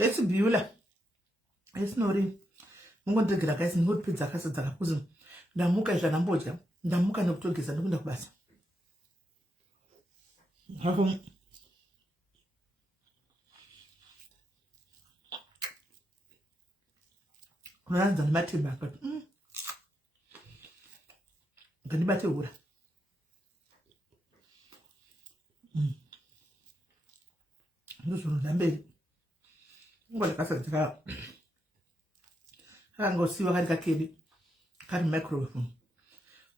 Let's biula. It's nori. Mungo ndegera guys ngoti pizza kasa dzaka kuzi. Ndamuka izva ndambodya. Ndamuka nekutogeza ndokunda kubasa. Hapo unaanza ni matimba akati. Nganibate ura. Ndosoro ndambeli. Ngola kasa dzaka. Ngosiwa kari kakedi. Kari microwave.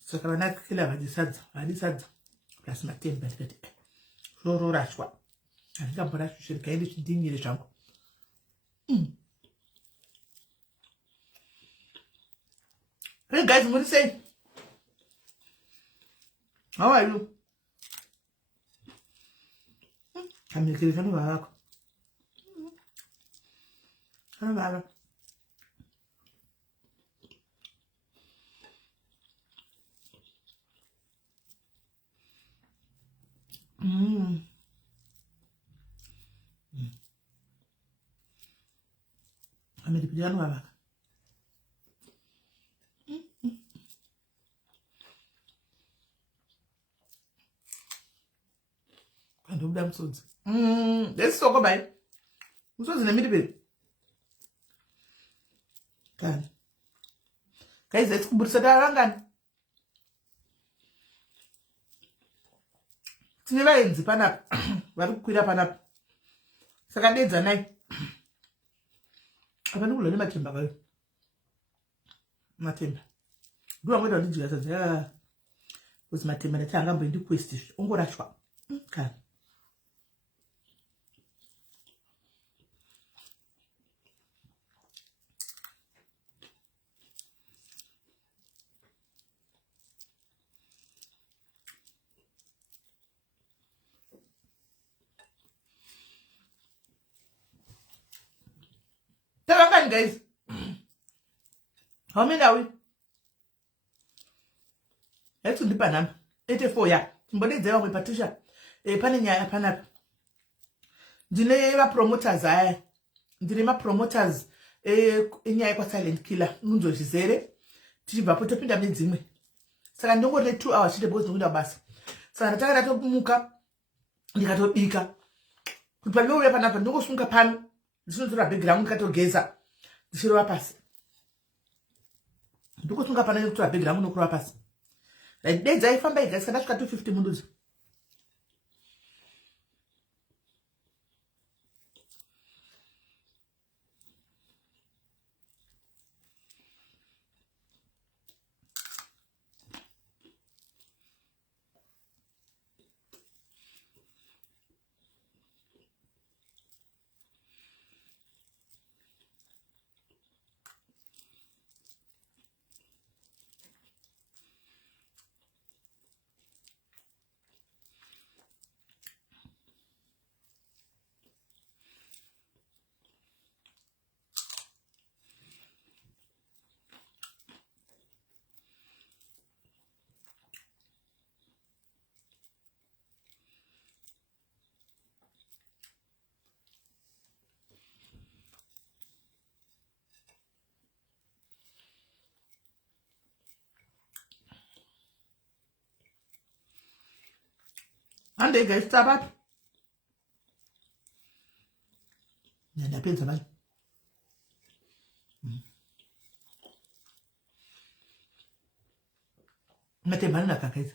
Saka vanaka kila vadisadza. Plus matimba akati. Floro rashwa. Andika mbora shirika ili chidingire changu. Hey guys, what do you say? How are you? I'm making fun of her. Hello. I'm making fun of her. Damn sons. Let's talk about it. Who's in the middle? Can guys, let's put Sadarangan. It's never in the panap. But quit up and up. Second days a night. I don't know much about Martin. Do I want to do as was my team and the time I'm going to question. Ungo Rashwa. Okay. Guys, how many are we? Let's do the panam 84 ya. Mbona zero we Patricia. Panenya ya panap. Dinema promoters Dinema promoters enya kwa silent killer. Munzo jizere. Tiba poto pinda mzimwe. Saka ndongo le 2 hours chide boss ndunda basi. Saka nataka nato kumuka. Ndikato bika. Kupalo ya panapa ndongo sunga pan. Ndisonto la background kato geza. Ndishiro wapasi. Ndiko sunga pana yokutoa background nokura wapasi. Like days I found by guys kada 250 munduzi. And they guys stop up. Nenda pensa bali. Mete banana kakaiza.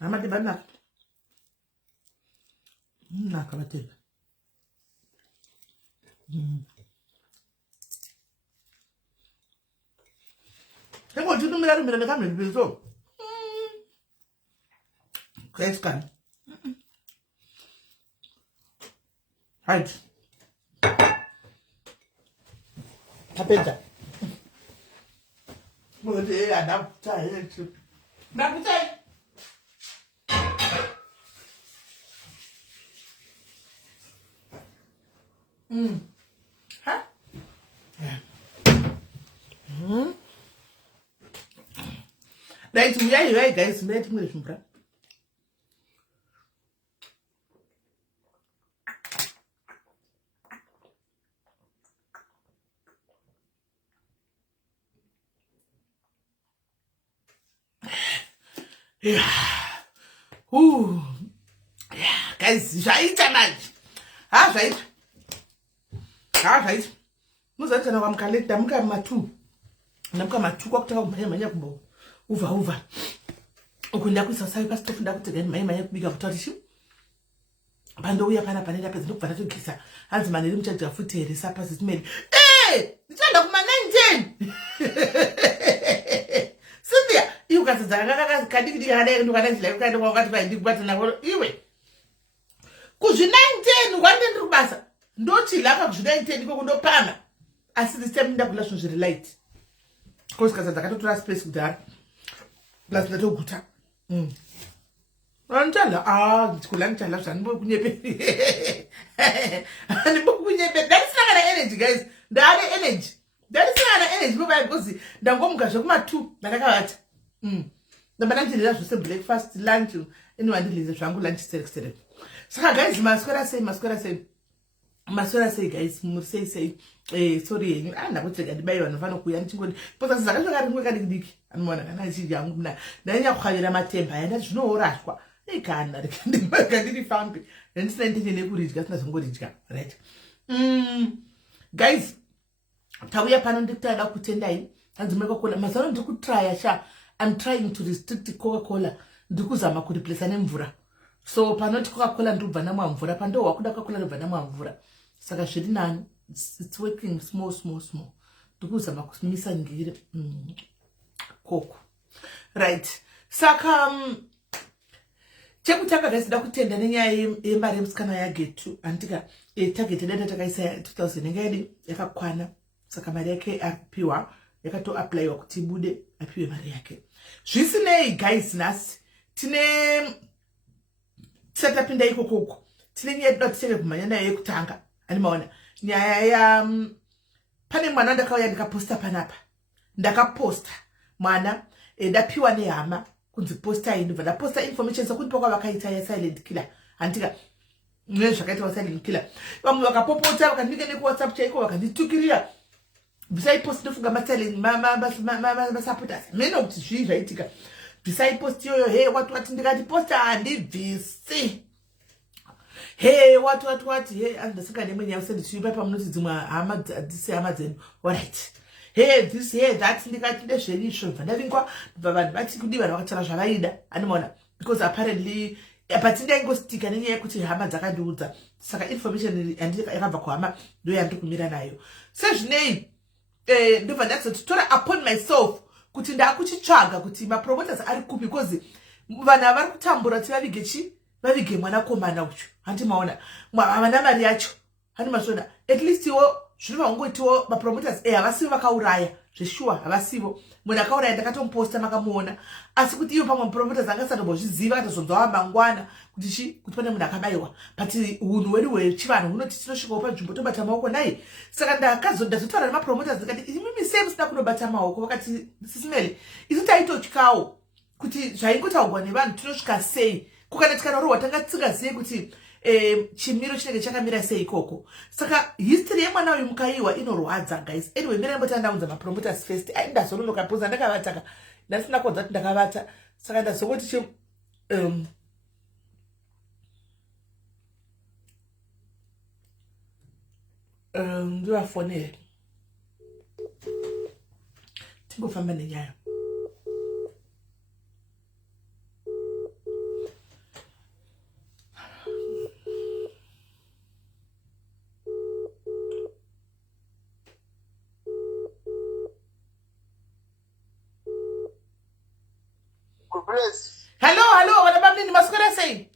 Amate banana. Na kabatela. Tengo tu numero na kamera bizo. Let's go. Right. Tapeta. Mode adapta yetu. Bakutai. Ha? Dai tu ya yi guys, me tu mu shumka. Yeah. Yeah, guys, zvaita manje. Zvaita. Muzaita na kwamkale damuka matu. Ndamuka matu kwa kutaka kumanya kubo. Uva. Ukunda kuisa kwa stofu ndakuti gani manya kubika kutatishi. Pando uya panenda pezi ndokubva togisa. Hanzi maneri muchaja futi ere sapa zisimeli. Ndichanda kuma 19. Cynthia, iwe kadzadza kadikidi hane ndokananjila ukaenda kwakati kwa ndikubata nako iwe. Kuzvi 19 kwande ndiri kubasa. Ndoti laka kuzvi 19 iko kundopana. Asi this time ndakula zvinhu zviri light. Kozi kadzadza katotora space kudhara. Plus ndatoguta. Antala ndikulangitala zvanibo kunyepe.Anibo kunyepe. Ndarisina kana energy guys. Ndare energy. Ndarisina kana energy baba because ndangomuka zvekuma 2 ndakavata. Ndabanandilira zvose breakfast lunch inwandilize zvangu lunch select. Saka guys maswera sei guys say sorry ndakutega ndibayiwa nofana kuya ndichingoni because zakashaka rimwe kadiki anoona kana chiji yangu mna ndanya kukhavira matemba yana zvinoorashwa ikana ndiri fambi ndisina intention yekuridya sina zvongoridya right guys tauya pano ndikutada kutendai hanzi Coca-Cola mazano ndikutrya sha I'm trying to restrict Coca-Cola ndikuzama kureplace nemvura so panoti Coca-Cola ndubva namwa mvura pando wakuda Coca-Cola ndubva namwa mvura saka zviri nani it's working small ndikuzama kusimisa ngire koko right saka chekutanga guys ndakutenda nenyaya yemari yemusikana yagetu andika target data takaisa 2000 ngedi yakakwana saka mari yake apiwa yakato applyiwa kuti bude apiwe mari yake zvisinei guys nasi tine tisatapinda ikokoko tine nyaya yedu tichenge kumhanya nayo yekutanga animaona nyaya ya pane mwana ndakauya ndikaposta panapa ndakaposta mwana ndapiwa nehama kunzi posta indobva ndaposta information sokuti pakwa vakaita ya silent killer andika nezvakaitwa silent killer vamwe vakapopota vakandika nekuwhatsapp chaiko vakanditukirira bvisaipost ndofunga masupporters meno kuti zvii zvaitika bvisaipost iyoyo hey wati ndikatiposta handibvisi hey wati hey andasaka nemweni yauseni chiipa pamunoti dzimwe hama dzisi hama dzenu alright hey this hey that ndikati ndezvenisvo vandavingwa bva vanhu vati kudi vanhu vakataura zvavaida animaona because apparently patindaingostika nenyaya yekuti hama dzakandiudza saka information yakabva kuhama ndo yandiri kumira nayo sezvinei ndobva ndazotora upon myself kuti ndakuchitsvaga kuti mapromoters ari kupi because vanhu avari kutambura kuti vavige mwanakomana uchu handimaona havana mari yacho handimazvona at least iwo zvino vangoitiwo mapromoters havasivo vakauraya zveshuwa havasivo munhu akauraya ndakatomuposta makamuona asi kuti ivo pamwe mapromoters angasatombozviziva akatozonzwawo mangwana kuti pane munhu akabayiwa but unhu hwedu hwechivanhu hunoti tinosvikawo panzvimbo tobata maoko nai saka ndazotaura nemapromoters ndikati imimi sei musina kunobata maoko vakati sisimele isu taitotyawo kuti zvaingotaurwa nevanhu tinosvika sei kukanatika narohwa tanga tisingazive kuti chimiro chinenge chakamira sei ikoko saka history yemwana uyu mukaiwa inorwadza guys anyway mira mbota ndaunza mapromoters first ndazononoka because ndakavata ndasina kodza kuti ndakavata saka ndazongoti ndivafonere tingofamba nenyaya Hello, what about me? Masquera say?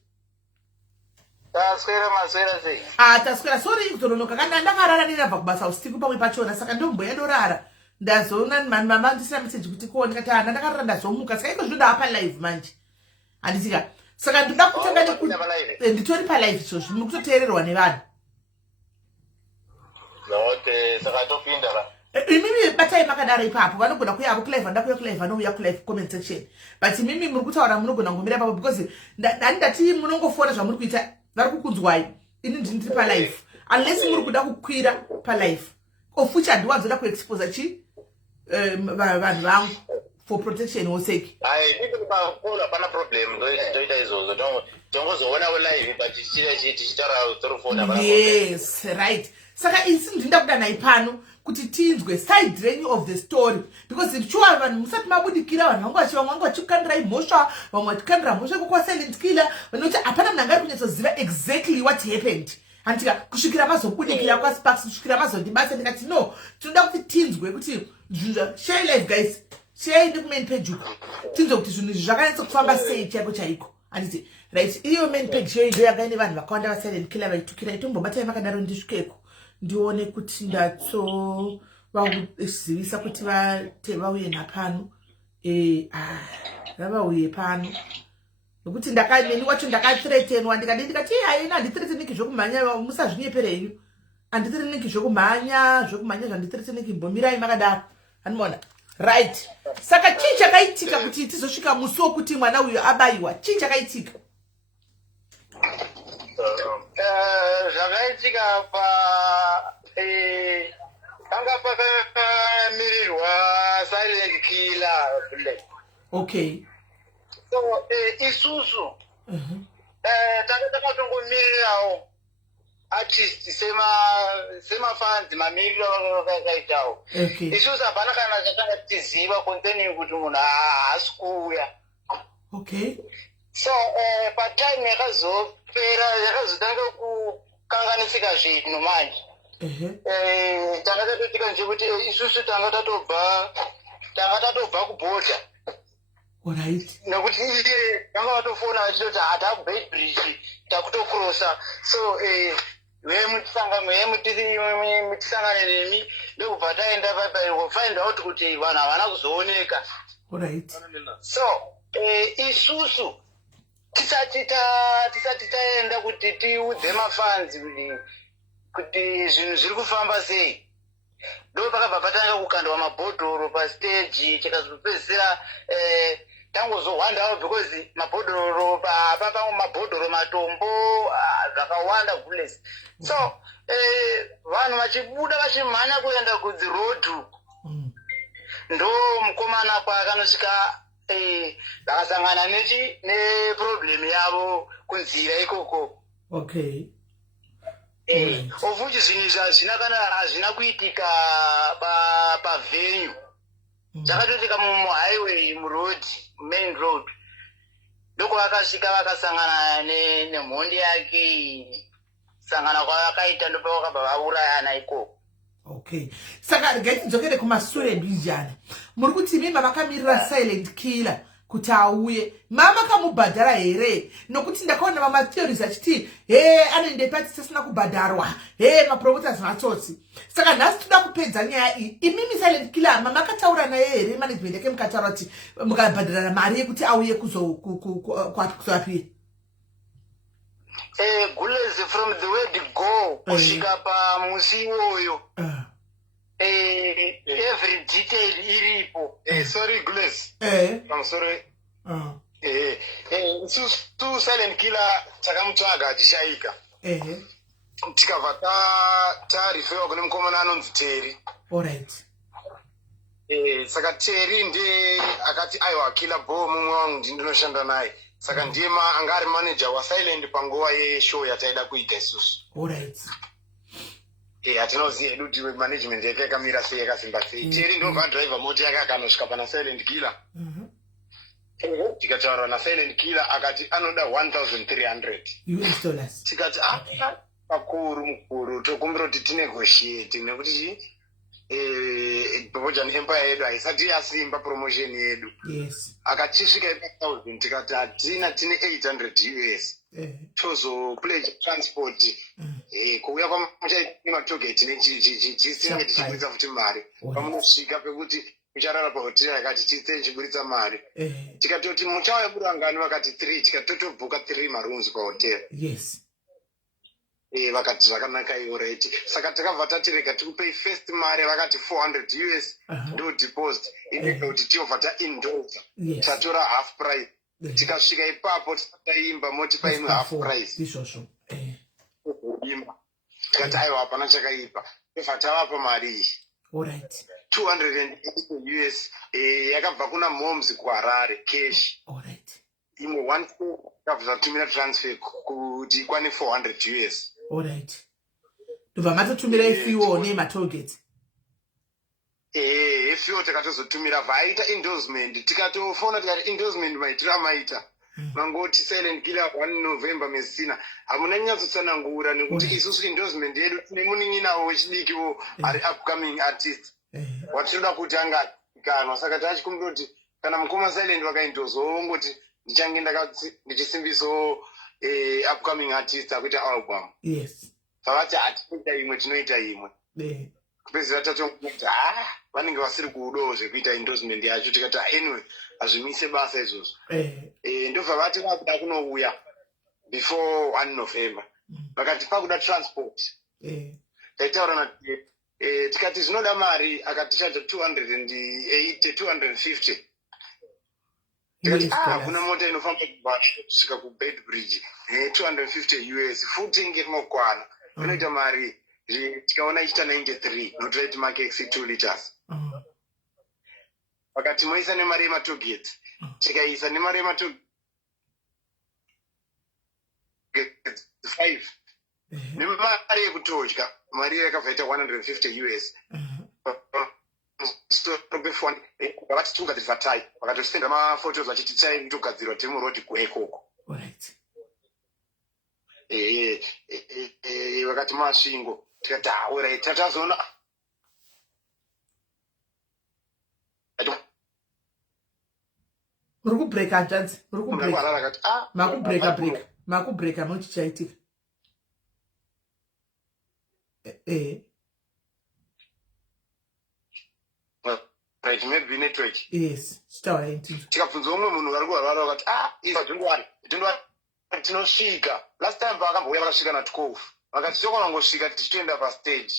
Masquera say. Tasquera, sorry, you don't know. Kananda nina bakbasa, stick up with Pachona, second boy, Dorara. That's all, and my mamma message with the corn, Katana, Nakaranda, so Mukas, I could do the upper life, manch. And it's got second to knock the 20 life, so she moved to tell one Ivan. No, Sakato Pindara. Mimi batai makadari papa wano kuna kuya clever ndakuya clever no ya clever comment section but mimi murukutaura muno kuna ngomira papa because ndati munongofona zvamuri kuita vari kukunzwai ini ndiri pa life unless muri kuda kukwira pa life ofucha ndiwanzoda kuexpose chi vanhu vangu for protection oseki. Hai, ndiko pakula pana problem ndoita izvozvo. Tongozoona live but tichitaura telefoni hapana problem. Yes, right. Saka isi ndinda kuda nai pano kuti tinzwe side renyu of the story because sure vanhu musati mabudikira vanhu vamwe vachikandira mhosva vamwe vachikandira mhosva kwa silent killer vanoti hapana munhu angari kunyatsoziva exactly what happened. Handika kusvikira mazobudikira kwa Sparks kusvikira mazondibasa ndikati no tinoda kuti tinzwe kuti share live guys, share ndi main page uko tinzwe kuti zvinhu zvakanyatsa kufamba sei chaiko chaiko. Handiti right iyo main page yo yakaine vanhu vakawanda va silent killer vaitukira itombobatai makadaro ndisvikeko ndione kuti ndatso vazivisa kuti vauye napano vauye pano nokuti neni wacho ndakathreatenwa ndikati haina handithreateniki zvokumhanya musazvinyepere henyu handithreateniki zvokumhanya zvandithreateniki mbomirai makadaro hanimona right. Saka chii chakaitika kuti tizosvika musi wokuti mwana uyu abayiwa? Chii chakaitika? Zvakaitika panga pakamirirwa silent killer. Okay. So isusu tanga takatongomirirawo artist semafans mamiriro akaitawo. Isusu hapana kana chatanga tiziva concerning kuti munhu haasi kuuya. Okay. So patime yakazopera yakazotanga kukanganisika zvinhu manje. Tanga tatotika nje kuti isusu tanga tatobva kubhodha. Alright. Nokuti iye vanga vatofona vachitoti hatakubeibridge takutokrosa. So mutisangane nemi ndokubva taenda find out kuti vanhu havana kuzooneka. Alright. So isusu tisati taenda kuti tiudze mafans kuti zvinhu zviri kufamba sei ndo pakabva patanga kukandwa mabhodhoro pastage tikazopedzisira tangozohwandawo because mabhodhoro pamwe mabhodhoro matombo zvakawanda gules. So vanhu vachibuda vachimhanya kuenda kudzirodhu ndo mukomana kwaakanosvika vakasangana neproblem yavo kunzira ikoko. Okay. Of which zvinhu hazvina kuitika pavenue zvakatoitika muhighway muroad main road ndoko vakasvika vakasangana nemhondi yake sangana kwavakaita ndopavakabva vaurayana ikoko. Okay. Saka regai tidzokere kumasure mbijana. Muri kuti mimi makamirira silent killer kuti auye mamakamubhadhara here? Nokuti ndakaona mama theories achiti anoende pati tisina kubhadharwa mapromoters matsotsi. Saka nhasi toda kupedza nyaya iyi. Imimi silent killer mamakataura naye here management yake mukataura kuti mukabhadhara mari yekuti auye kuzoapire? Gules from the word go kusvika pamusi iwoyo every detail iripo. Sorry Gules. I'm sorry. Isusu silent killer takamutsvaga achishaika. Tikabva tarifewa kune mukomana anonzi Terry. Alright. Saka Terry ndiye akati aiwa killer bo mumwe wangu ndinoshanda naye. Saka ndiye anga ari manager wasilent panguva yeshow yataida kuita isusu. Alright. Hatinoziva hedu kuti management yake yakamira sei yakasimba sei. Terry ndobva driver mota yake akanosvika pana silent killer. Tikataura na silent killer akati anoda $1,300. Tikati mukuru tokumbira kuti tinegotiate nekuti Promotion Empire yedu haisati yasimba promotion yedu. Yes. Akatisvika $1,000 tikati hatina tine $800. Tozo pledge transport. Kuuya kwamuchaita matogeti nechisinge tichiburitsa futi mari. Pamunosvika pekuti mucharara pahotera yakati tise chiburitsa mari. Tikatoti muchauya burangani vakati 3 tikatotobhuka 3 marooms pahotera. Yes. Vakati zvakanaka iwo right. Saka takabva tatirega tikupei first mari vakati $400 ndo deposit. Inenge kuti tiobva taindorsa. Tatora half price. Tikasvika ipapo taimba moti paimwe half price. Isvosvo. Tikati aiwa hapana chakaipa. Tobva tavapa mari iyi. Alright. 280 US yakabva kuna Moms kuHarare cash. Alright. Imwe 1 yakabva tumira transfer kuti ikwane 400 US. Alright. Ndobva matotumira ifiwo nema-toll gate. Ifiwo takatozotumira vaita endorsement tikatofona tikati endorsement maitira maita. Mangoti silent killer 1 November mesina hamuna nyatsotsanangura nekuti isusu endorsement yedu tine munin'inawo wechidikiwo ari upcoming artist. Watinoda kuti anga kana saka tachikumbira kana mukoma silent wakaindozo ngoti ndichange ndichisimbiso upcoming artist akuita album. Yes. Savati atinoita imwe tinoita imwe. Kupedzera tatongoita vanenge vasiri kudo zvekuita endorsement yacho tikati anyway azvimise basa izvozvo. Ndobva vati vakuda kunouya before 1 November. Vakati pakuda transport. Taitaurana tikati zvinoda mari akatichaja 280 250. Tikati kuna mota inofamba kusvika kuBedbridge 250 US futi ngetinokwana. Inoita mari tikaona ichita 93 notoiti makex 2 liters. Vakati moisa nemari yematollgate. Tikaisa nemari yematollgate 5. Nemari yekutodya mari yakabvaita 150 US. Vakati tugadzirwa tai vakatosenda maphotos vachiti tai togadzirwa tiri murodi kuekoko. Vakati masvingo tikati alright tatazoona muri kubreaka hanzvadzi muri kubreaka makubreaka muchichaitika. Right, maybe network. Yes, chitaura inti. Tikabvunza umwe munhu ari kuharara vakati izva zvingwari tinosvika. Last time vakambouya vakasvika na 12. Vakati tokona ngosvika tichitoenda pastage.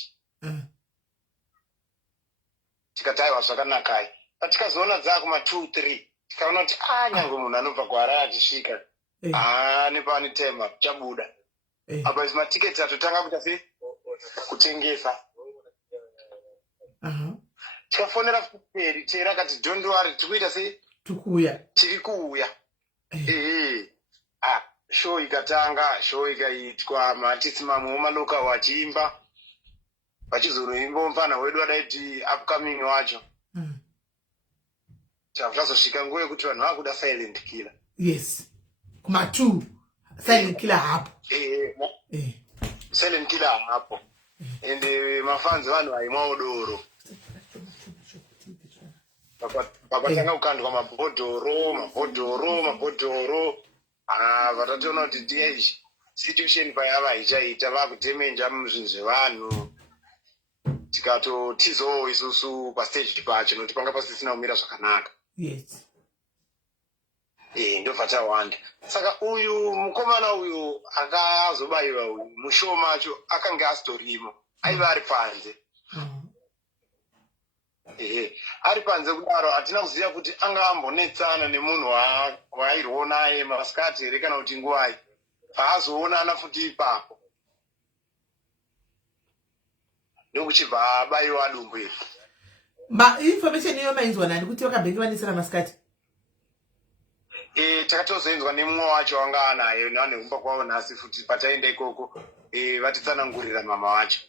Tikati aiwa zvakanakai. Patikazoona dzakuma 2 3 tikaona kuti nyange munhu anobva kuHarare achisvika nepane time chabuda. Apa izvi matiketi atotanga kuita sei kutengesa. Tikafonera Fuperi Tera akati don't worry tikuita sei tiri kuuya. Show ikatanga, show ikaitwa, maartists mamwe maloka wachiimba vachizonoimba mufana wedu adaiti upcoming wacho. Zvazosvika nguva yekuti vanhu vakuda silent killer. Yes, kuma 2 silent killer hapo. Silent killer hapo. Ende mafanzi vanhu vaimwawo doro. Pakatanga kukandwa mabhodhoro. Vatatoona kuti ndiye situation payava ichaita vakutemenja muzvinhu zvevanhu. Tikatotizawo isusu pastage pacho nokuti panga pasisina kumira zvakanaka. Yes. Ndobva tawanda. Saka uyu mukomana uyu akazobayiwa uyu mushow macho akanga asitorimo. Aiva ari panze. Ari panze kudaro hatina kuziva kuti anga ambonetsana nemunhu waairwo naye masikati here kana kuti nguwai. Paazoonana futi ipapo. Ndokuchibva abayiwa dumbu iri. Information iyo mainzwa nani kuti vakabhengevanisira masikati? Takatozoenzwa nemumwe wacho wanga anayo nane kumba kwavo nhasi futi pataenda ikoko vatitsanangurira mama wacho.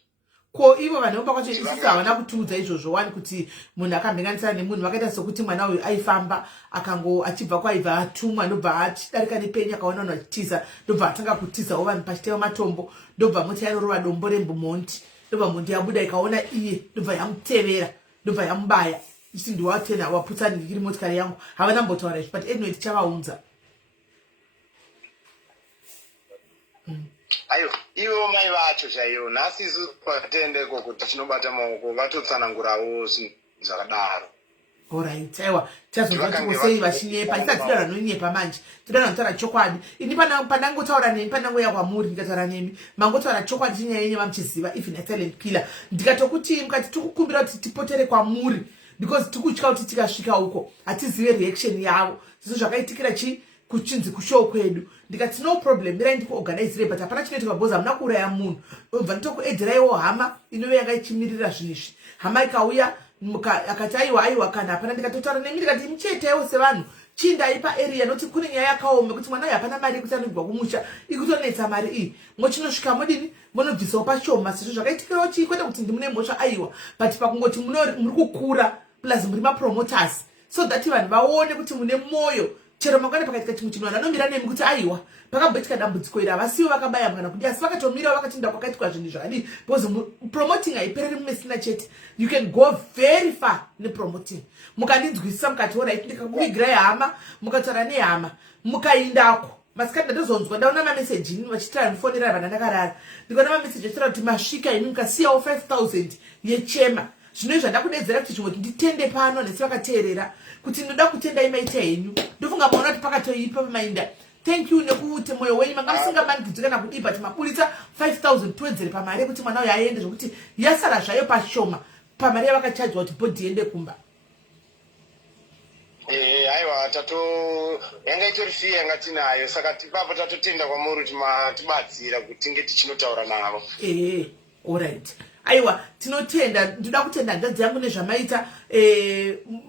Ko ivo vanhu vomba kwacho isusu havana kutiudza izvozvo wani kuti munhu akabhenganisana nemunhu vakaita sokuti mwana uyu aifamba akango achibva kwaibva atumwa ndobva achidarika nepenyu akaona vanhu vachitiza ndobva atanga kutizawo vanhu pachiteva matombo ndobva moti yanorova dombo rembumonti ndobva mondi yabuda ikaona iye ndobva yamutevera ndobva yamubaya ichi ndiwatena waputsanirikiri motikari yangu havana mbotaura izvi but anyway tichavaunza. Ayo, ivo mai vacho chaivo nhasi isu patende ikoko tichinobata maoko vatotsanangurawo zvakadaro. Alright, aiwa tichazonzwa kuti sei vachinyepa isati tidanha nonyepa manje tidanha kutaura chokwadi. Ini pandangotaura nemi pandangoya kwamuri ndikataura nemi mangotaura chokwadi chinyaya yenyema muchiziva even asilent killer ndikatokuti mukati tikukumbira kuti tipotere kwamuri because tikutya kuti tikasvika uko hatizive reaction yavo zviso zvakaitikira kuchinzi kushow kwedu ndikati no problem mirai ndikuorganizire but hapana chinoitika because hamuna kuuraya munhu obva nditokuedheraiwo hama inove yanga ichimirira zvinhu izvi. Hama ikauya akati aiwa kana hapana. Ndikatotaura nemi ndikati muchetewo sevanhu chindaipa area noti kune nyaya yakaoma kuti mwana uyu hapana mari yekuti anobva kumusha ikutonetsa mari iyi mochinosvika modini munobvisawo pashoma sezvo zvakaitikawo chii kwete kuti ndimune mhosva aiwa but pakungoti muri kukura plus muri mapromoters so that vanhu vaone kuti mune mwoyo chero mangwana pakaitika chimwe chinhu vanhu vanomira nemi kuti aiwa pakabhoitika dambudziko iri havasiwo vakabaya mwana kuti asi vakatomirawo vakatinda kwakaitikwa zvinhu zvakadii because promoting haipereri mumesina chete. You can go very far nepromoting. Mukandinzwisisa mukati ora ndikakuvigirai hama mukataura nehama mukaindako masikati ndatozonzwa ndaona mameseji vachitira ndifonera vanhu ndakarara ndikaona mameseji achitira kuti masvika imi mukasiyawo 5000 yechema zvino zvandakudedzera kuti chimwe nditende pano nesi vakateerera kuti ndoda kutendai maita henyu ndofunga maona kuti pakatoipa pamainda. Thank you nekuti moyo wenyu manga musingamanikidzika nakudii but mabudisa 5000 tuwedzere pamari yekuti mwana uyu aende zvokuti yasara zvayo pashoma pamari yavakachajwa kuti bhodhi iende kumba. Aiwa yanga itori fee yanga tinayo saka tipapo tatotenda kwamuri kuti matibatsira kuti tinge tichinotaura navo. Alright. Aiwa tinotenda ndoda kutenda hanzvadzi yangu nezvamaita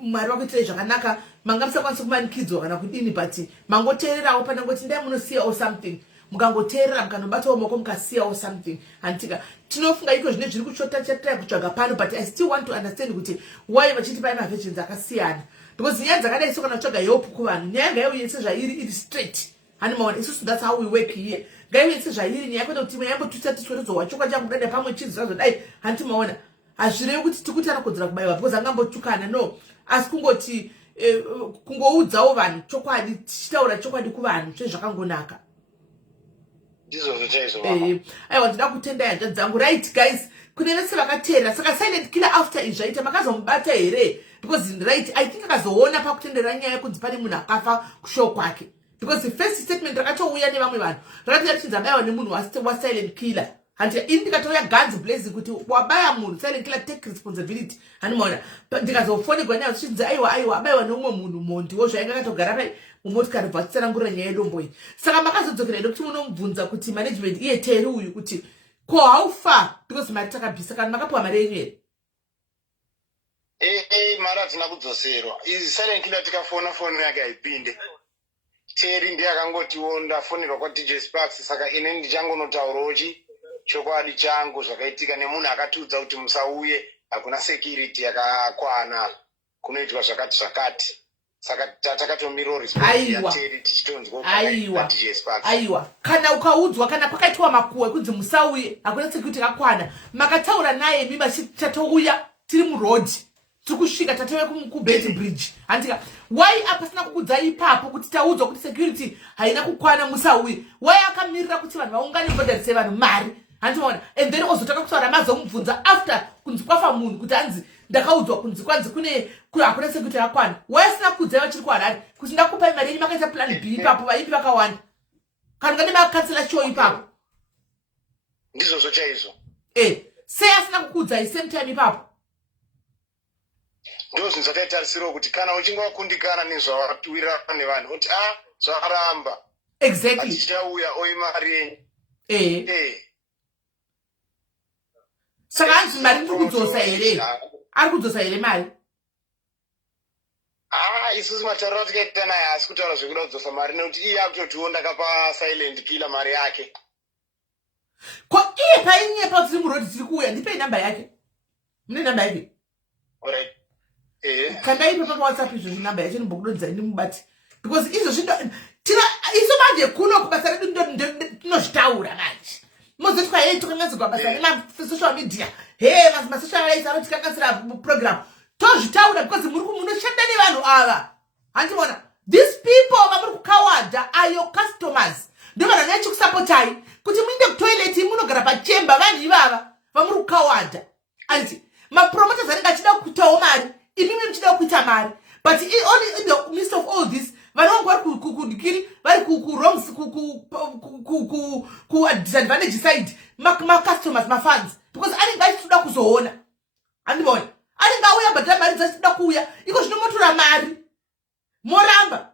mwari vakuitirai zvakanaka manga musakwanisa kumanikidzwa kana kudini but mangoteererawo panangoti ndai munosiyawo something mukangoteerera mukanobatawo maoko mukasiyawo something handitika tinofunga iko zvine zviri kushota chatira kutsvaga pano but I still want to understand kuti why vachiti pai maversions akasiyana because nyaya dzakadai so kana kutsvaga help kuvanhu nyaya yanga yauye sezvairi iri straight hani maona isusu that's how we work here ngaive sezvairi nyaya kwete kuti yambotutsa tisweridzwa chokwa changu dada pamwe chinhu zvazodai hanti maona hazvirevi kuti tikuti anokodzera kubayiwa because angambotukana no asi kungoti kungoudzawo vanhu chokwadi tichitaura chokwadi kuvanhu zvezvakangonaka ndizvozvo chaizvo. Aiwa ndinoda kutendai hanzvadzi dzangu. Right guys, kune vese vakateerera saka silent killer after izvaita makazomubata here because right I think akazoona pakutenderera nyaya yekunzi pane munhu akafa kushow kwake because the first statement rakatouya nevamwe vanhu rakati ratidza baiwa nemunhu wa silent killer handi ini ndikatouya guns blazing kuti wabaya munhu silent killer take responsibility hani maona ndikazofonegwa nayo zvichinzi aiwa abaiwa neumwe munhu mondiwo zvainga akatogara pai mumotikari bva titsanangurira nyaya yedombo iyi saka makazodzokera ino kuti munomubvunza kuti management iye teri uyu kuti ko how far because mari takabvisa kana makapiwa mari yenyu here. Mari hadzina kudzoserwa izi silent killer tikafona foni yake haipinde teri ndiye akangotiwo ndafonerwa kwaDJ Sparks saka ine ndichangonotaurawo chokwadi changu zvakaitika nemunhu akatiudza kuti musauye hakuna security yakakwana kunoitwa zvakati zvakati saka takatomirawo response yateri tichitonzwa kwaDJ Sparks. Aiwa kana ukaudzwa kana kwakaitwa makuhwe kunzi musauye hakuna security yakakwana makataura naye mimba chatouya tiri muroad tiri kusvika tatove kubed bridge handika why apasina kukudzai ipapo kuti taudzwa kuti security haina kukwana musauye why akamirira kuti vanhu vaungane mbodharise vanhu mari handimaona and then ozotaka kutaura mazomubvunza after kunzi kwafa munhu kuti hanzi ndakaudzwa kunzi kwanzi hakuna security yakakwana why asina kukudzai vachiri kuharare kuti ndakupai mari yenyu makaita plan B ipapo vaipi vakawanda kana ngade makacancela show ipapo ndizvozvo chaizvo sei asina kukudzai same time ipapo ndo zvinhu zvataitarisirawo kuti kana uchinge wakundikana nezvawatuwirirana nevanhu kuti zvaramba exactly atichauya oi mari yenyu saka hanzi mari ndiri kudzosa here ari kudzosa here mari isusu matauriro atikaita naye asi kutaura zvekuda kudzosa mari nekuti iye akutotiwo ndakapa silent killer mari yake ko iye painyepa tiri murodi tiri kuuya ndipei namba yake mune namba yake alright kandaipe papa WhatsApp izvo zvinamba yacho ndimbokudodzai ndimubati because izvo iso manje kuno kubasa redu tinozvitaura manje mozoti kwaye tokanganzirwa basa nemasocial media masocial rights anotikanganisira program tozvitaura because munoshanda nevanhu ava handimona these people vamuri kukawanda are your customers ndo vanhu vanachi kusapotai kuti muinde kutoilet munogara pachemba vanhu ivava vamuri kukawanda andi mapromoters anenge achida kuitawo mari imimi muchida kuita mari but only in the midst of all this vanhu vangu vari vari kuwrongs kudisadvantage side macustomers mafans because anenge achitoda kuzoona handibona anenge auya bhadhara mari dzachitoda kuuya iko zvinomotora mari moramba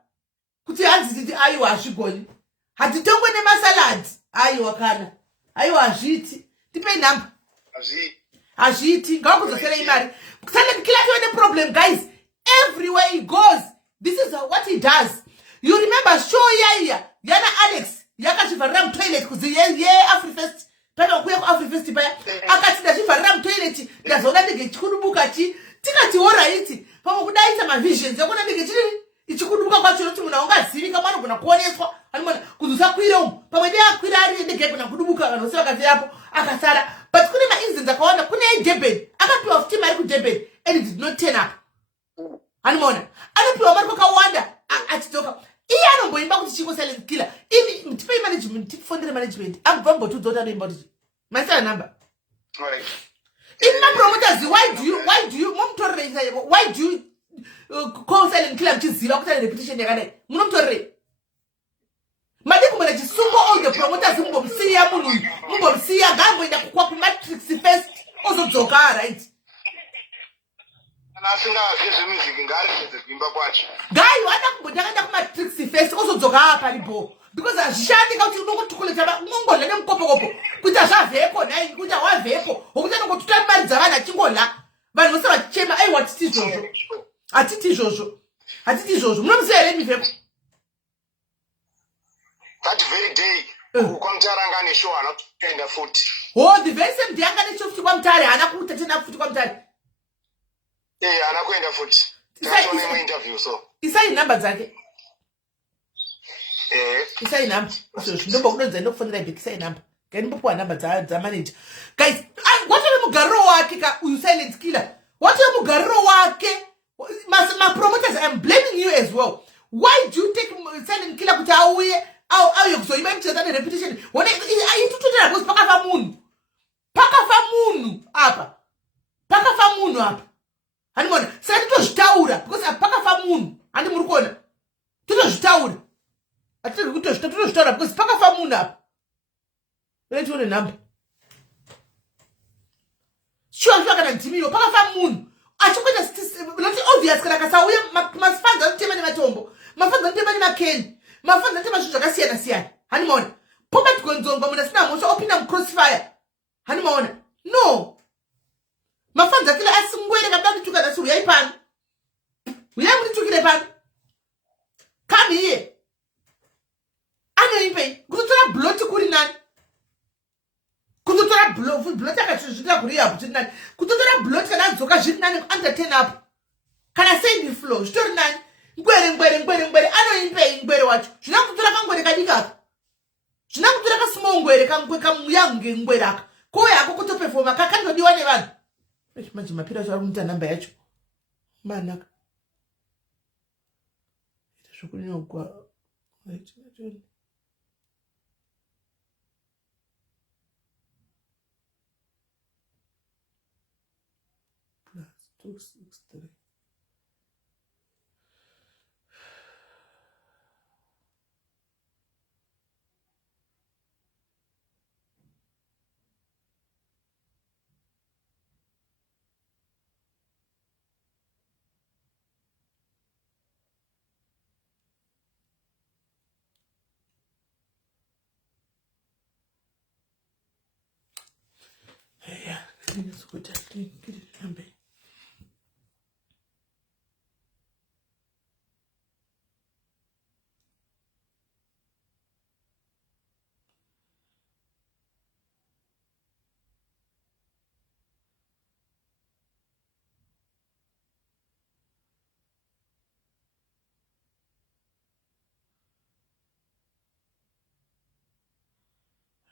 kuti hanzi aiwa hazvigoni hatitongwe nemasaladi aiwa kana aiwa hazviti tipei nhamba Ashiti, ngakuzosela imali. Silent killer to any problem, guys. Everywhere he goes, this is what he does. You remember show Yana Alex, Yakachivaram toilet, because AfriFest, Pano AfriFest, Akachivaram toilet, there's only Kurubukachi, Tikati ora iti, Pamudaita my visions, you're gonna get Ichikuruka Bachunaga, Civic Amano, Kuanesco, and Kuzakwiro, Pamada Quirari in the Gap and Kurubuka and Osaka, Akasara, but Kunima instance, I call the Kune debate. I got to have Timaku debate, and it did not turn up. And Mona, I don't know Wanda at Stoker. I don't go back to Chico Silent Killer. In pay management, for the management, I'm Bumbo to daughter in body. My son number. In my promoters, why do you mom to why do you call Silent Killer to zero repetition? Mom to Madame Manager, so all the promoters who will see a moon, who will see a guy with a quack matrix first, also Zoka, right? And I think I music in Gary, Guy, what up matrix first, also Zoka, Paribo, because I'm shouting out you know to call it about Mungo, let them copo, put a vehicle, and put a vehicle, who then go to tell Manzana Chingola, but was not a chamber. I want to Jojo. I did Jojo. I did Jojo. No, say, let me. That very day, who come to Rangani show and not paying the foot. Oh, the very same day, I'm going to come to and I put it enough to come to. Yeah, and I'm going to foot. That's only my interview, so. Is that number, Zaki? Is that number? So, no for the big say number. Can you put a number to manage? Guys, what are you Garoa, you silent killer? What are you Garoa? My promoters, I'm blaming you as well. Why do you take silent killer with our way? How you so you mentioned that repetition. When I to was Pakafamun. Pakafamun up. Pakafamun up. And one said it was Taura because I Pakafamun and the Murkona. To the Taura. I tell you to start because Pakafamun up. Let's do the number. Sure, I'm not going to me. Pakafamun. I took it as obvious because I saw my father, Timmy Matombo. My father, Timmy Macken. My father never should have seen a sian. Honeymoon. Poppet Gonzon, but the snap was open and crossfire. Honeymoon. No. My father killer asked some way about together, so we are pan. We have to get a pan. Come here. I know you go to that blood to Kurinan. Could you have blood I should have real tonight? Could you have blood and Zoka Jitnan under 10 up? Can I say the flow? Stir nine. I know in paying better watch. She not to the Kadiga. She not to the small way, come young in Wedak. Koya, go to perform a cacan do anyone. Which much my pillars are on and badge. Manak. It should know go. Plus 263. Yeah, it's good. Get it, number.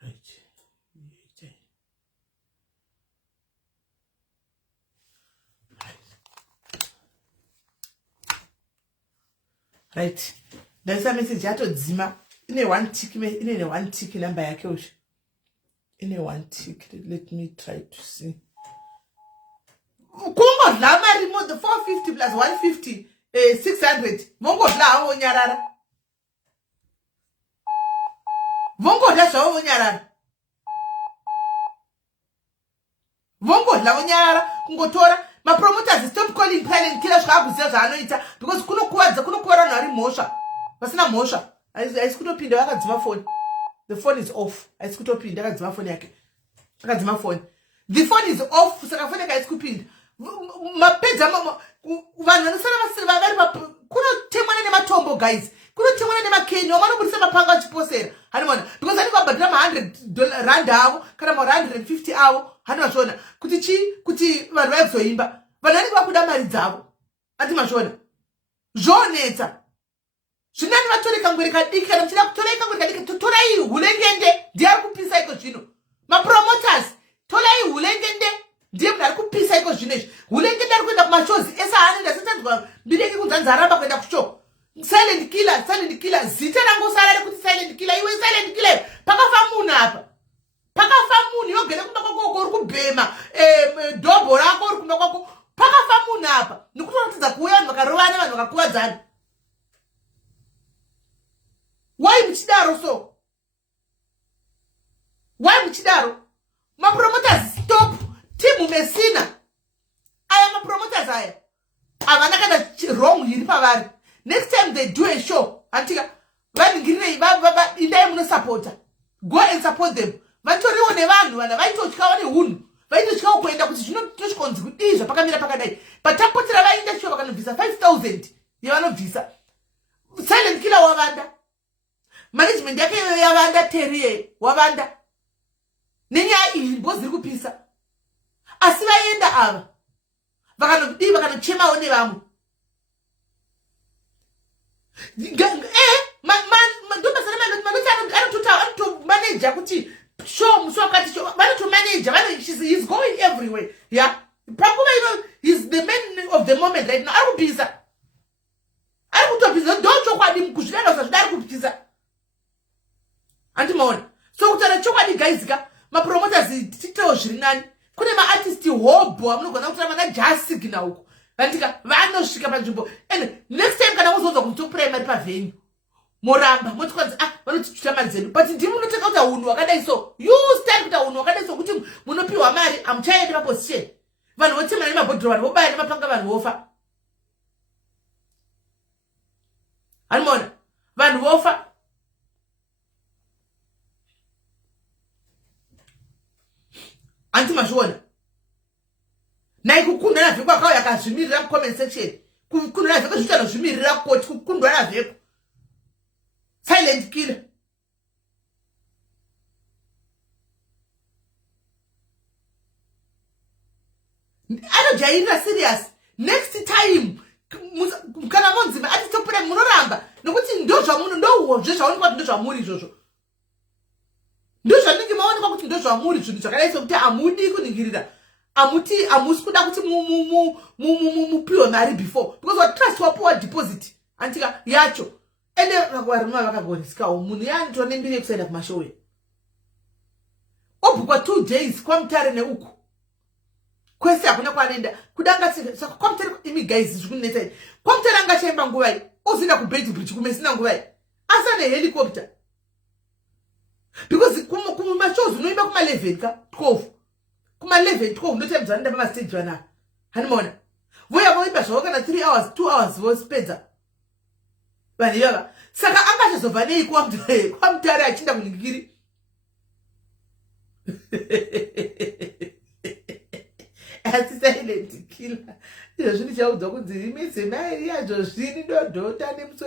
Right. Right. There's a message out of Zima. In a one tick number I coach. In a one tick. Let me try to see. Congo Lama remote the 450 plus 150. 600. Mongo la o nyarara. Vongo la so o nyarara. Vongo la o nyarara. Ngotora. My promoters stop calling Silent Killer because kuno kuwa na mosha. Basina mosha. I skuto pinda wakadzima phone. The phone is off. I skuto pinda wakadzima phone yake. Wakadzima phone. The phone is off. Saka guys kupinda mapedza vanhu vanosara vari kunotemwana nematombo guys kunotemwana nemakenyo vanoburisa mapanga achiposera hanimona because anenge vabhadhira ma100 rand avo kana ma150 avo hanimazviona kuti chii kuti vanhu vaikuzoimba vanhu vanenge vakuda mari dzavo handimazviona zvonetsa zvinani vatore kangweri kadiki kana muchida kutora ikangweri kadiki totorai hulengende ndiye ari kupisa iko zvino mapromoters torai hulengende ndiye munhu ari kupisa iko zvino izvi hulengende ari kuenda kumashozi esa anoenda setanzwa mbireki kunzanzi aramba kuenda kushow silent killer zita rangu sara rekuti silent killer iwe silent killer pakafa munhu apa pakafa munhu yogere kumba kwako uri kubhema dhobho rako uri kumba kwako pakafa munhu apa nekutoratidza kuuya vanhu vakarovana vanhu vakakuvadzana why muchidaro so why muchidaro mapromoters stop timu mesina aya mapromoters aya havana kana wrong iri pavari next time they do a show antika vaningirire indai munosapota go and support them vatoriwo nevanhu vana vaitotyawo neunhu vaitotyawo kuenda kuti zvinotosvikonzi kudii zvapakamira pakadai patapotera vaenda show vakanobvisa 5000 yevanobvisa silent killer wavanda management yake yavanda terie wavanda nenyaya iyi bhozi riri kupisa asi vaenda ava vakanodii vakanochemawo nevamwe anotomanaja kuti show musi wakati show vanotomanaja he's going everywhere yeah panguva ino he's the man of the moment right now ari kupisa ari kutopisa ndochokwadi kuzvidana usazvida ari kupisa andimaona so kutaura chokwadi guysika mapromoters titewo zviri nani kune maartist hobho amunogona kutora vana jasigna uko vandika vanosvika panzvimbo and next time kana muzonzwa kuti primary pavenue moramba moti kwanzi vanotichuta mari dzedu but ndimi munoteka kuita unhu wakadai so you start kuita unhu wakadai so kuti munopiwa mari hamuchaendi maposition vanhu votemana nemabhodhiro vanhu vobaya nemapanga vanhu vofa hanimona vanhu vofa antimazviona nai kukundana vheko akauya akazvimirira mucomment section kukundana vheko zviita nozvimirira koti kukundana vheko silent killer anojairira serious next time kana monzima atitopura munoramba nokuti ndozve zvaonekwa kuti ndozvamuri izvozvo ndozvanenge maonekwa kuti ndozvamuri zvinhu zvakadai sokuti hamudi kuningirira hamusi kuda kuti mupiwe mari before because watrust wapiwa deposit antika yacho ende vakuvarima vakagorisikawo munhu yantonembire kusaenda kumashowe obhukwa 2 days kwamutare neuku kwese hakuna kwaanoenda kudanga saka kwamutare imi guys zvikunetsai kwamutare angachaimba nguvai ozoenda kubedbridge kumesina nguvai asane helicopter because kumashows unoimba kuma11 ka 12 kuma11 12 ndotaimdzvanenda pamastage vanaka hanimona voya voimba zvavo kana 3 hours 2 hours vosipedza vanhu ivava saka angachazobva nei kwamutare achinda kuningiri asi silent killer izvozvi ndichaudzwa kunzi imidzimai yazvo zvini ndodhota nemusi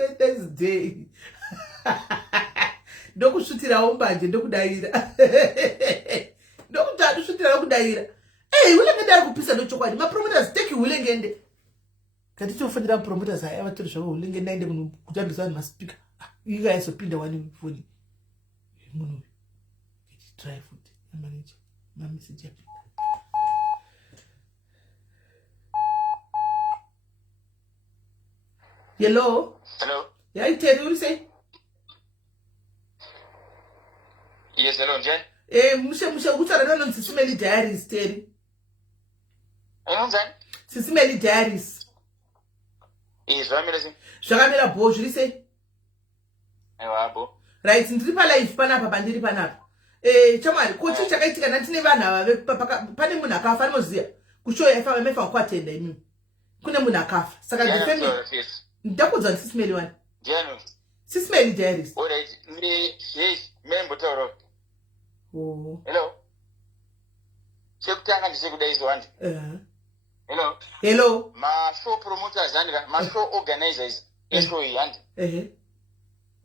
ndokusvutirawo mbanje ndokudayira ndokuti andisvutira kudayira hulengende ari kupisa ndochokwadi mapromoters teki hulengende katitofanira mapromoters aya vatori zvavo hulengende aende munhu kutambisa vanhu maspika ika aizopinda wani foni munhu try futi manager mameseji yapinda hello yeah Terry what you say yes hello Jen mushe kutaura nonzi Sisimeli Diaries Terry unzani Sisimeli Diaries zvakamira bho zviri sei aiwa bo right ndiri palive panapa pandiri panapa chamwari kochi chakaitika natine vanhu ava pane munhu akafa anoziya kushow yaifamba mefa kuatenda imimi kune munhu akafa saka the family ndakudza ndi Sisimeli wani Jeno Sisimeli Diaries alright me membo tauro hello chekutanga ndichekudaizo handi. Hello. Ma show promoters handi, ma show organizers show iyi handi.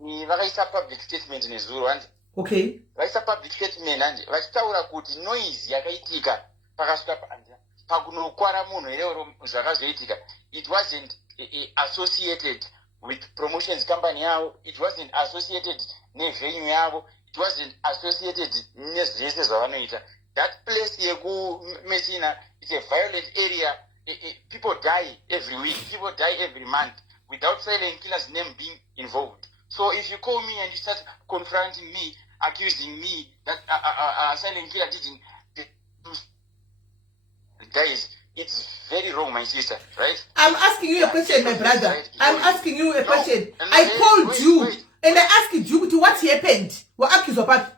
Ni vakaisa public statement nezuro handi. Okay. Vakaisa public statement handi, vachitaura kuti noise yakaitika pakasvika pakunokwara munhu ero zvakazoitika. It wasn't associated with promotions company yavo, it wasn't associated nevenue yavo, it wasn't associated nezvese zvavanoita. That place yekumechina, it's a violent area. People die every week, people die every month without silent killer's name being involved. So if you call me and you start confronting me, accusing me that silent killer didn't guys, it's very wrong, my sister, right? I'm asking you a question, my brother. I'm asking you a question. I called you and I asked you to what happened. What accused of what?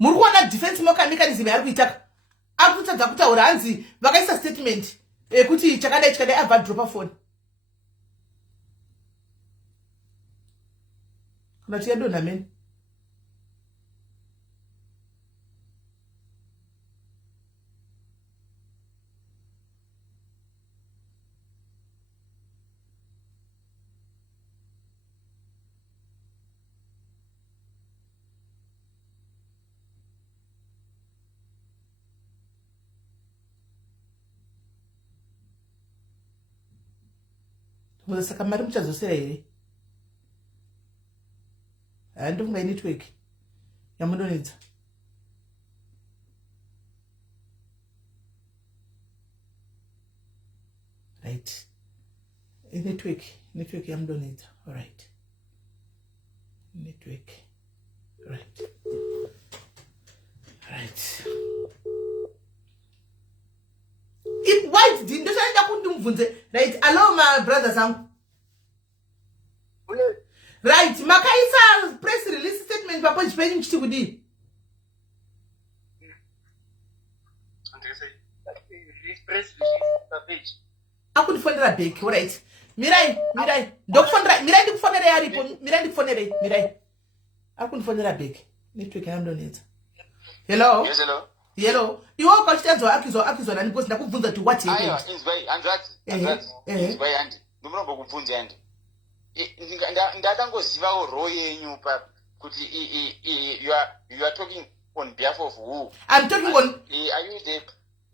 Murwana defense mechanism yari kuita akutadza kutaura hanzi vakaisa statement kuti chakadai abva dropa phone kana tiyadonha meni. Saka mari muchazosera here handofunga network yamudonedza right. Network yamudonedza. All right. Network right. It white did right. Hello, my brothers. Right. Makaisa press release statement. Papa is paying chikudi. I could find a big. All right. Mirai. Don't find right. Mirai the phone area. Mirai. I couldn't find a big. Network I'm doing it. Hello. Yes, hello. Hello. You all questions or accusation and because nakuvunza to what happened. Ayo, it's very it's very anti. Ndinombwa kubvunza anti. Ndatangozivawo role yenyu pa kuti you are talking on behalf of who? I'm talking on are you the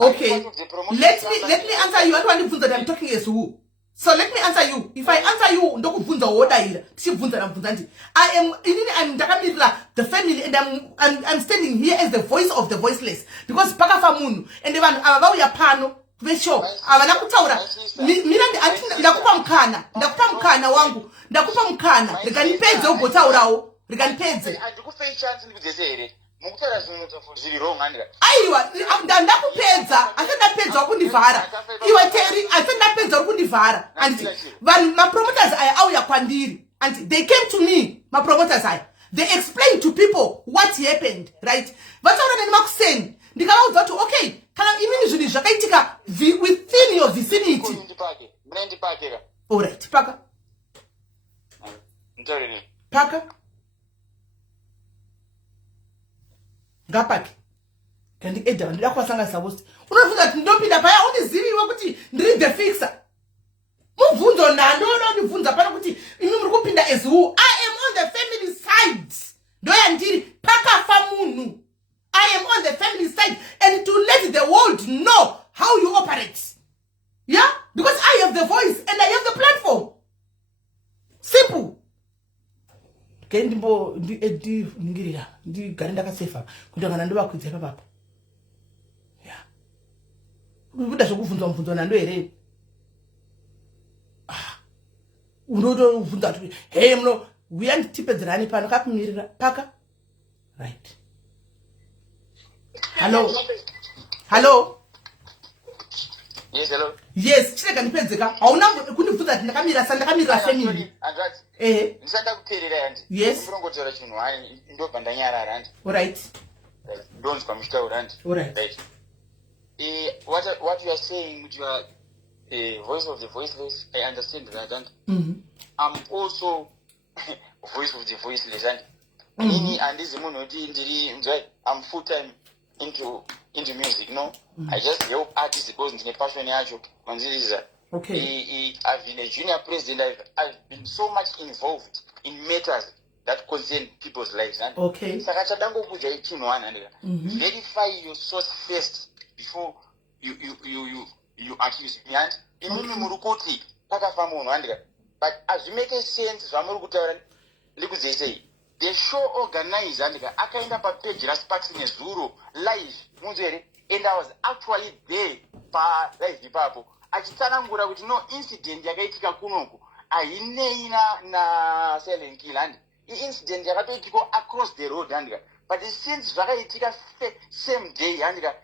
okay. Let me answer you. I don't want to I'm talking as who. So let me answer you. If I answer you, ndokuvunza woda ira. Tichivunza namvunza nti. I'm ndakamira the family and I'm standing here as the voice of the voiceless because paka famunu and vanhu ava vauya pano vesho avana kutaura mina ndakupa mukana wangu ndakupa mukana rekanipedze ugotaurawo rekanipedze andikupe chance ndikudzese here mukutaura zvinhu zviri wrong andira aiwa ndakupedza asi ndapedza wakundivhara iwe Terry asi ndapedza wakundivhara and vanhu mapromoters aya auya kwandiri and they came to me mapromoters aya they explained to people what happened, right? Vataura neni makuseni ndikavaudza kuti okay kana imini zvinhu zvakaitika within your vicinity. All right, paka ngapaki kandi edha ndida kwasanga sabosti unofunga kuti ndopinda paya uniziviwa kuti ndiri the fixer mubvunzo nando unondibvunza pano kuti imi muri kupinda as who. I am on the family side ndoya ndiri pakafa munhu. I am on the family side and to let the world know how you operate. Yeah, because I have the voice and I have the platform. Simple. Kendimbo ndi ngirira ndi garenda kasefa kutangana ndo bakwidza papa. Yeah. Ubuda zvokuvunzwa mvunzo nando here. Unoto uvunza kuti hey mno uyanditipedzerani pano kakumirira paka. Right. Hello. Yes, hello. Yes, chirega nipedzeka. Hauna kunibvunza kuti ndakamira family. Ndisanda kuteerera yandi. Yes. Ndongotaura chinhu hayi ndobva ndanyarara yandi. All right. Ndonzwa muchitaura yandi. All right. What you are saying with your voice of the voiceless, I understand that, and I'm also voice of the voiceless, and Nini andizi munhu kuti ndiri I'm full time into music, no. I just help artists because ndine passion yacho manziriza. Okay. I've been a junior president. I've been so much involved in matters that concern people's lives. Okay. Saka chadango kuja ichino wana ndika. Verify your source first before you accuse me. And inini murukoti pakafa munhu andika. But as you make a sense zvamuri kutaura ndikuzeisei. The show organizer ndika akaenda pa page Rasparks nezuro live munzere, and I was actually there pa live ipapo achitsanangura kuti no incident yakaitika kunoku ainei na Silent Killer. Incident yakatoitika across the road andika, but since zvakaitika same day andika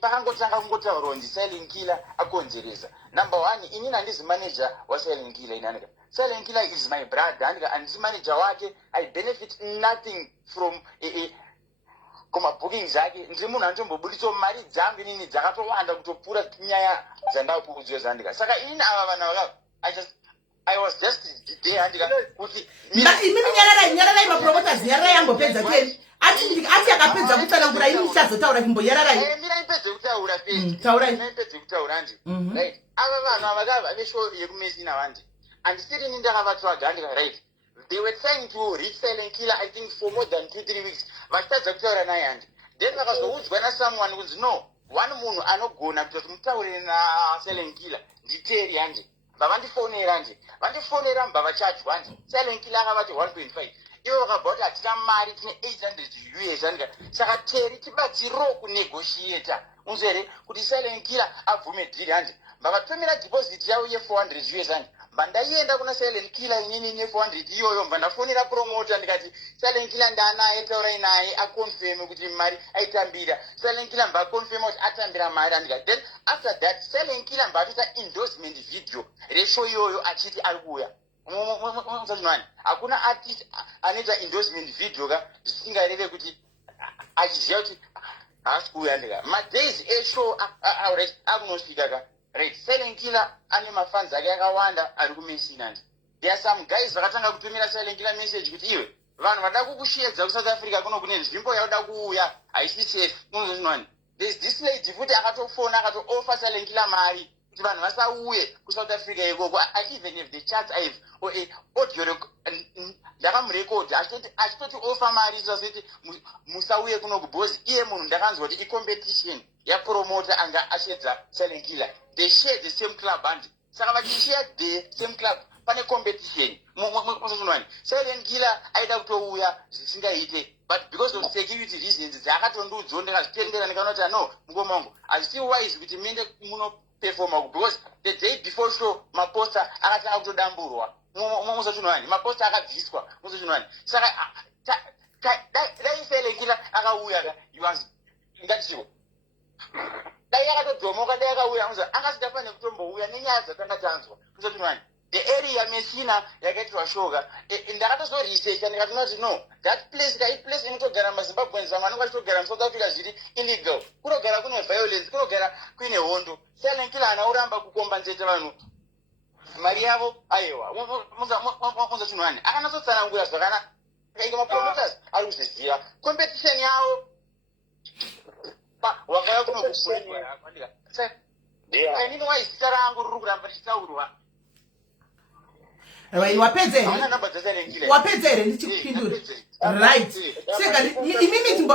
pakangotanga kungotaurwa ndi Silent Killer akonzeresa. Number 1, inini handizi manager wa Silent Killer inandika. Silent Killer is my brother andika, and this manager wake I benefit nothing from koma booking zake. Ndiri munhu anotombobuditso mari dzangu inini dzakatowanda kutopfuura nyaya dzandakuudzwa zandika. Saka inini ava vanhu vakava I was just there andika kuti imimi nyararai mapromoters nyararai yambopedza keni ati akapedza kutsanangura ini chazotaura chimbo nyararai mira ipedze kutaura pedi taurai ipedze kutaura ndi right. Ava vanhu vakava vesho yekumesina vandi andisiri ini ndakavatsvaga andika right. They were trying to reach Silent Killer, I think, for more than 2-3 weeks. Vachitadza kutaura naye handi. Then vakazoudzwa nasomeone kunzi no, one munhu anogona kuti mutaurire na Silent Killer nditeri handi. Vavandifonera handi. Vandifonera mbava chachwa handi. Silent Killer akavati 1.5. Ivo vakabva kuti hatina mari tine 800 US handi. Saka teri tibatsiro kunegotiata. Unzere kuti Silent Killer abvume deal handi. Vakatomera deposit yavo ye 400 US handi. Bandaienda kuna Silent Killer inini ne 400 iyoyo mbandafonera promoter ndikati Silent Killer ndanaye taurai naye aconfirm kuti mari aitambira. Silent Killer mba confirm kuti atambira mari andika. Then after that Silent Killer mbatuta endorsement video resho iyoyo achiti ari kuuya. Muzanwani hakuna artist anoita endorsement video ka zvisingareve kuti achiziva kuti haasi kuuya ndika. Madays eshow akunosvika ka. Right, Silent Killer ane mafans ake akawanda ari kumesina. There are some guys vakatanga kutumira Silent Killer message kuti iwe vanhu vada kukushedza ku South Africa kuno kune nzvimbo yauda kuuya haisi safe. Unozvinwani. There's this lady futi akatofona akatooffer Silent Killer mari kuti vanhu vasauye ku South Africa ikoko. I even have the chat I have audio ndakamurecord achitoti offer mari zvasiti musauye kuno kubozi iye munhu ndakanzwa kuti icompetition yapromota anga ashedza Silent Killer. They share the same club and saka vachishare the same club pane competition. Silent Killer aida kutouya zvisingaite, but because of security reasons dzakatondudzwa ndikazvitendera ndikanoti no mukomangu hazvisi wise kuti mende munoperforma because the day before show maposter akatanga kutodamburwa. Muzachunwani maposter akabviswa. Muzachunwani saka dai Silent Killer akauya ka yuanzi ngatichiwo dai akatodzomoka dai akauya muza akasidafane kutombouya nenyaya dzatanga tanzwa. Muzachunwani the area mesina yakaitwa shoga ndakatozoresearcha ndikatinoti no that place kai place inotogara maZimbabweans vamwe vanenge vachitogara muSouth Africa zviri illegal, kunogara kune violence, kunogara kuine hondo. Silent Killer anauramba kukombenzeta vanhu mari yavo aiwa. Muzachunwani akanasotsanangura zvakanaka kainge mapromoters ari kuzviziva competition yavo wakaya kuno kufurirwa. Inini waizita rangu riri kuramba richitaurwa. Wapedza here ndichikupindura. Right. Saka imimi chimbo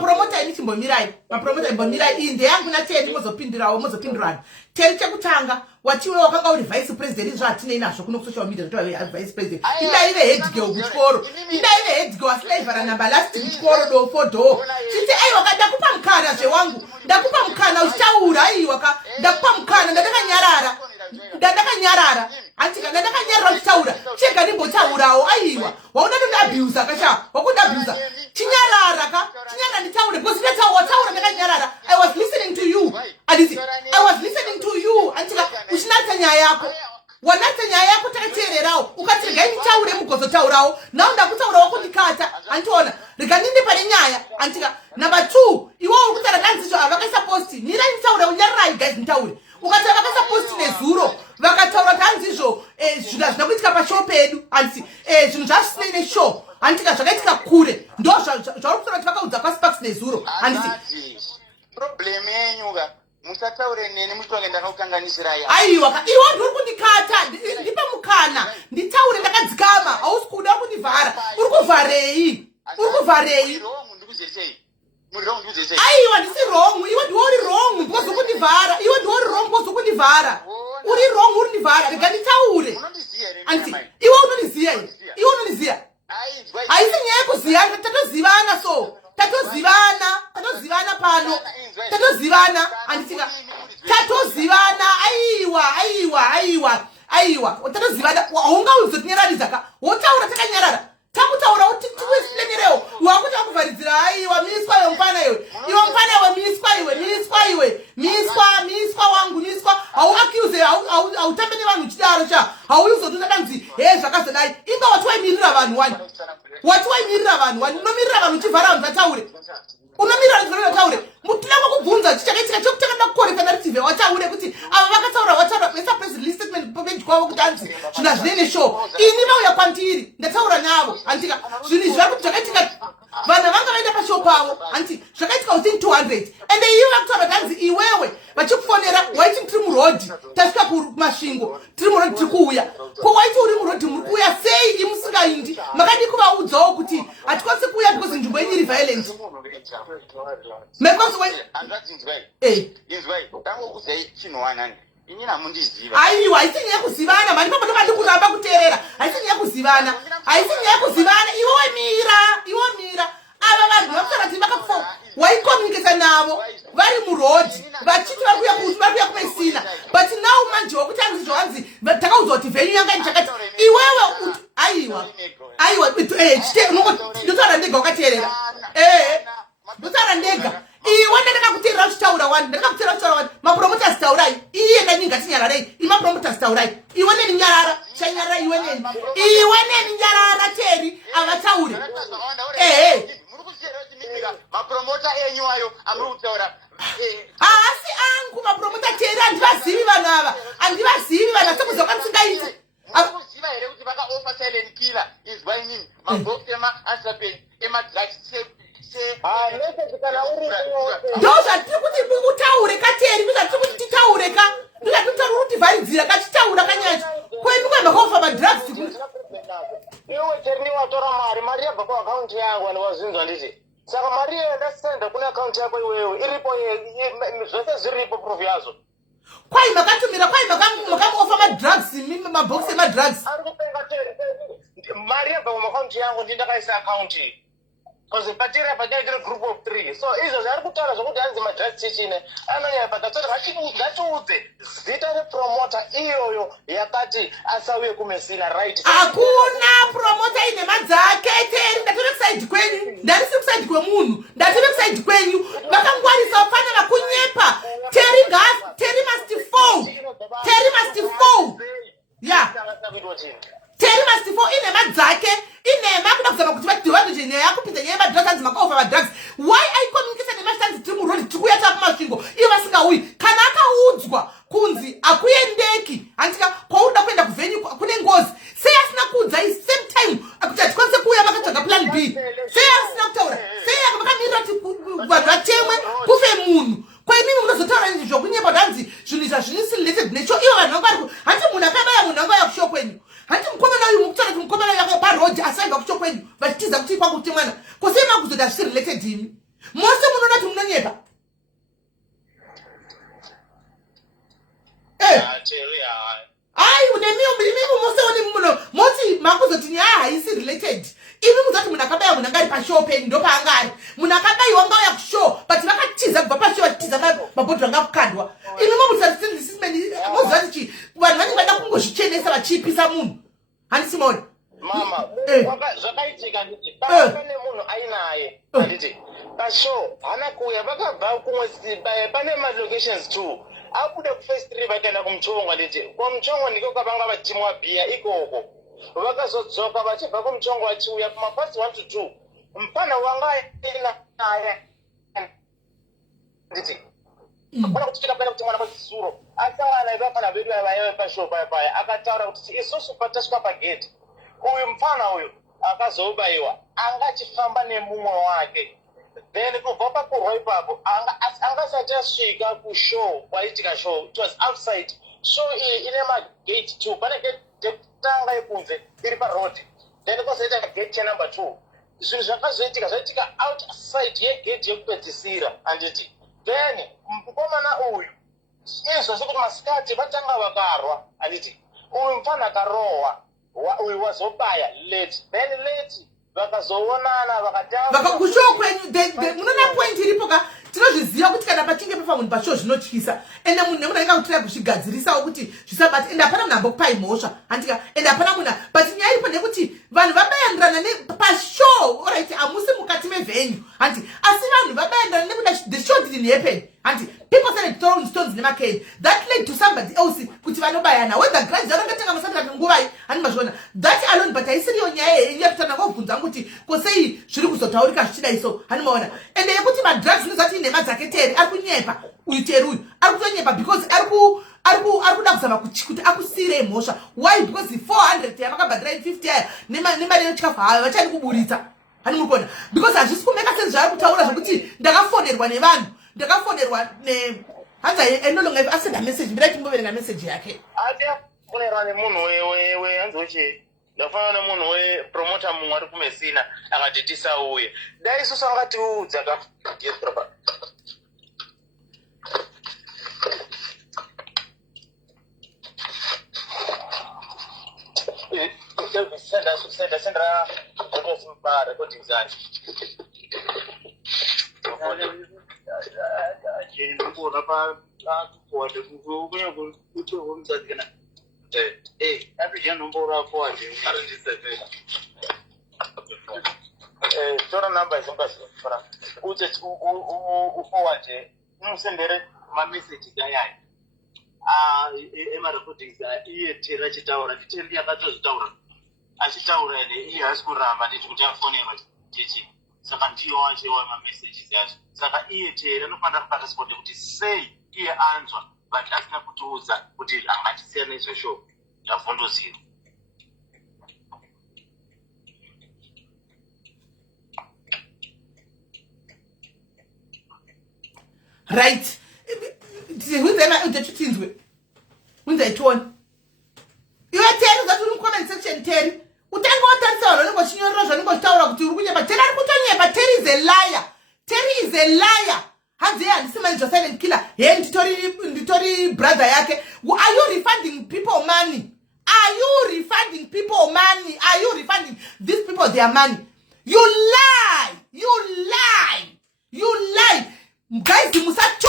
promoter ini chimbo mirai. Mapromoter chimbo mirai iyi ndeyangu nateri muzopindurana. Teri chekutanga watiwe wakanga uri vice president zvatine inazvo kuno social media kuti vice president. Indaive head girl kuchikoro. Indaive head girl slaver number last kuchikoro do for do. Chiti aiwa ndakupa mukana zvewangu. Ndakupa mukana uchitaura aiwa ndakupa mukana ndakanyarara. Ndakanyarara. Antika ndakanyarara uchitaura. Chega ndimbotaurawo aiwa. Waona ndabuse akasha. Wakunda abuse. Chinyarara nditaure because ndataura ndakanyarara. I was listening to you. Adisi. I was listening to you. Antika ushinatsa nyaya yako. Wanatsa nyaya yako takateererawo. Ukatirega nditaure mugozotaurawo. Nawo ndakutaurawo kundikata. Antiona. Rega ndinde pane nyaya. Antika number 2. Iwo ukutara kanzizvo avakaisa post. Nira nditaure unyararai guys nditaure. Ukatara vakaisa post nezuro. Vakataura kanzizvo zvinhu hazvina kuitika pashow pedu handiti zvinhu zvazvisinei neshow handitika zvakaitika kure ndo zvauri kutora kuti vakaudza kwaSparks nezuro handiti problem yenyuka musataure neni muchitoke ndakaukanganisira aiwa iwo ndiri kundikata ndipe mukana nditaure ndakadzikama hausi kuda kundivhara uri kuvharei aiwa ndisi wrong iwe ndiwo uri wrong bozokundivhara iwe ndiwo uri wrong bozokundivhara uri wrong uri ndivhara rega nditaure handiti iwe unondiziya iwe unondiziya haisi nyaya yekuziyana tatozivana so tatozivana pano tatozivana handitika tatozivana aiwa tatozivana haungauzotinyararizaka wotaura takanyarara takutaura kuti tikuisilenerewo wakuti wakuvharidzira aiwa miswa iwe mfana iwe miswa wangu miswa hauakiuze hautambe nevanhu chidaro cha hauzototakanzi zvakazodai inga wati waimirira vanhu wani unomirira vanhu uchivhara vanhu vataure unomirira vanhu vataure vataure mutinanga kubvunza chichakaitika chekutanga kukoreka narrative wataure kuti ava vakataura vesa press release statement pamage kwavo kuti anzi zvinhu hazvinei neshow ini vauya kwandiri ndataura navo handika zvinhu izvi vari kuti zvakaitika vanhu vanga vaenda pashow pavo handiti zvakaitika within 200 ende iwe vakutaura kanzi iwewe vachikufonera waiti tiri murodhi tasvika kumasvingo tiri murodhi tiri kuuya ko waiti uri murodhi muri kuuya sei imusingaindi makadi kuvaudzawo kuti hatikwanisi kuuya because nzvimbo yenyu iri violent aiwa haisi nyaya kuzivana mani pamoto mandi kuramba kuteerera haisi nyaya kuzivana iwe mira ava vanhu vakusara kuti vakafo waikomunikesa navo vari murodhi vachiti varikuya kumesina but now manje wakuti anzi zvoanzi takaudzwa kuti venyu yanga ichakati iwewe aiwa ndotaura ndega wakateerera ndotaura ndega iwe ndandakakuteerera uchitaura wani mapromoters taurai iye neni ngatinyararei imapromoters taurai iwe neni nyarara chanyarara iwe neni nyarara teri avataure mapromota enyu ayo amuri kutaura haasi angu mapromota teri handivazivi vanhu ava handivazivi vanhu asekuzokwanisingaiti akuziva here kuti vakaofa silent killer izwa inini mabox ema-ansapen ema-drugs ndo zvatiri kuti utaure kateri ndo zvatiri kuti titaure ka ndo zvatiri kutaura kuti vharidzira kachitaura kanyacho kwenu kwemakaofa madrugs iwe teri niwatora mari yabva kuakaunti yangu andiwazinzwa nditi saka mari iyo ndasenda kune akaunti yako iwewe iripo zvese zviripo proof yazo kwai makatumira kwai makamuofa madrugs mabhokisi emadrugs ari kupenga mari yabva kumaakaunti yangu ndindakaisa akaunti because patiri patiri group of 3 so izvo zvari kutaura zvokuti hanzi madrugs chichine anonyaya patatsoti ngatiudze zita repromota iyoyo yakati asauye kumesina right hakuna promota ine madzake teri ndatori kusaidi kwenyu ndarisi kusaidi kwemunhu ndatori kusaidi kwenyu vakangwarisa fanira kunyepa teri must fall ya teri must fall ine madzake inema kuda kuzama kuti vadhivanije nyaya yakupinza nyaya yemadrugs hanzi makaofa madrugs why aikomunikisa nemashanzi tiri murodhi tiri kuyata kumasvingo iye vasingauyi kana akaudzwa kunzi akuendeki handika kwaurida kuenda kuvenyu kune ngozi sei asina kuudza same time akuti hatikwanise kuuya makatsvaga plan b sei asina kutaura sei vakamirira kuti vanhu vatemwe kufe munhu kwaimimi munozotaura izvi zvokunyepa kuti hanzi zvinhu izvi hazvinisi related nesho ivo vanhu vanga vari hanzi munhu akabaya munhu anga yakusho kwenyu hanzi mukomana uyu mukutaura kuti mukomana yake parodhi asaibva kusho kwenyu vachitiza kuti ikwangu kuti mwana kwosei makuzoda zvisi related imi mose munoona kuti munonyepa ai nemimi mose muno moti makuzoti nyaya haisi related imi muzati munhu akabaya munhu angari pashow penyu ndo paanga ari munhu akabayiwa anga uya kushow but vakatiza kubva pashow vachitiza mabhodhi anga kukandwa imi momutisismeni mozivati chi vanhu vanenge vada kungozvichenesa vachipisa munhu handisimaona mama zvakaitika nditi pane munhu ainaye anditi pashow hana kuuya vakabva kumwe pane malocations 2 akuda kufirst river akaenda kumuchongwa nditi kumuchongwa ndiko kwavanga vatimwa bhiya ikoko vakazodzoka vachibva kumuchongwa vachiuya kumapasi 1 to 2 mupana wanga inaye nditi akona kutika pena kuti mwana kwazisuro asangana ipapana vedu vaive pashopa paya akataura kuti isusu patasvika pagedhi uyu mufana uyu akazobayiwa angachifamba nemumwe wake then kubva pakurwa ipapo angasati asvika kushow kwaitika show, it was outside. Show iyi ine magate 2 pane gate yekutanga yekunze iri parod, then kozoita gate number 2. Zvinhu zvakazoitika zvaitika outside yegate yekupedzisira handiti. Then mukomana uyu izvo zvekuti masikati vatanga vakarwa handiti, uyu mufana akarohwa, uyu wazobaya late, then late vakazoonana vakakushow kwenyu. Munoona point iripo ka tinozviziva kuti kana pachinge pafa munhu pashow zvinotyisa, ende munhu nemunhu ainga kutira kuzvigadzirisawo kuti zvisabata, ende hapana munhu ambokupai mhosva handika, ende hapana munhu, but nyaya iripo ndekuti vanhu vabayandirana pashow, alright, hamusi mukati mevhenyu handi, asi vanhu vabayandirana nekuda the show didn't happen handi, people started throwing stones nemakeni, that led to somebody else kuti vanobayana, whether grudge vakatenga masandira nguvai handi mazviona, that alone, but haisiriyo nyaya yekutana ngobvunza kuti kosei zviri kuzotaurika zvichida iso handi maona, ende yekuti madrugs nozati nhema dzake Teri ari kunyepa, uyu Teri uyu ari kutonyepa because ari kuda kuzama kuti akusire mhosva. Why? Because 400 yamakabhadhira 50 aya nemari yechikafu hayo vachadi kuburitsa hani mukona, because hazvisi kumeka sense zvaari kutaura zvokuti ndakafonerwa nevanhu, ndakafonerwa hanza enolonga asenda message, ndira chimboverenga message yake. Fonerwa nemunhu wehanzoche ndafana nemunhu wepromota mumwe ari kumesina akati tisauye, dai isusu angatiudza ka yes proper senda kutosimba recording zake ndikona pa kuwade kunya kuti umzadzikana andija nomboro yako aje arindisevera tora namba izongazifara uche uforward umusendere mamessage ayaya emarecordings iye Teri achitaura nditendi yakatozvitaura achitaura ene iye hasi kuramba nditi kuti afonera chichi, saka ndiyo wachewa mamessages yacho, saka iye Teri anofanira kuparticipate kuti sei iye anzwa but asina kutiudza kuti angatisiyana izvo show yavhunduziwa. Right, hunzaitinzwe hunzaitiona iwe Teri uzati uri mucomment section. Teri utanga watarisa vanhu vanenge vachinyorera zvanenge vachitaura kuti uri kunyepa. Teri ari kutonyepa. Teri is a liar. Teri is a liar. Hanzi handisi manager silent killer. Hey, nditori brother yake. Are you refunding people money? Are you refunding people money? Are you refunding these people their money? You lie. You lie. You lie. Guys, you must have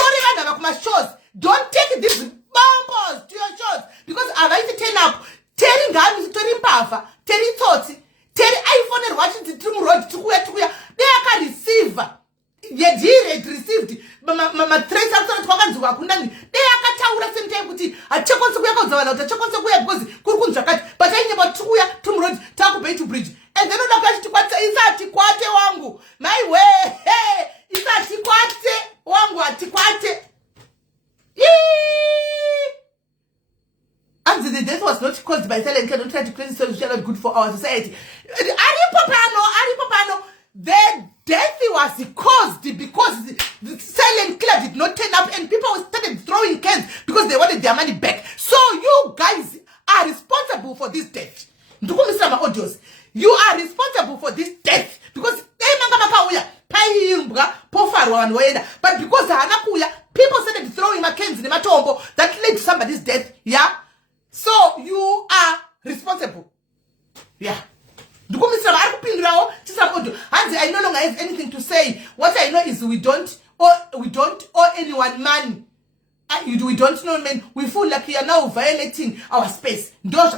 shows. Don't take these bombs to your shows because I like to turn up. Teri ngami Teri mpava, Teri tsotsi, Teri iPhone and watching the Trim Road tukuya. They are receive. Yet he had received mama trace outside kwakanzwa kundani. They are kataura sente kuti achekonse kuya kozawala utachekonse kuya because kurukunza kati but ainyeba tukuya Trim Road takubai to bridge. And then unakashi tikwate isati kwate wangu. My way. Hey, isati kwate wangu atikwate. And the death was not caused by silent killer. Don't try to claim this is not good for our society. Aripopano, the death was caused because the silent killer did not turn up and people started throwing cans because they wanted their money back. So you guys are responsible for this death. You are responsible for this death because but because people started throwing cans in the matombo that led to somebody's death. Yeah. So you are responsible. Yeah. I no longer have anything to say. What I know is we don't owe anyone money. We don't know, man. We feel like we are now violating our space. Get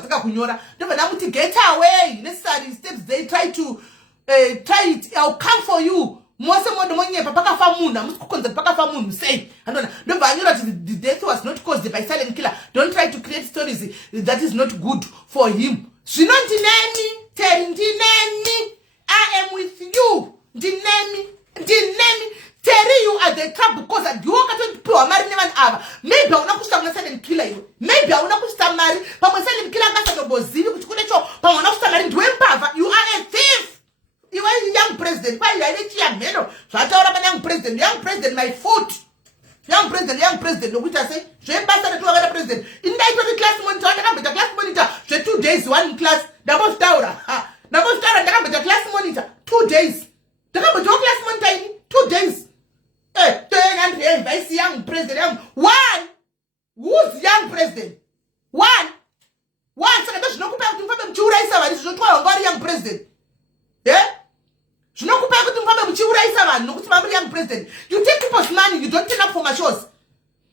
away. Necessary steps they try to try it. I'll come for you. The death was not caused by silent killer. Don't try to create stories that is not good for him. I am with you. Teri, you are the trap because you walk at people are marrying ava maybe hauna kusvika kuna silent killer iwe maybe hauna kusvika mari pamwe silent killer akasatombozivi kuti kune cho pamwe hauna kusvika mari ndiwembavha you are a thief iwe young president kwaiyaine chiyamheno zvataura pana young president my foot young president nokuita sei zvembasa retiwakata president indaitoti class monitor ndakamboita class monitor 2 days one class ndambozvitaura ndakamboita class monitor 2 days ndakamboitawo class monitor ini 2 days vice young president one who's young president one saka ndozvinokupai kuti mufambe muchiuraisa vanhu zvinoitwa ngori young president zvinokupai kuti mufambe muchiuraisa vanhu nokuti mamuri young president you take people's money you don't turn up for my shows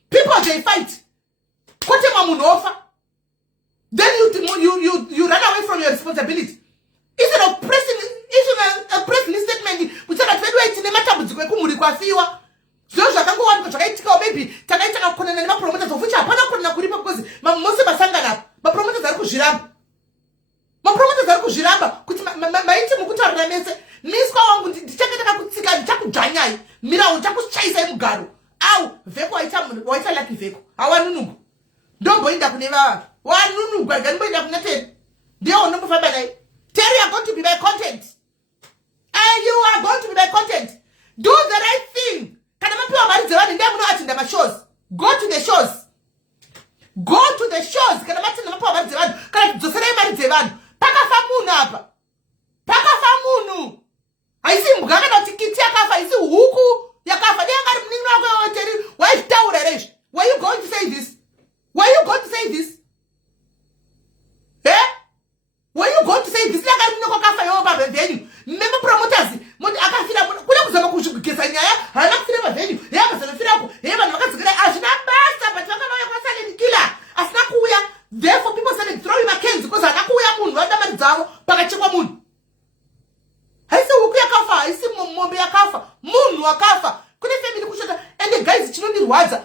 people they fight kotemwa munhu ofa then you run away from your responsibility instead of pressing statement kutsaka twedu aitine matambudziko ekumhuri kwafiwa zviro zvakangowanikwa zvakaitikawo maybe takaita kakonana nemapromoters of which hapana kukonana kuripo because mose masangana apa mapromoters ari kuzviramba kuti maiti mukutaurira mese miswa wangu ndichenge ndakakutsika ndichakudzvanyai mirawo ndichakuchaisai mugaro au vheko waita laki vheko hawanunugwa ndomboinda kune vava wanunugwa ganimboinda kuna teri ndiye unombofamba naye teri are going to be my content and you are going to be my content do the right thing kana mapiwa mari dzevanhu ndiye munoatinda mashows go to the shows kana matinda mapiwa mari dzevanhu kana kudzoserai mari dzevanhu pakafa munhu apa pakafa munhu haisi mbwa kana kuti kiti yakafa haisi huku yakafa dei angari muningi wako yawateri waizvitaura rezvi were you going to say this were you going to say this dangari muningi wakafa yawo pavhenyu meme promoters moti akafira kuda kuzama kuzvigesa nyaya haana kufira pavhenyu yakazanofirako vanhu vakadzikira hazvina basa but vakanauya kwasilent killer asina kuuya therefore people started throwing makenzi because haana kuuya munhu vada mari dzavo pakachekwa munhu haisi huku yakafa haisi mombe yakafa munhu wakafa kune family kushota ende guys chinondirwadza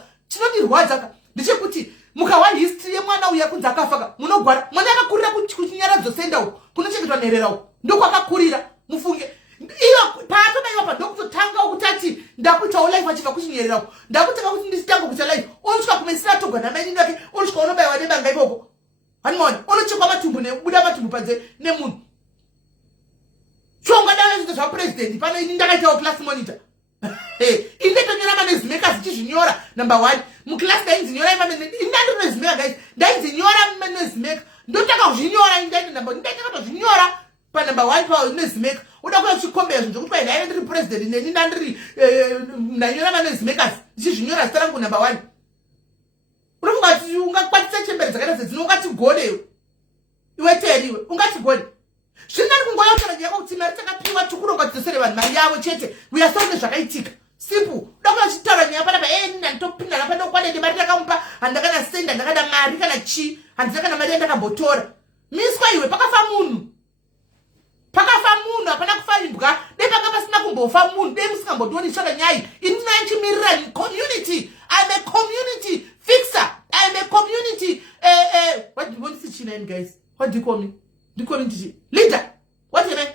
ndechekuti mukawa history yemwana uya kunzi akafaka munogwara mwana akakurira kuchinyara dzosenda uko kunochengetwa nherera uko ndokwakakurira mufunge iyo paatodaiwa pa ndokutotanga ukutati ndakuitawo life achibva kuchinyerera uko ndakutanga kuti ndisitanga kuita life onosvika kumesira togwa namaini yake onosvika unobaiwa nebanga ikoko hanimona onochekwa matumbu nebuda matumbu panze nemunhu chongadawe zvinto zvapresident pano ini ndakaitawo class monitor indetonyora manezimeka zichizvinyora number 1 muclass ndainzinyora indandirinezimeka guys ndainzinyora manezimeka ndotaka kuzvinyora ndaitakato pa number 1 pa nezimeka uda kuya kuchikombera zvinhu zvokuti kwai ndiri president neni ndandiri ndanyora manezimeka zichizvinyora zita rangu number 1 unofunga kuti ungakwatisa chemberi dzakaita sedzino ungati gode iwe teri iwe ungati gode zvinani kungoya utaraji yako kuti mari takapiwa tikuronga tidzosere vanhu mari yavo chete uyasaune zvakaitika simple uda kuya uchitaura nyaya panapa ndanditopinda napa ndokwanende mari takamupa handakana senda ndakada mari kana chi handina kana mari yandakambotora miswa iwe pakafa munhu hapana kufa imbwa dei panga pasina kumbofa munhu dei musingambotoni shaka nyai ini ndinanchimirira community I'm a community fixer I'm a community what do you want to see name guys what do you call me the community leader what am I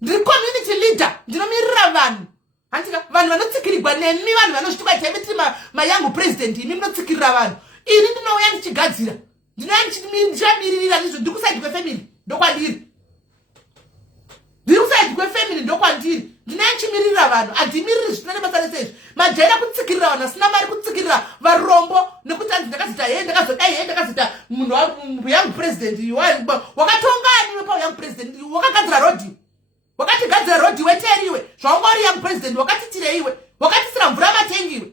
the community leader ndinomirira vanhu handika vanhu vanotsikirigwa nemi vanhu vanozvituka teviti mayangu president imi munotsikirira vanhu ini ndinouya ndichigadzira ndinouya ndichamiririra ndizvo ndikusaidi kwefamily ndokwandiri ndikusaidi kwefamily ndokwandiri ndinouya ndichimirira vanhu handimiriri zvinane basa resezvi majaira kutsikirira vanhu asina mari kutsikirira varombo nekuti anzi ndakazita ndakazodai ndakazita munhu yangu president wakatongani pauyangu president wakagadzira rodi wakatigadzira rodi weteriwe zvaungori yangu president wakatitire iwe wakatisira mvura matengi iwe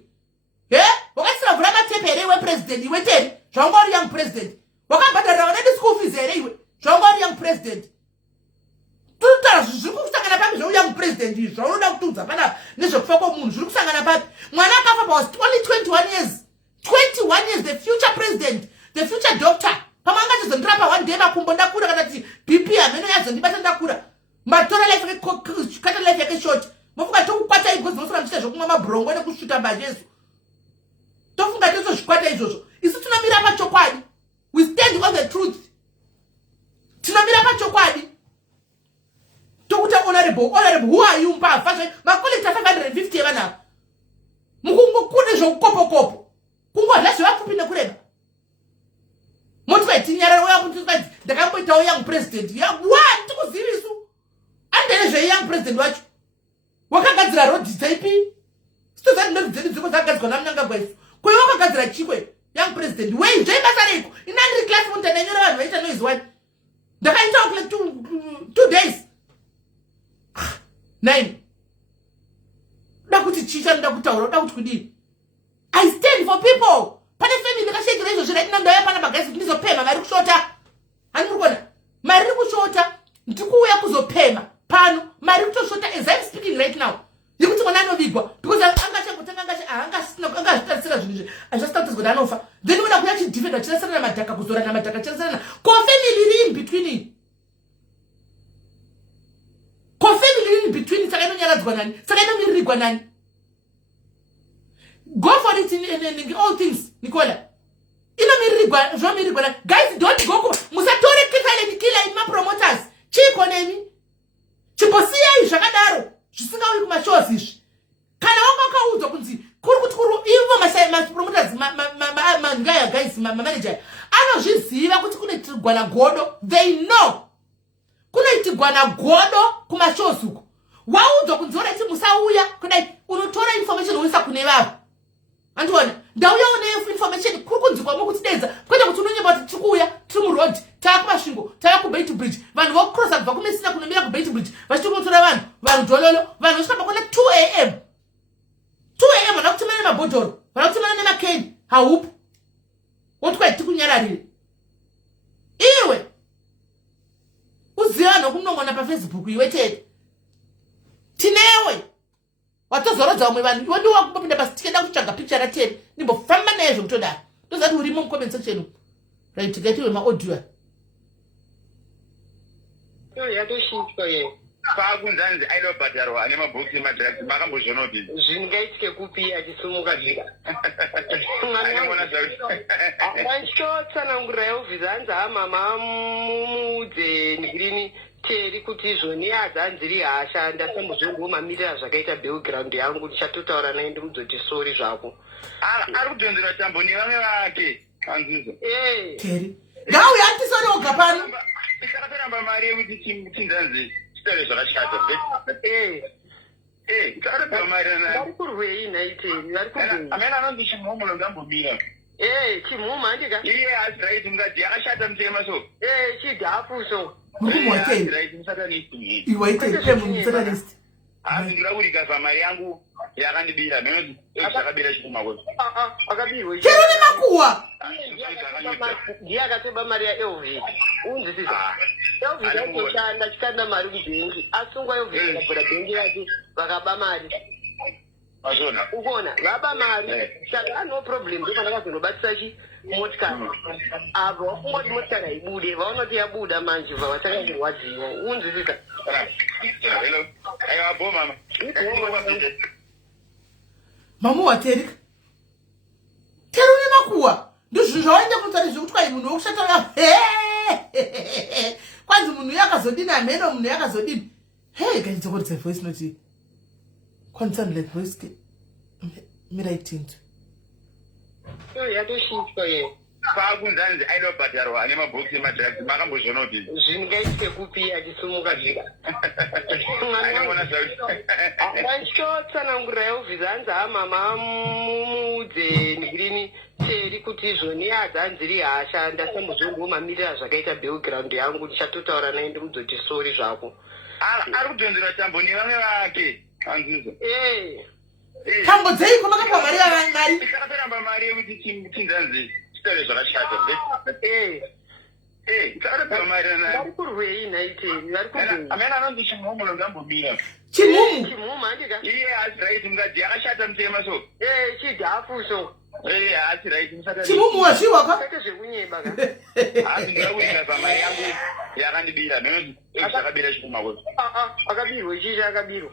wakatisira mvura matepe here iwe president iwe teri zvaungori yangu president wakabhadharira vanedi school fees here iwe zvaungori yangu president tutara zviri kusangana papi zveuyangu president izvi zvaunoda kutudza panapa nezvekufa kwomunhu zviri kusangana papi mwana akafa was only 21 years 21 years the future president the future doctor pamwe angachizondirapa one day makumbo ndakura kana kuti bp hameno yazondibata ndakura matora life kata life yake short mofunga tokukwata igozi mofunga mchita zvokumwa mabhurongo nekusvuta majesu tofunga tozozvikwata izvozvo isu tinomira pachokwadi we stand on the truth tinomira pachokwadi tokuta honorable who are you mpavha makolekta 550 yevanavo mukungokune zvokukopokopo kungodla zvevapfupi nekureba motikati nyararo yangu tikati ndakamboitawo young president what tikuzivisu andene zveyoung president wacho wakagadzira rodhi dzaipi sitozati ndodzi dzedu dziko dzakagadzirwa namunangagwa isu kwewe wakagadzira chikwe young president wei zvaibasa reiko inandiri class munhu ndanyora vanhu vaita noise one ndakaitawo kule 2 days 9 da kuti chicha nda kutaura da kuti kudii I stand for people pane family ndakashekera izvo zvira inandauya pana magazi kuti ndizopema mari kushota hani murikona mari kushota ndikuuya kuzopema pano mari kutoshota as I'm speaking right now yekuti mwana anovigwa because angachangotanga angazvitarisira zvinhu izvi azvasitakuti kuti anofa then uda kuya chidefenda chirasana namadhaka kuzorana namadhaka chirasana ko family iri in between ko family iri in between saka inonyaradzwa nani saka inomiririgwa nani go for it in all things Nicola inomiririgwa zvomiririgwa nani guys don't go musatore kitale kila in my promoters chiko nemi chimbosiyai zvakadaro zvisingauyi kumashows izvi kana wanga wakaudzwa kunzi kuri kuti kuri ivo mapromoters mangaya guys manager anozviziva kuti kunoitirwa nagodo they know kunoitirwa nagodo kumashows uko waudzwa kunzi orati musauya kudai unotora information uisa kune vavo andiona ndauya une information kuri kunzi kwamo kuti deza kwete kuti unonyemba kuti tikuuya tiri muroad tava kumasvingo tava kubait bridge vanhu vokrosa kubva kumesina kunomira kubait bridge vachitokunotora vanhu dhololo vanhu vasvika pakona 2 am vana kutimana nemabhodhoro vana kutimana nemakeni haupo wotikwaiti kunyararire iwe uziva vanhu kunongona pafacebook iwe tete tinewe watozorodza umwe vanhu iwe ndiwakumbopinda pasi tikenda kutsvaga picture rateni nimbofamba naye zvokutodaro ndozati urimo mucomment section right gatiwe maaudio yatoshintswa ye pakunzanzi aidobhadharwa ane mabhokisi emadrugs makambozvonoti zvingaitike kupi achisumuka zvika vachitotsanangurira yehovhisi hanzi hamama mumudze ngirini teri kuti izvoni adzanziri hasha ndasambozvongomamirira zvakaita background yangu ndichatotaura naye ndimudzoti sori zvako ari kudhonzera tambo nevamwe vake anzizo teri ngauya antisoriwoga pano isakatoramba mari yekuti chinzanzi chitare zvakashata ikatopiwa mari vari kurwei naiteni vari kurwei amene anonzi chimhomulo ndambomira chimhuma handika iye aziraiti mukadzi yakashata mutema so chidhafuso iwaitepemusatanist asi ndira kuti ikabva mari yangu yakandibira mene zvakabira chikumakoti akabirwe chero nemakuwa ndiye akatoba mari yaelvis unzwisisa elvis atoshanda chikanda mari kubhengi asungwa elvis akabvura bhengi yake vakaba mari ukona vaba mari saka ano problem ndopana kazonobatisa motikari avo wakungoti motikari haibude vaonoti yabuda manje vavatakazirwadziwa unzwisisa mamu waterika tero nemakuwa ndizvo zvawaenda kutari zvekutwai munhu wokushataura kwanzi munhu yakazodini ameno munhu yakazodini hey gaidzokoritsa voice noti concern like voice miraitinto yatoshintswa ye pakunzanzi aidobhadharwa ane mabhokisi emadrugs makambozvonoti zvingaitike kupi achisumuka zvika vachitotsanangurira yehovhisi hanzi hamama mumudze ngirini teri kuti izvoni adzanziri hasha ndasambozvongomamirira zvakaita background yangu ndichatotaura naye ndimudzoti sori zvako ari kudhonzera tambo nevamwe vake anzizo tambo dzeiko makapa mari yavamari isakatoramba mari yekuti chinzanzi chitare zvakashata ikatopiwa mari vari kurwei naiteni vari kurwei amene anonzi chimhomulo ndambomira chimhuma handika iye aziraiti mukadzi yakashata mutema so chidhafuso asiraiti chimumu wazviwaka kate zvekunyeba ka asi ndira kuti ikabva mari yangu yakandibira mene zvakabira chikumakoti akabirwe chichi akabirwa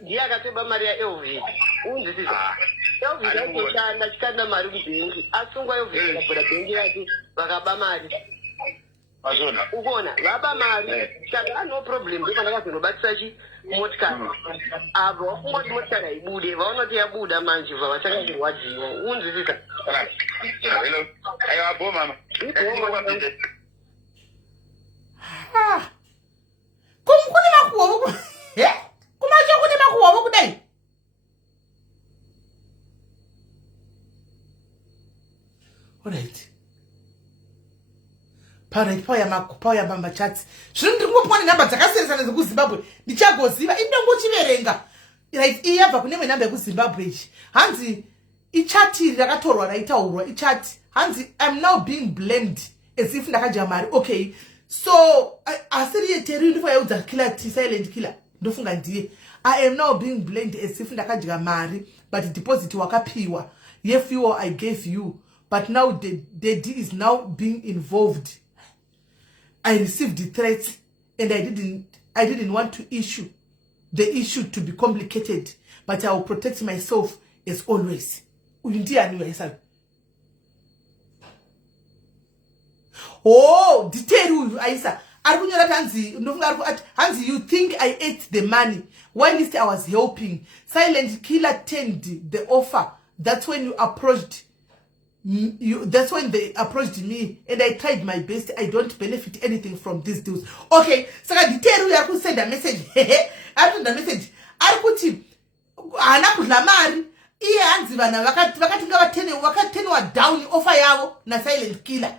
ndiye akatoba mari yaelvis unzwisisa elvis atoshanda chikanda mari kubhengi asungwa elvis akabvura bhengi yake vakaba mari Mazona. Ugona, vapa mari, saka no problem, kana kazonobatisa motikari. Avo wakungoti motikari ibude, vaonoti yabuda manje vavachakangirwadziwa. Unzwisisa? Hello. Ayo abo mama. Kune makuwa kumacho kune makuwa kudai. Alright. Pauya mamba chats. Zvino ndiri kungopona namba dzakasiyana dzekuZimbabwe. Ndichagoziva indongochiverenga. Right, iyabva kune namba yekuZimbabwe ichi. Hanzi ichati rakatorwa raitaurwa ichati. Hanzi I'm now being blamed as if ndakadya mari. Okay. So asiri yeteri ndifo yaudza killer T silent killer. Ndofunga ndiye. I am now being blamed as if ndakadya mari but deposit wakapiwa. Ye fuel I gave you. But now the daddy is now being involved. I received the threats and I didn't want to issue the issue to be complicated, but I will protect myself as always. Oh, detail Aisa. Hanzi, you think I ate the money? While I was helping. Silent killer turned the offer. That's when you approached. That's when they approached me and I tried my best. I don't benefit anything from these deals. Okay, so I detail you could send a message. After the message, I put him Anakulamari. Hanzi bana wakati wa down offer yao na silent killer.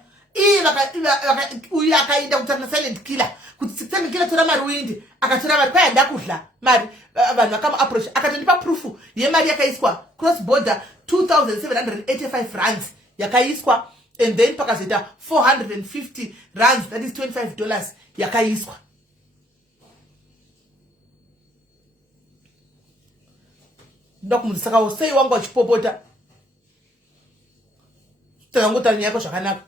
Uyakaida kutana silent killer. Kuti silent killer tora mari windi. Akatora mari kwa ndakudla. Mari vanhu vakama approach. Akatondipa proof ye mari yakaiswa cross border 2,785 rands yakaiswa and then pakazeta 450 rands, that is $25 yakaiswa. Ndokumudisaka usei wangu wachipopota. Tanguta nyako shakanaka.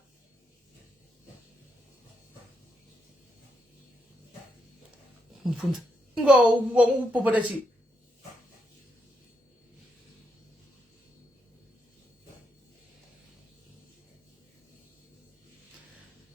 Mfunza. Ngo upopota chi.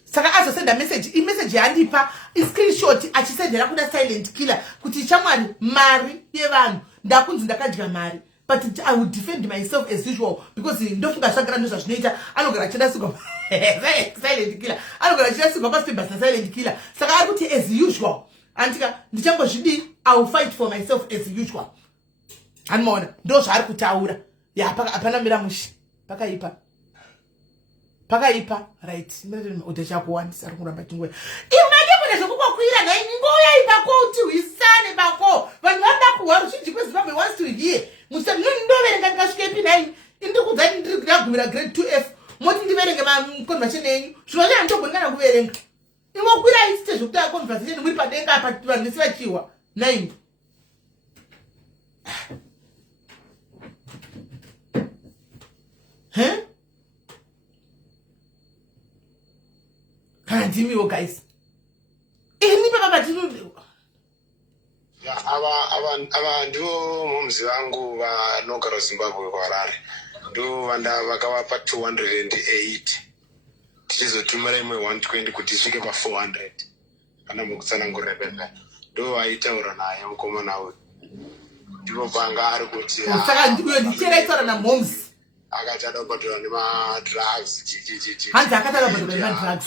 Saka azo send a message. I message yandipa. I screenshot. Achisendera kuna silent killer. Kuti chamwani mari yevanhu. Ndakunzi ndakadya mari. But I would defend myself as usual because ndofunga shagara ndo zvinoita anogara chida sigo silent killer. Anogara chida sigo pasi basa silent killer. Saka ari kuti as usual. Antika ndichangozvidi I will fight for myself as usual. Anmona ndo zvari kutaura. Ya apana miramushi. Pakaipa right mimi utechakuwandisa ari kuramba chingwe imanje kune zvokukwira ngai ngoya ipako uti uisane bako vanhu vanoda kuhwa ruchinji kweZimbabwe wants to hear musa ndoverenga ndikasvike P9 indikudzani ndiri kugumira grade 2F moti ndiverenge conversation yenyu zvinoita ndogona kuverenga imokwira isite zvokutaura conversation muri padenga apa vanhu vese vachiwa 9 Kandimiwo guys. Ini baba batinu. Ava ndivo mumzi vangu vanogara Zimbabwe kwaRarare. Ndo vakavapa 208. Tichizotumira imwe 120 kuti isvike pa400. Kana mukutsanangurira pembe. Ndo vaitaura naye mukomana uyu. Ndipo panga ari kuti saka ndiyo ndicheraitaura namomzi. Akati adakubatirwa nemadrugs. Hanzi akati adakubatirwa nemadrugs.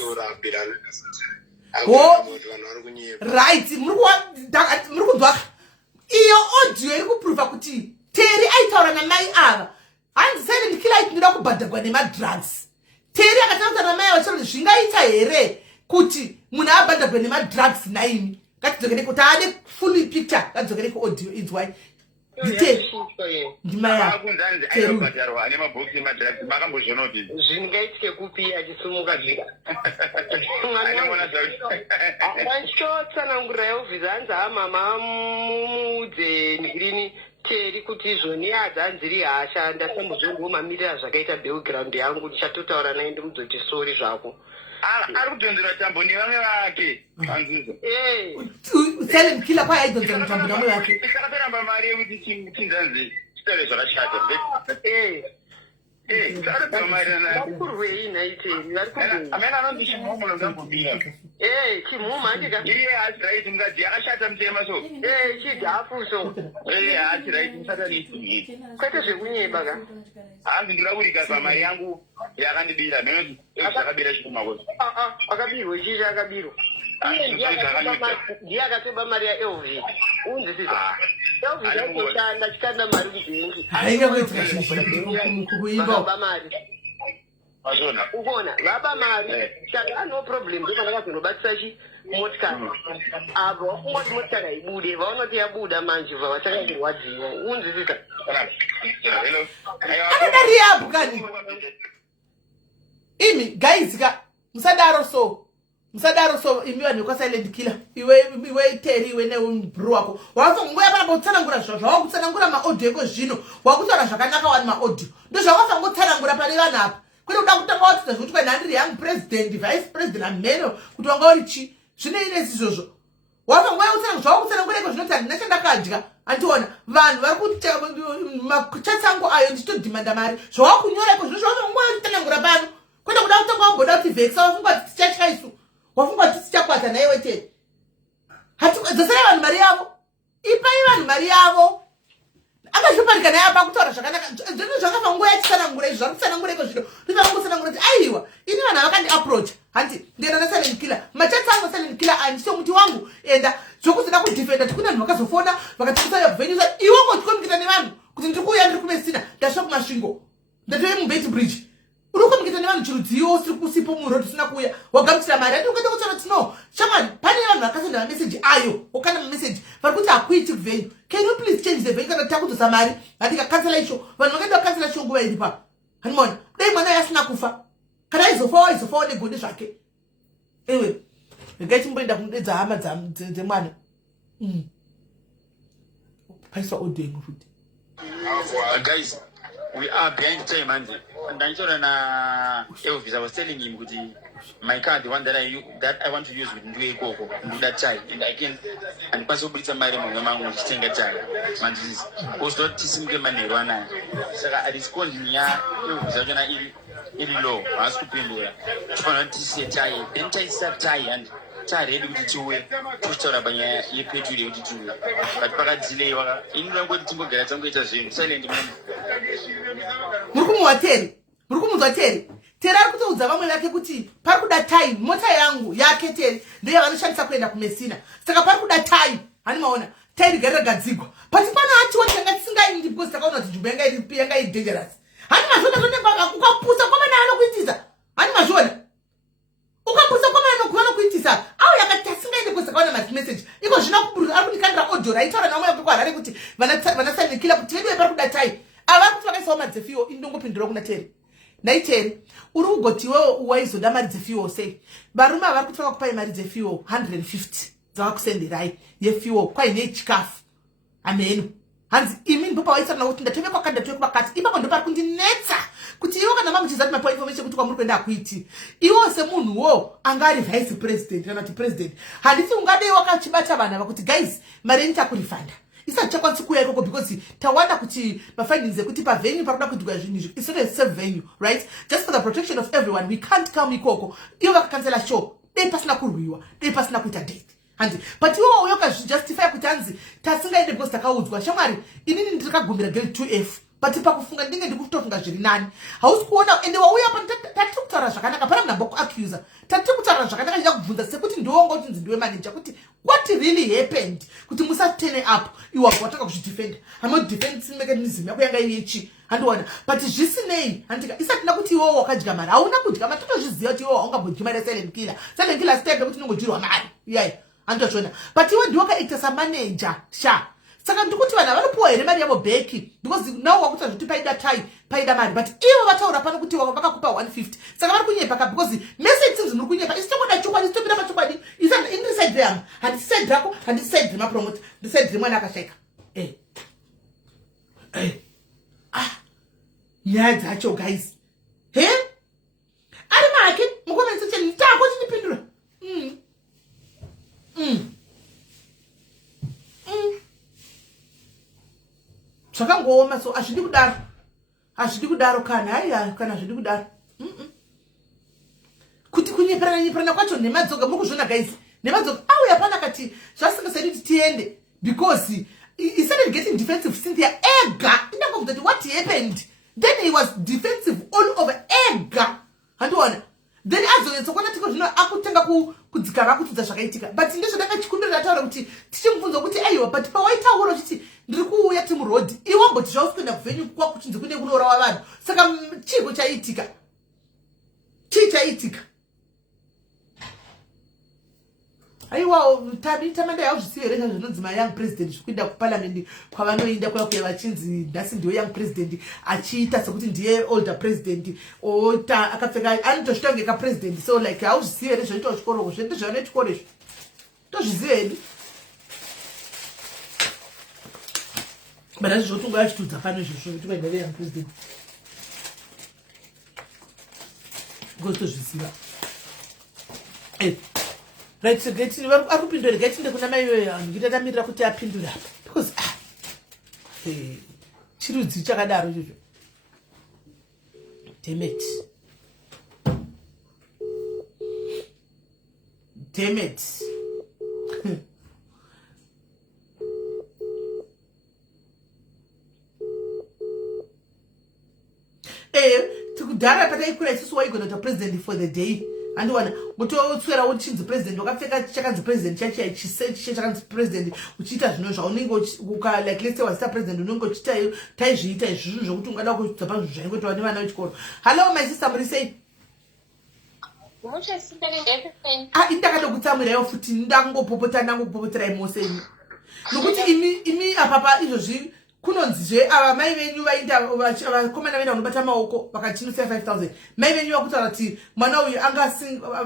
Right, muri kunzwa iyo audio iri kuprova kuti Terry aitaura namai ava. Hanzi silent killer aitinoda kubhadharwa nemadrugs. Terry akataura namai ava chero zvingaita here kuti munhu abhadharwe nemadrugs naimi. Ngatidzokere kuti ade full picture, ngatidzokere kuaudio inzwai. Ndimaya Ayobhadharwa ane mabhokisi emadrugs makambozvonoti zvingaitike kupi achisumuka zvika vanchotsanangurira yehovhisi hanzi hamama mudze ngirini Terry kuti izvoni adzanziri hasha ndasambozongomamirira zvakaita background yangu ndichatotaura naye ndimuzoti sori zvako ari kudonzera tambo nevamwe vake anzizo silent killer kwai aidonzera tambo nevamwe vake saka peramba mari yekuti tinzanzi chitare zvakashata Varikurwei naiteni varikurwei amene anondisha muhomo ngambobira chimhuma andika iye hati right mukadzi yakashata mutema so chidhafuso hati right musatanisi kwete zvekunyeba ka hanzi ndirakurika pamari yangu yakandibira nekuti zvakabira chikumakoso akabirwa chii chakabirwa ndiye akatoba mari yaelvi unzisisa elvi atoshanda chitanda mari kubhengi hainga kuitika zvinhu mari ukona vapa mari saka ano problem ndopana kazonobatisa motikari avo wakungoti motikari haibude vaonoti yabuda manje bva vatakangirwadziwa unzisisa anoda riabu kani imi guys ka musadaro so imi vanhu vekwasilent killer iwe Terry iwe nebro wako wafangoya pana kutsanangura zvawakutsanangura maaudio eko zvino wakutaura zvakanaka wani maaudio ndozvawafangotsanangura pane vanhu apa kwete kuda kutanga watidza zvokuti kwainhandiri yangu president vice president amheno kuti wanga uri chi zvine inesi izvozvo wafangoya kutsanangura zvawakutsanangura eko zvinoti handina chandakadya andiona vanhu vari kuita machatsangu ayo ndichitodhimanda mari zvawakunyora eko zvino zvawafangoya kutsanangura pano kwete kuda kutanga wamboda kuti vexa wafunga kuti tichatya isu wafunga kuti tichakwata naiwe Terry dzosai vanhu mari yavo ipai vanhu mari yavo akazvoparika naye apa kutaura zvakanaka zvino zvakafangoya achitsanangura izvi zvarikutsanangura iko zvino ndivangotsanangura kuti aiwa ini vanhu havakandi approach handi ndienda nasilent killer machatsangu silent killer andiso muti wangu enda zvokuzoda kudefenda kuti kune vanhu vakazofona vakatikusaya venue iwe ngotikomikita nevanhu kuti ndiri kuuya ndiri kumesina ndasvika kumasvingo ndatove mubeit bridge uri kukomikita nevanhu chirudziyo usiri kusipo muro tisina kuuya wagamuchira mari ati ukaenda kutaura kuti no shamwari pane vanhu vakasenda mameseji ayo wakanda mameseji vari kuti hakuiti kuvenue can you please change the venue kana takudzasa mari handikakansela isho vanhu vakaenda vakansela isho nguva iri pa hanimona dai mwana yasina kufa kana aizofawo negoni zvake ewe regai chimboenda kunodedza hama dzemwana paiswa audio yengu futi guys we are behind time and ndanichora na Elvis I was telling him kuti my car the one that I want to use with ndiwe ikoko ndoda chai and again andikwanisa kubuditsa mari mumwe mangu ndichitenga chai mandizi kozoti tisimike manheru anayo saka arisikondi nya Elvis achona iri low haasi kupindura tifanira kuti tisiye chai then taisa chai and taredi kuti tiuye tochitaura panyaya yepeturu yekuti tiuye but pakadzileiwa ini ndangoti timbogara tangoita zvinhu silent muri kumudzwa Terry ari kutoudza vamwe vake kuti pari kuda time mota yangu yake Terry ndiye vanoshandisa kuenda kumesina saka pari kuda time hani maona Terry gari ragadzigwa pati pana atiwa tanga tisingaindi because takaona kuti nzvimbo yanga iri dangerous hani mazvona zvonenge ukapusa kwamana anokuitisa hani mazvona ukapusa kwamana anokuitisa au yakati tasingaindi because takaona message iko zvina kuburira ari kundikandira audio raitaura namwe yako kwarare kuti vana kila kuti vedu pari kuda time ava kuti vakaisawo mari dzefiwo indongopindura kuna Terry nai Terry uri kugoti iwewe waizoda mari dzefiwo sei varume avari kuti vakakupai mari dzefiwo 150 dzavakusenderai yefiwo kwaine chikafu ameno hanzi imi ndipo pawaisarana kuti ndatove kwakati ipapo ndo pari kundinetsa kuti iwo kana mamuchiza kuti mapiwa information kuti kwamuri kuenda akuiti iwo semunhuwo anga ari vice president kana kuti president handiti ungadei wakachibata vanhu ava kuti guys mari yenyu takurifanda isati chakwanisi kuuya ikoko because tawanda kuti mafindings ekuti pavenue pakuda kuitika zvinhu izvi it's not a safe venue right just for the protection of everyone we can't come ikoko ivo vakakansela show dei pasina kurwiwa dei pasina kuita date handi but iwo uyo kazvijustify kuti hanzi tasingaende because takaudzwa shamwari inini ndikagumira grade 2F but pakufunga ndinge ndikutofunga zviri nani hausi kuona ende wauya pa tatiri kutaura zvakanaka pana munhu akuaccusa tatiri kutaura zvakanaka ndida kubvunza sekuti ndiwonga kuti nzi ndiwe manager kuti what really happened kuti musatene up iwa wataka kuzvidefenda hamodefend mechanism yako yanga iyechi handiona but zvisinei handika isatina kuti iwo wakadya mari hauna kudya mari totozviziva kuti iwo haungambodyi mari yasilent killer step yekuti unongodyirwa mari iyai handitozviona but iwe ndiwakaita samanager sha saka ndikuti vanhu vanopiwa here mari yavo bheki because now wakuta zvoti paida mari but ivo vataura pano kuti vakakupa 150 saka vari kunyepa ka because message muri kunyepa isitongoda chokwadi isitomira pachokwadi ini side yangu handisi side rako handisi side remapromota ndiside remwana akashaika nyaya dzacho guys he ari make mukomeni section nditako chindipindura zvakangooma so hazvidi kudaro Hazvidi kudaro kana haiya kana zvidi kudaro. Kuti kunyeperana kwacho nemadzoga mukuzvona guys. Nemadzoga auya pana kati zvasingasaidi kuti tiende because he started getting defensive Cynthia ega. That what happened? Then he was defensive all over ega. Handiona. Then azonyetsokona tiko zvino akutenga kudzikara kutidza zvakaitika. But ndizvo ndakachikumbira taura kuti tichimubvunza kuti aiwa but pawaitaura kuti ndiri kuuya timu road iwamboti zvausikwenda kuvenyu kwa kuchinzi kune kunorawa vanhu. Saka chiko chaitika. Chaitika. Aiwa tamanda yauzvisivereka zvinonzi young president zvikuinda kuparliament kwavanoinda kuya vachinzi nhasi ndiyo young president achiita sekuti ndiye older president ota akapfeka anotosvitangeka president so like hauzvisive here zvoitawo chikoroko zvendizvaone chikoro izvo tozvizive hedu but azvizvotunga achitudza pano izvozvo kuti vaenda veyoung president because tozvisiva right so get arupindure get inde kuna mai ngitatamirira kuti apindura because chirudzi chakadaro izvo damn it tikudhara pataikura isusu waigona kuita president for the day and one mutotswera uchinzi president wakapfeka chakanzi president chachi chisechi chakanzi president uchiita zvino zvaunenge uka like let's say wasita president unenge uchiita taizviita izvozvo zvokuti ungada kudzidza pazvinhu zvaingoitwa nevana vechikoro. Hello my sister Murisei. Indakatokutsamwirayo futi ndangopopotera imoseni nokuti imi apapa izvozvi kunonzizve ava mai venyu vainda vakomana venda vanobata maoko vakachinusira 5,000 mai venyu vakutaura kuti mwana uyu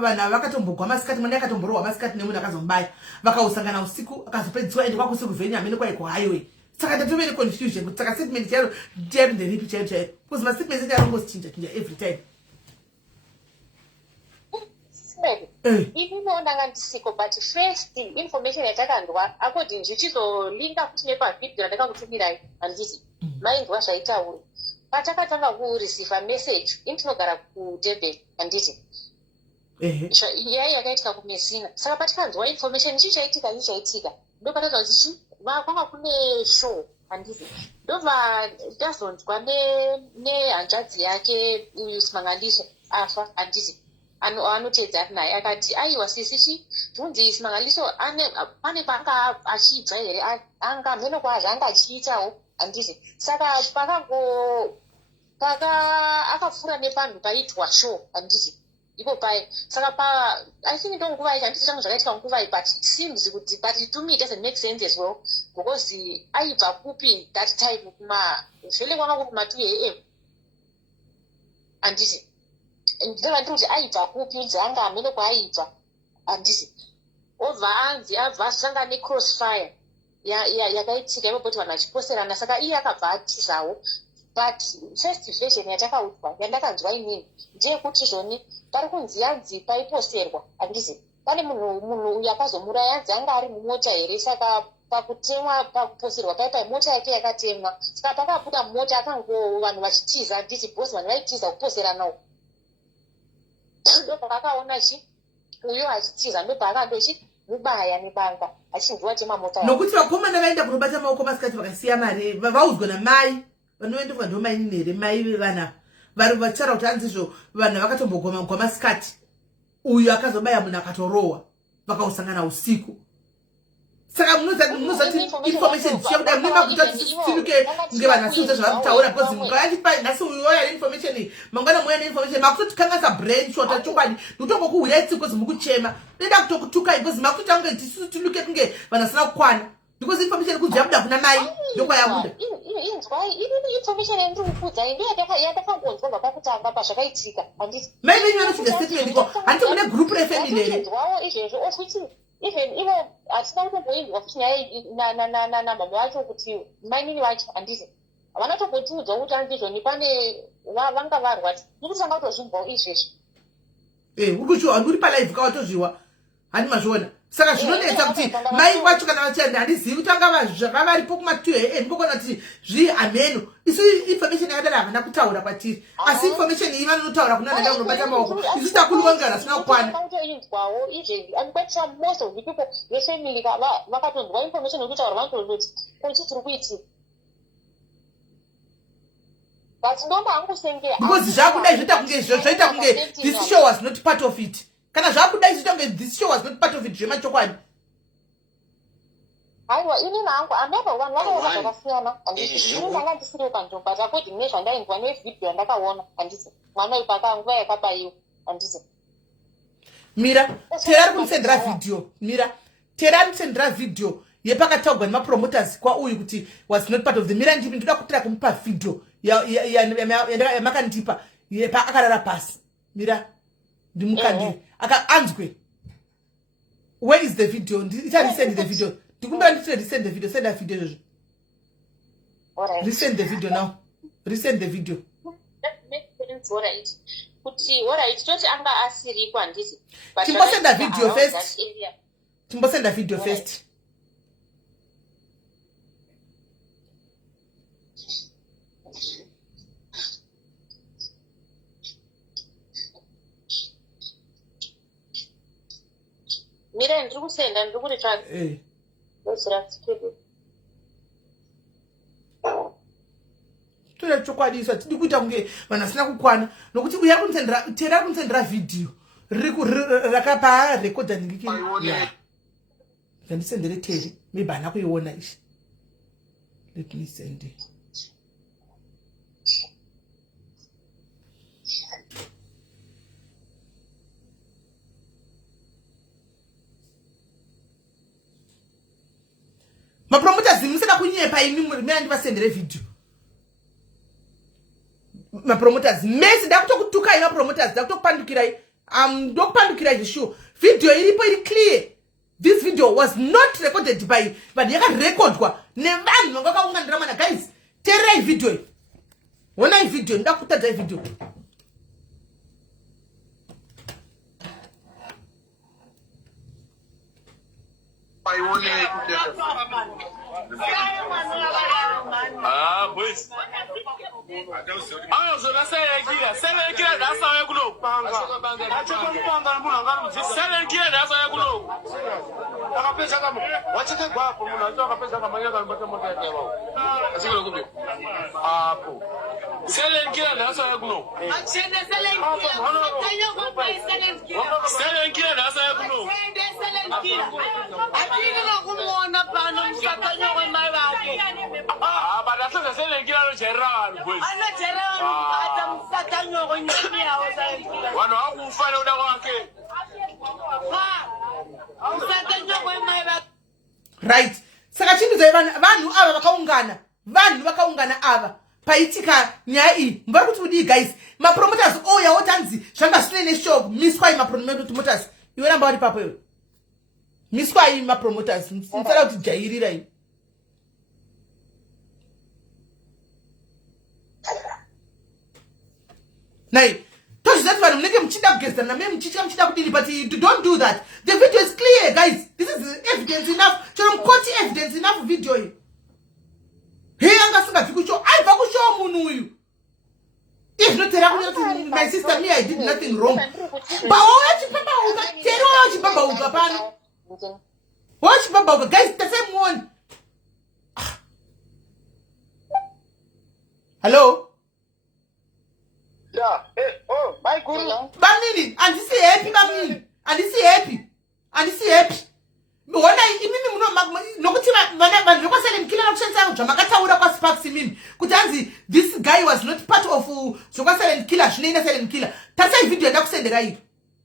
vanhu vakatombogwa masikati mwana akatomborohwa masikati nemunhu akazombaya vakausangana usiku akazopedziswa ende kwakusi kuvhenya hamene kwaiko highway. Saka ndatovene confusion kuti saka statement charo ndiari nderipi chairo because mastatement edu arongozichinja every time. Even ndanga ndisiko but first information yatakandwa according zvichizolinga kuti nepavideo ndakakutumirai handiti maindwa zvaitaura patakatanga kureceive message intinogara kuDurban handiti yai yakaitika kumesina saka patikanzwa information chichaitika ndopatata kuti kwanga kune show handiti ndobva ndazonzwa nehanzvadzi yake uyu Simangaliso afa handiti anotedza ari naye akati aiwa sisi tunzi Simangaliso pane panga achibva here anga mheno kwazvanga achiitawo handiti saka akapfuura nepanhu paitwa show handiti ipo pai saka I think ndonguva ita handiti zvangu zvakaitika nguva iyi but it seems kuti but to me it doesn't make sense as well because aibva kupi that time zvele kwanga kuma 2 am handiti ndava ndiri kuti aibva kupi dzanga hamene kwaaibva handiti obva anzi abva asanga necrossfire yakaitika ipo kuti vanhu vachiposerana saka iye akabva atizawo but first version yatakaudzwa yandakanzwa inini ndeyekuti zvoni pari kunzi yanzi paiposerwa handiti pane munhu uyu akazomuraya yanzi anga ari mumota here saka pakutemwa pakuposerwa pai mota yake yakatemwa saka pakabuda mota akango vanhu vachitiza handiti bhosi vanhu vaitiza kuposeranawo ndopakaona uyo achitiza ndopaakandochi mubaya nebanga achinzwa temamota nokuti vakomana vaenda kunobata maoko masikati vakasiya mari vaudzwa namai vanoendwa ndomaini here mai vevana vari vachara kuti anzizvo vanhu vakatombogwa masikati uyu akazobaya munhu akatorohwa vakausangana usiku saka munozati information chiyakuda mumakuta tinuke ngevanhu asiudza zvavakutaura because mukayandipa nhasi uyu waya information iyi mangwana muya neinformation makutotikanganisa brain shota chokwadi ndotongokuhwira itsi because mukuchema denda kutokutukai because makuti ange tisusu tinuke kunge vanhu asina kukwana because information kunzi yabuda kuna mai ndokwayabuda information yandiri kukudza yatakangonzwa kubva pakutanga pazvakaitika handiti mai venyu vanochidza statement iko handiti mune group refamily here izvezvo ofuti even ivo hatina kutomboinzwa futi nyaya namama vacho kuti mainini vacho handiti vanotombotiudzwa kuti andizvoni pane vanga varwati ndikutanga kutozvimbawo izvezvo urikuchiwa handuri palive kawatozviwa handi mazviona saka zvinonetsa kuti mai wacho kana vachanda handizivi kuti vanga zvakavaripo kumatuhe ndikokona kuti zvihameno isu information yakadara havana kutaura kwatiri asi information iyi vanotaura kuna nenda unobata maoko isu takulongana asina kukwana vakatonzwa information yekutaura vanototi kuti tiri kuitii because zvakudai zvoita kunge this show was not part of it kana zvakudai zvoita kunge this show was not part of it zvemachokwadi aiwa ini nangu ameva vanhu vakaona zvakasiyana handisi ndanga ndisiri panzvimbo but according nezvandainzwa nevidhio yandakaona handisi mwana uyu pakanguva yakabayiwa handisi mira terari kunisendera video mira terari kunisendera video yepakataugwa nemapromoters kwauyu kuti was not part of the mira ndipi ndoda kutira kumupa video yamakandipa akarara pasi mira ndimukandire anzwe where is the video resend the video ndikumbira nditire resend the video send a video izvozvo resend the video now resend the video kuti alright toti anga asiripo handisi timbosenda video first timbosenda video first mira ndiri kusenda ndiri kuritsvaga toda chokwadiso tidi kuita kunge vanhu asina kukwana nokuti uya tera kunisendera vhidhiyo rakapa rekodha ndandisendere teri maybe hana kuiona ishi let me send it. Mapromoters musada kunyepa imi mina ndivasendere video mapromoters mesi ndakutokutukai mapromoters ndakutokupandukirai ndokupandukirai zvishuwo video iripo iri clear this video was not recorded by but yakarekodwa nevanhu vanga vakaunganira mana guys tererai video iyi onai video ndakutadzai video boys. Zona selekira dasa ya kuno panga. Achoko panga mbona ngani selekira dasa ya kuno. Akapesa kama wacheke gwapo muna ndio akapesa kama yaka mbata moto ya wao. Asikolo kubi. Hapo. Selekira dasa ya kuno. Achende selekira. Selekira dasa ya kuno. Atikila kumona pano msakanya kwa mai wake. Badasa selekira no Gerard boys. Ana Gerard hata msakanya kwa nyini yao selekira. Wano hakufanya uda wake. Msakanya kwa mai wake. Right. Saka chindu za vanhu ava vakaungana ava paitika nyaya iyi mbari kuti udii guys mapromoters oya otanzi zvanga sine neshow miswai mapromoters iwe namba vari papo iwe miswai mapromoters nsara kuti jairirai nai tozvizati vanhu munenge muchida kugezana name muchida kudini but you don't do that. The video is clear guys, this is evidence enough chero mukoti evidence enough video iyi hey angasingabvi kushow aibva kushow munhu uyu if not my sister me I did nothing wrong bawachipambauka teri wachipambauka pano wachipambauka guys tasemuoni hello yeah oh my guru bamini andisi happy Wona imimi muno nokuti vanhu vekwasele mkila nakushandisa zvamakataura kwaSparks imimi kuti anzi this guy was not part of zvokwasele mkila zvinoina sele mkila tarisai video yandakusenderai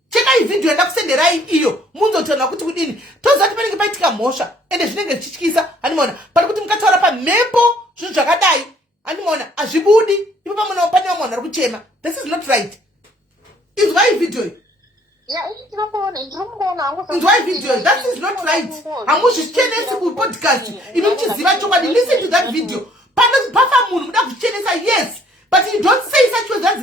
chekai video yandakusenderai iyo munzotona kuti kudini tozati panenge paitika mhosva ende zvinenge zvichityisa handimona pari kuti mukataura pamhepo zvinhu zvakadai handimona hazvibudi ipo pamunawo pane vamwe vanhu vari kuchema. This is not right. Inzwai video iyi Enjoy video. That is not right. Hamuzvichenesi kupodcast. Imi muchiziva chokwadi. Listen to that video. Pafa munhu muda kuchenesa yes. But you don't say such words as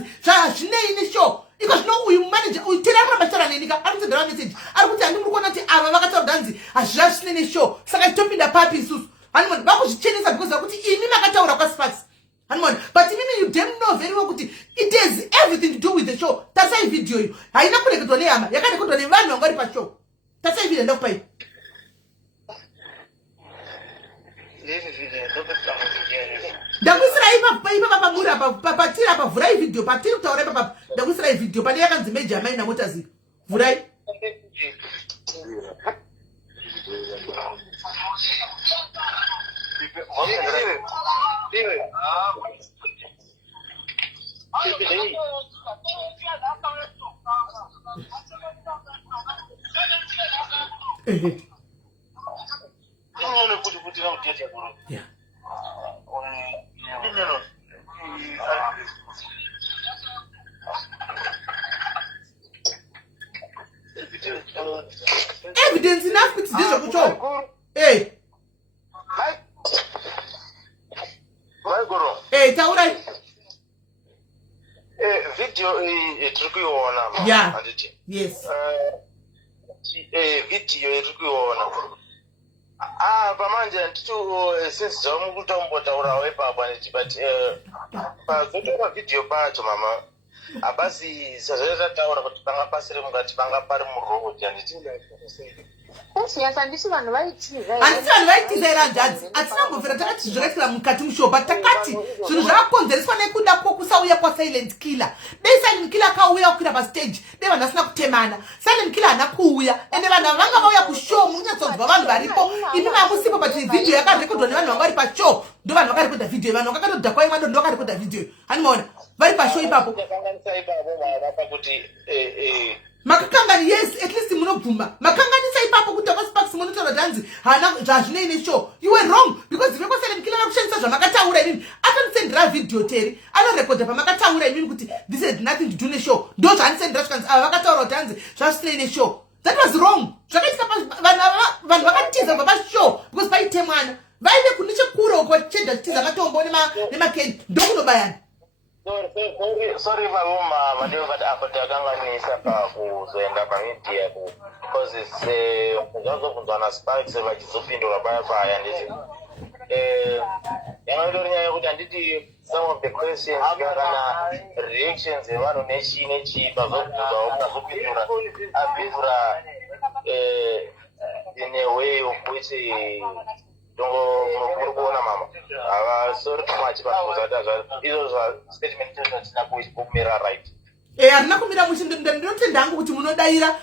zvine ini show. Because no uyu manager uitera mabachara nenika. Ari kutsendera message. Ari kuti andi muri kuona kuti ava ava vakataura danzi hazvina show saka topinda papi isusu hanimona vakuzvichenesa because kuti imi makataura kwaSparks hanimona but imimi you damn know very well kuti it has everything to do with the show. Tarisai video iyo haina kureketwa nehama yakareketwa nevanhu vanga vari pashow. Tarisai video ndakupai ndakuisira ipa pamura patiri apa vhurai video patiri kutaura ipa ndakuisira video pane yakanzi Major Maina Motors vhurai yeah. Evidence enough kuti ndizvo kucho. Taurai. Video tiri kuiona. Yeah. Yes. Video tiri kuiona. Pamanje ndito since zvamukutombotaurawo ipapo nditi but pazotora video pacho mama abasi sazvataura kuti panga pasiri mungati panga pari muroad anditi handisi vanhu vaitiza here hanzi hatinambomvera takati zvakaitira mukati mushoba takati zvinhu zvakakonzereswa nekuda kwokusauya kwaSilent Killer. Dei Silent Killer akauya kukwira pastage dei vanhu vasina kutemana. Silent Killer haana kuuya ende vanhu vanga vauya kushow munyatsonzwa vanhu varipo imi mamusipo but video yakarekodwa nevanhu vanga vari pashow ndo vanhu vakarekodha video vanhu vakatodhakwa imwando ndo vakarekodha video hanimaona vari pashow ipapo makakangani yes at least munobvuma makanganisa ipapo kuti kwaSparks munotaura danzi hana zvazvinoine show you were wrong because veko Silent Killer vakushandisa zvamakataura imimi akanisendera video teri anorekodha pamakataura imimi kuti this had nothing to do neshow ndo zvaanisendera zvikanzi ava vakataura kuti hanzi zvazvinoine show. That was wrong. Zvakaisika vanhu vakatiza papashow because paite mwana vaive kunichekure uko chedha chitiza matombo nemakeni ndokunobayana. Sorry mama madeo but apo takanganisa pakuzoenda pamedia because zvazobvunzwa naSparks vachizopindura paya nditi yangadori nyaya yekuti handiti some of the questions kana reactions evanhu nechi pazobvunzwawo kazopindura apindura in a way of which muri kuona mama sorry too much but izo statement tisina kumira right harina kumira ndinotenda hangu kuti munodaira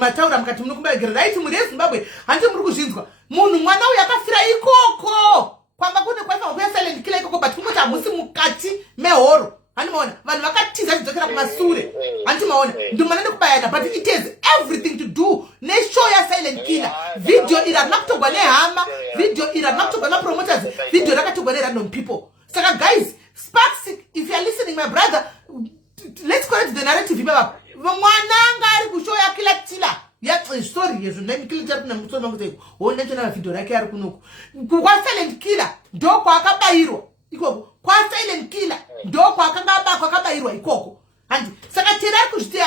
mataura mukati munokumbagira right muri eZimbabwe handi muri kuzvinzwa munhu mwana uyu akafira ikoko kwamba kune kwaifanwa kuya Silent Killer ikoko but kungoti hamusi mukati mehoro handimaona vanhu vakatiza chidzokera kumasure handimaona ndomana ndikubayana but it has everything to do neshow yaSilent Killer. Video iri harina kutogwa nehama video iri harina kutogwa napromoters video rakatogwa nerandom people. Saka guys Sparks if you are listening my brother let's correct the narrative ipapo mwana anga ari kushow yaKiller Tiller story yezvo ndikili chari kuna mutsoma kuti honda chona video rake ari kunoku kwaSilent Killer ndoko akabayirwa ikoko kwaSilent Killer ndoko akabayirwa ikoko handi saka tera ari kuzvitea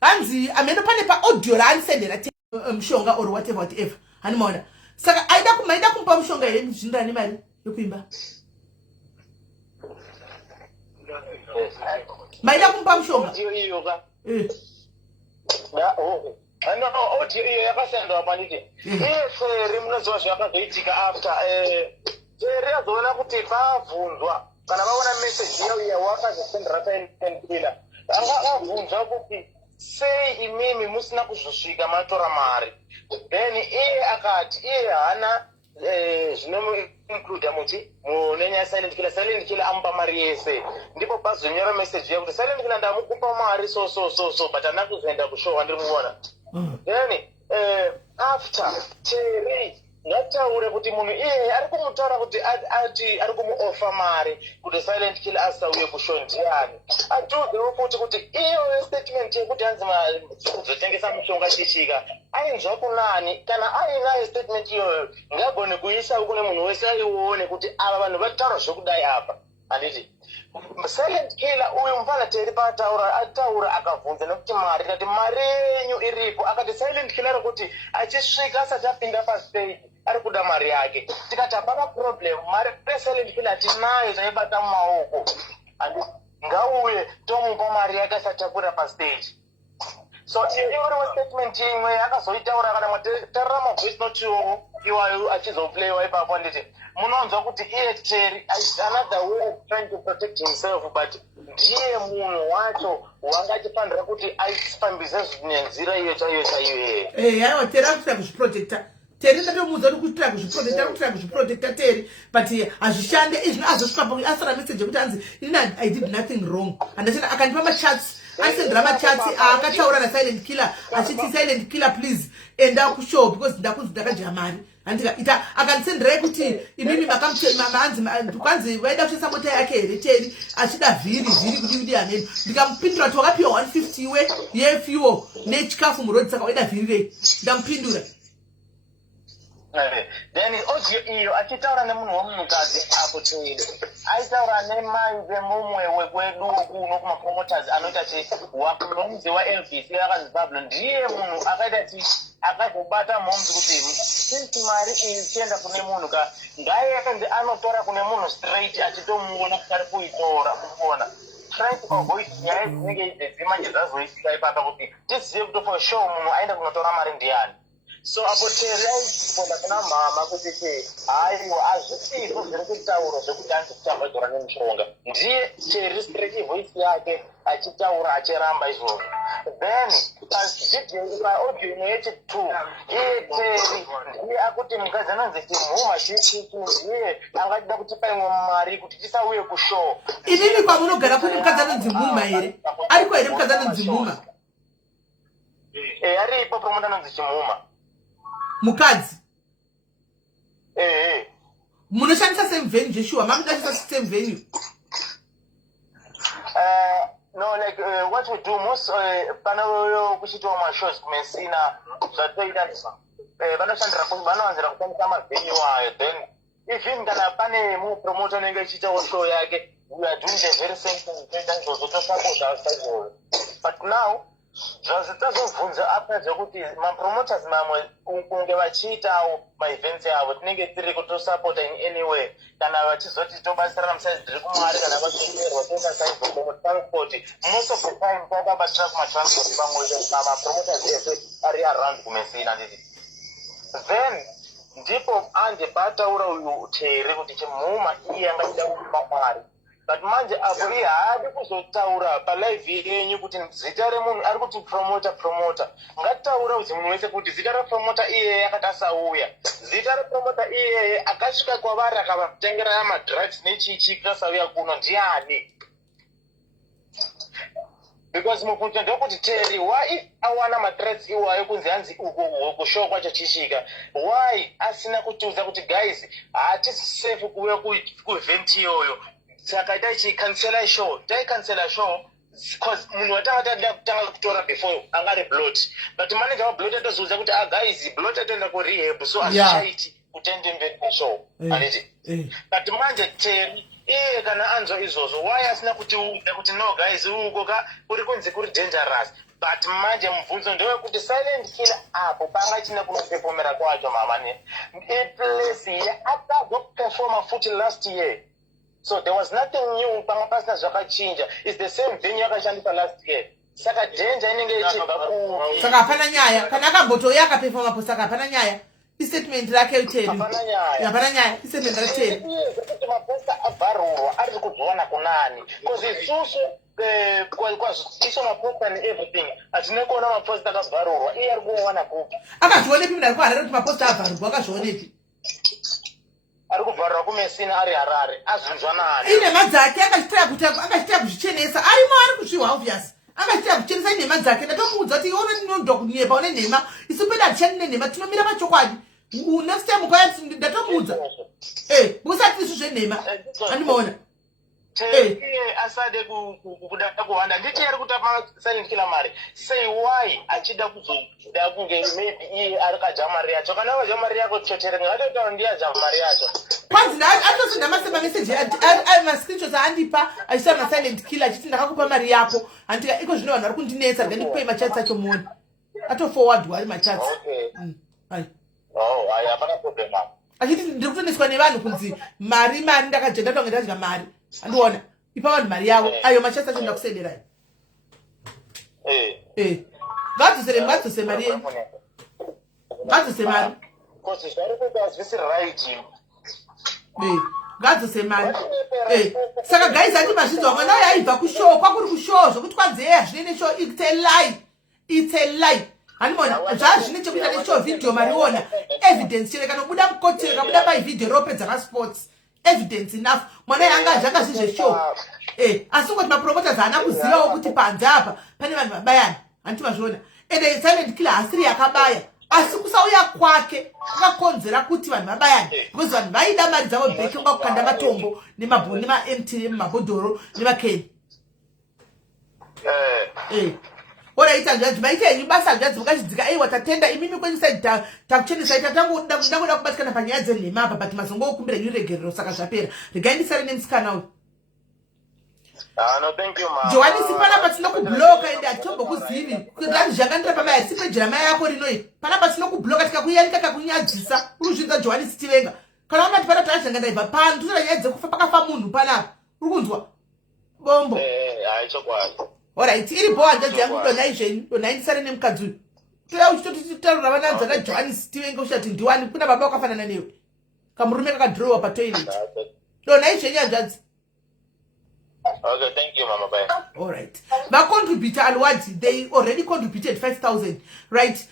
hanzi ameno pane paaudio raanisendera mushonga or whatever hanimaona saka maida kumupa mushonga here zvindira nemari yokuimba maida kumupa mushonga audio iyo yakasendwa panike iri munoziva zvakazoitika after teri azoona kuti pabvunzwa kana vaona message iya wakazosendera Silent Killer akabvunzwa kuti sei imimi musina kuzosvika matora mari then iye akati iye hana zvinomuincluda muti munenyaya Silent Killer amupa mari yese ndipo pazonyora message yakuti Silent Killer ndamukupa mari so but handina kuzoenda kushow wandirimuona then after teri ngataure kuti munhu iye ari kumutaura kuti ati ari kumuofa mari kuti Silent Killer asauye kushow ndiani atiudzewo futi kuti iyo statement yekuti hanzi kuzotengesa mushonga chishika ainzva kunani kana ainayo statement iyoyo ngagone kuisa kune munhu wese aione kuti ava vanhu vataura zvokudai apa handiti silent killer uyu mfana Terry ataura akavhunza nekuti mari kati mari yenyu iripo akati silent killer rekuti achisvika asati apinda pastage ari kuda mari yake tikati hapana problem mari silent killer tinayo taibata mumaoko ngauye tomupa mari yake asati apinda pastage. So iriwe statement imwe akazoitaura kana mwatarira mavoice note iwayo achizoplaywa ipapo nditi munonzwa kuti iye Terry another way of trying to protect himself but ndiye munhu wacho wangachifanira kuti aifambise nenzira iyo chaiyo chaiyo. Haiwa Terry akutira kuzviprotecta. Terry ndatomuudza kuti kutira kuzviprotecta Terry but hazvishande izvi azosvika asara message yekuti anzi I did nothing wrong. Andachana akandipa machats asendera machats akataura naSilent Killer achiti Silent Killer please enda kushow because ndakunzi ndakajaya mari andika ita akansendera kuti imimi makanzi vaida kuchesa mota yake here Terry achida vhiri kuti ameni ndikamupindura kuti wakapiwa 150 iwe yefuel nechikafu murodhi saka waida vhiri rei ndampindura. Then audio iyo achitaura nemunhu womunhukadzi apo Terry aitaura nemai vemumwe wekwedu kuno kumapromoters anoita nomudzi waLVC akanzi Pablo ndiye munhu akaita akazobata mhomzi kuti since mari iyi ichienda kune munhu ka ngaye akanzi anotora kune munhu straight achitomuona kuti ari kuitora kupona trying to avoid nyaya dzinenge idzimanje dzazoisika ipapa kuti tizive kuti for sure munhu aenda kunotora mari ndiani. So apo Terry aiponda kuna mama kuti haiwa azvisizvo zviri kutaura zvekuti anzi kuchavhadzora nemushonga ndiye Terry straight voice yake achitaura achiramba izvozvo. Then paaudio imwe yechi2 iye Terry ndiye akuti mukadzi anonzi Timhuma chichichi ndiye angachida kutipa imwe mari kuti tisauye kushow. Inini kwamunogara kuti mukadzi anonzi Mhuma here ariko here mukadzi anonzi Mhuma aripo promota anonzi Chimhuma mukadzi munoshandisa same venue Joshua mamushandisa same venue. No, like what we do most pano kuchitwa mashows kumesina zvatoita vanoshandira vanowanzira kushandisa mavenue ayo then even kana pane mupromoter unenge achiitawo show yake we are doing the very same thing toita izvozvo tosapota saizvozvo but now zvazotazobvunza apa zvekuti mapromoters mamwe kunge vachiitawo maevents avo tinenge tiri kutosapota in any way kana vachizoti tobatsirana musaizi tiri kumwari kana vachicherwa toita saizvotransport most of the time takabatsira kumatransport pamwe mapromoters ese ari around kumesina nditi then ndipo andepataura uyu Terry kuti Chimhuma iye angaida kupa mari but manje apo iye haadi kuzotaura palive yenyu kuti zita remunhu ari kuti promota ngataura kuti munhu wese kuti zita repromota iyeye akati asauya zita repromota iyeye akasvika kwavari akavatengera madrugs nechichi kasauya kuno ndiani because mukunja ndokuti Terry why awana madrugs iwayo kunzi hanzi uko show kwacho chisvika why asina kutiudza kuti guys hatisi safe kuuya kuevent iyoyo saka taichikansela show because munhu watanga taida kutanga kutora before angari blood but manager wablood atozoudza kuti guys blood atoenda kurehab so hazvichaiti kutende mberi show aniti but manje Terry iye kana anzwa izvozvo why asina kutiudza kuti no guys uko kuri kunzi kuri dangerous but manje mubvunzo ndewekuti Silent Killer apo pangachina kunopepomera kwacho mamane iplace yakazopefoma futi last year. So there was nothing new panga pasina zvakachinja. It's the same venue yakashandisa last year. Saka danger inenge ichibva ku saka hapana nyaya kana akambotoya akapefoma po saka hapana nyaya statement rake Terry hapana nyaya statement rake Terry kuti maposta abharurwa ari kudzona kunani because isusu kwazviso maposta and everything hatina kuona maposta akabharurwa iye ari kuona kupi akazvionepi munhu ari kuharare kuti maposta abharurwa akazvionepi ari kubvarura kumesina ari Harare azvinzwa nani inhema dzake akachitira kuzvichenesa arimo ari kuzviwa obvious akachitira kuzvichenesa inhema dzake ndatomuudza kuti iwe unonodwa kunyepa une nhema isu peda hatichani nenhema tinomira pachokwadi next time ukaya ndatomuudza busati isu zvenhema andimaona iye asade kuda kuwanda nditi ari kutapa Silent Killer mari say why achida kuzoda kunge maybe iye ari kaja mari yacho kana vaja mari yako chotere ngatotaura ndiye aja mari yacho kwanzi atosenda masema message ma screenshots andipa aisa na silent killer achiti ndakakupa mari yako andika iko zvino vanhu vari kundinetsa ndikupe machats acho muone ato forward wari machats hai hapana problem achiti ndiri kutoneswa nevanhu kunzi mari ndakajenda tonge ndadya mari andiona ipa vanhu mari yavo ayo machats acho ndakusenderai ngadzosere mari yenyu ngadzose mari ngadzose mari saka guys ati mazvidzwa mwana uyo aibva kushow kwakuri kushow zvokuti kwanzi hazvine neshow it's a lie hanimona zvazvine chekuita neshow video mariona evidence chero kanobuda mukoti kabuda paivhidhio ropedza masports evidence enough mwana yanga zvanga zvizveshow asi kuti mapromoters haana kuzivawo kuti panze apa pane vanhu vabayana handiti mazviona ende silent killer hasiri yakabaya asi kusauya kwake kwakakonzera kuti vanhu vabayane because vanhu vaida mari dzavo bheki unga kukanda matombo nemabhoni nema-mt nemabhodhoro nemakeni ora ita zvanzi maita henyu basa zvanzi mukachidzika watatenda imimi kwenyu saidi takuchenesa ita tangoda kubatikana panyaya dzenhema apa but mazongokumbira nyu regerero saka zvapera regai ndisare nemusikana uyu no, thank you, ma. Johanisi panapa tinokubloka ende atombokuzivi kuti zvakandira pamaya sipejera mai yako rinoi panapa tinokubloka tikakuyanika kakunyadzisa uruzvinza Johanisi Tivenga kana unati pana tazvanga ndaibva pano tusara nyaya dzekufa pakafa munhu panapa uri kunzwa bombo alright iri boa njaji yangu donai zvenyu donai ndisare nemukadzi uyu toda uchitotarura vananza naJohanisi Tivenga ushati ndiwani kuna baba wakafanana newe kamurume kakadhirowa patoilet donai zvenyu hanzvadzi. Okay, thank you, Mama. Bye. All right. But contributor Alwadi, they already contributed 5,000, right?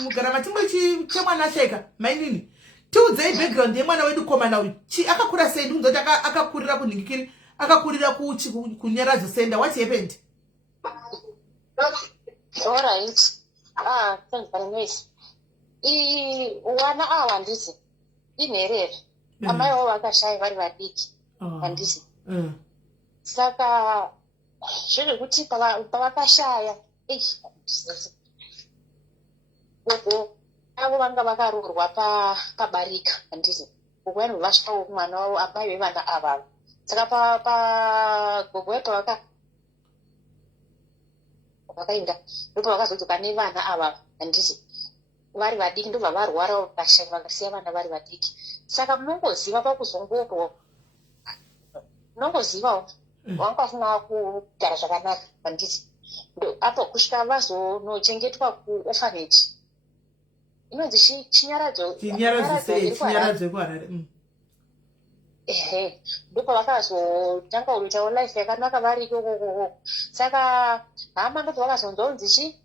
Mugaramati mwechi chemwana sheka, mainini. Tuze background yemwana wedu koma na uchi akakura sei ndunzo akakurira kuningikiri, akakurira kunyarazo senda. What happened? All right. Thank you very much. Wana awandisi. Inerere. Amai wao wakashaya vari vadiki. Handisi. Saka zviri kuti pavakashaya avo vanga vakarorwa pabarika handisi gogo vanhu vasvikawo mwana wavo amai vevana avavo saka pagogo vepa vakaenda ndopa vakazodzoka nevana avavo handisi vari vadiki ndobva varwarawo vakasiya vana vari vadiki saka munongoziva pakuzongopo munongozivawo wanga vasina kugara zvakanaka handiti ndo apo kusvika vazonochengetwa kuorphanage inonzi chinyaradzo kuharare ndipo vakazotanga kuitawo life yakanaka vari ikoko saka hama ndobva vakazonzonzi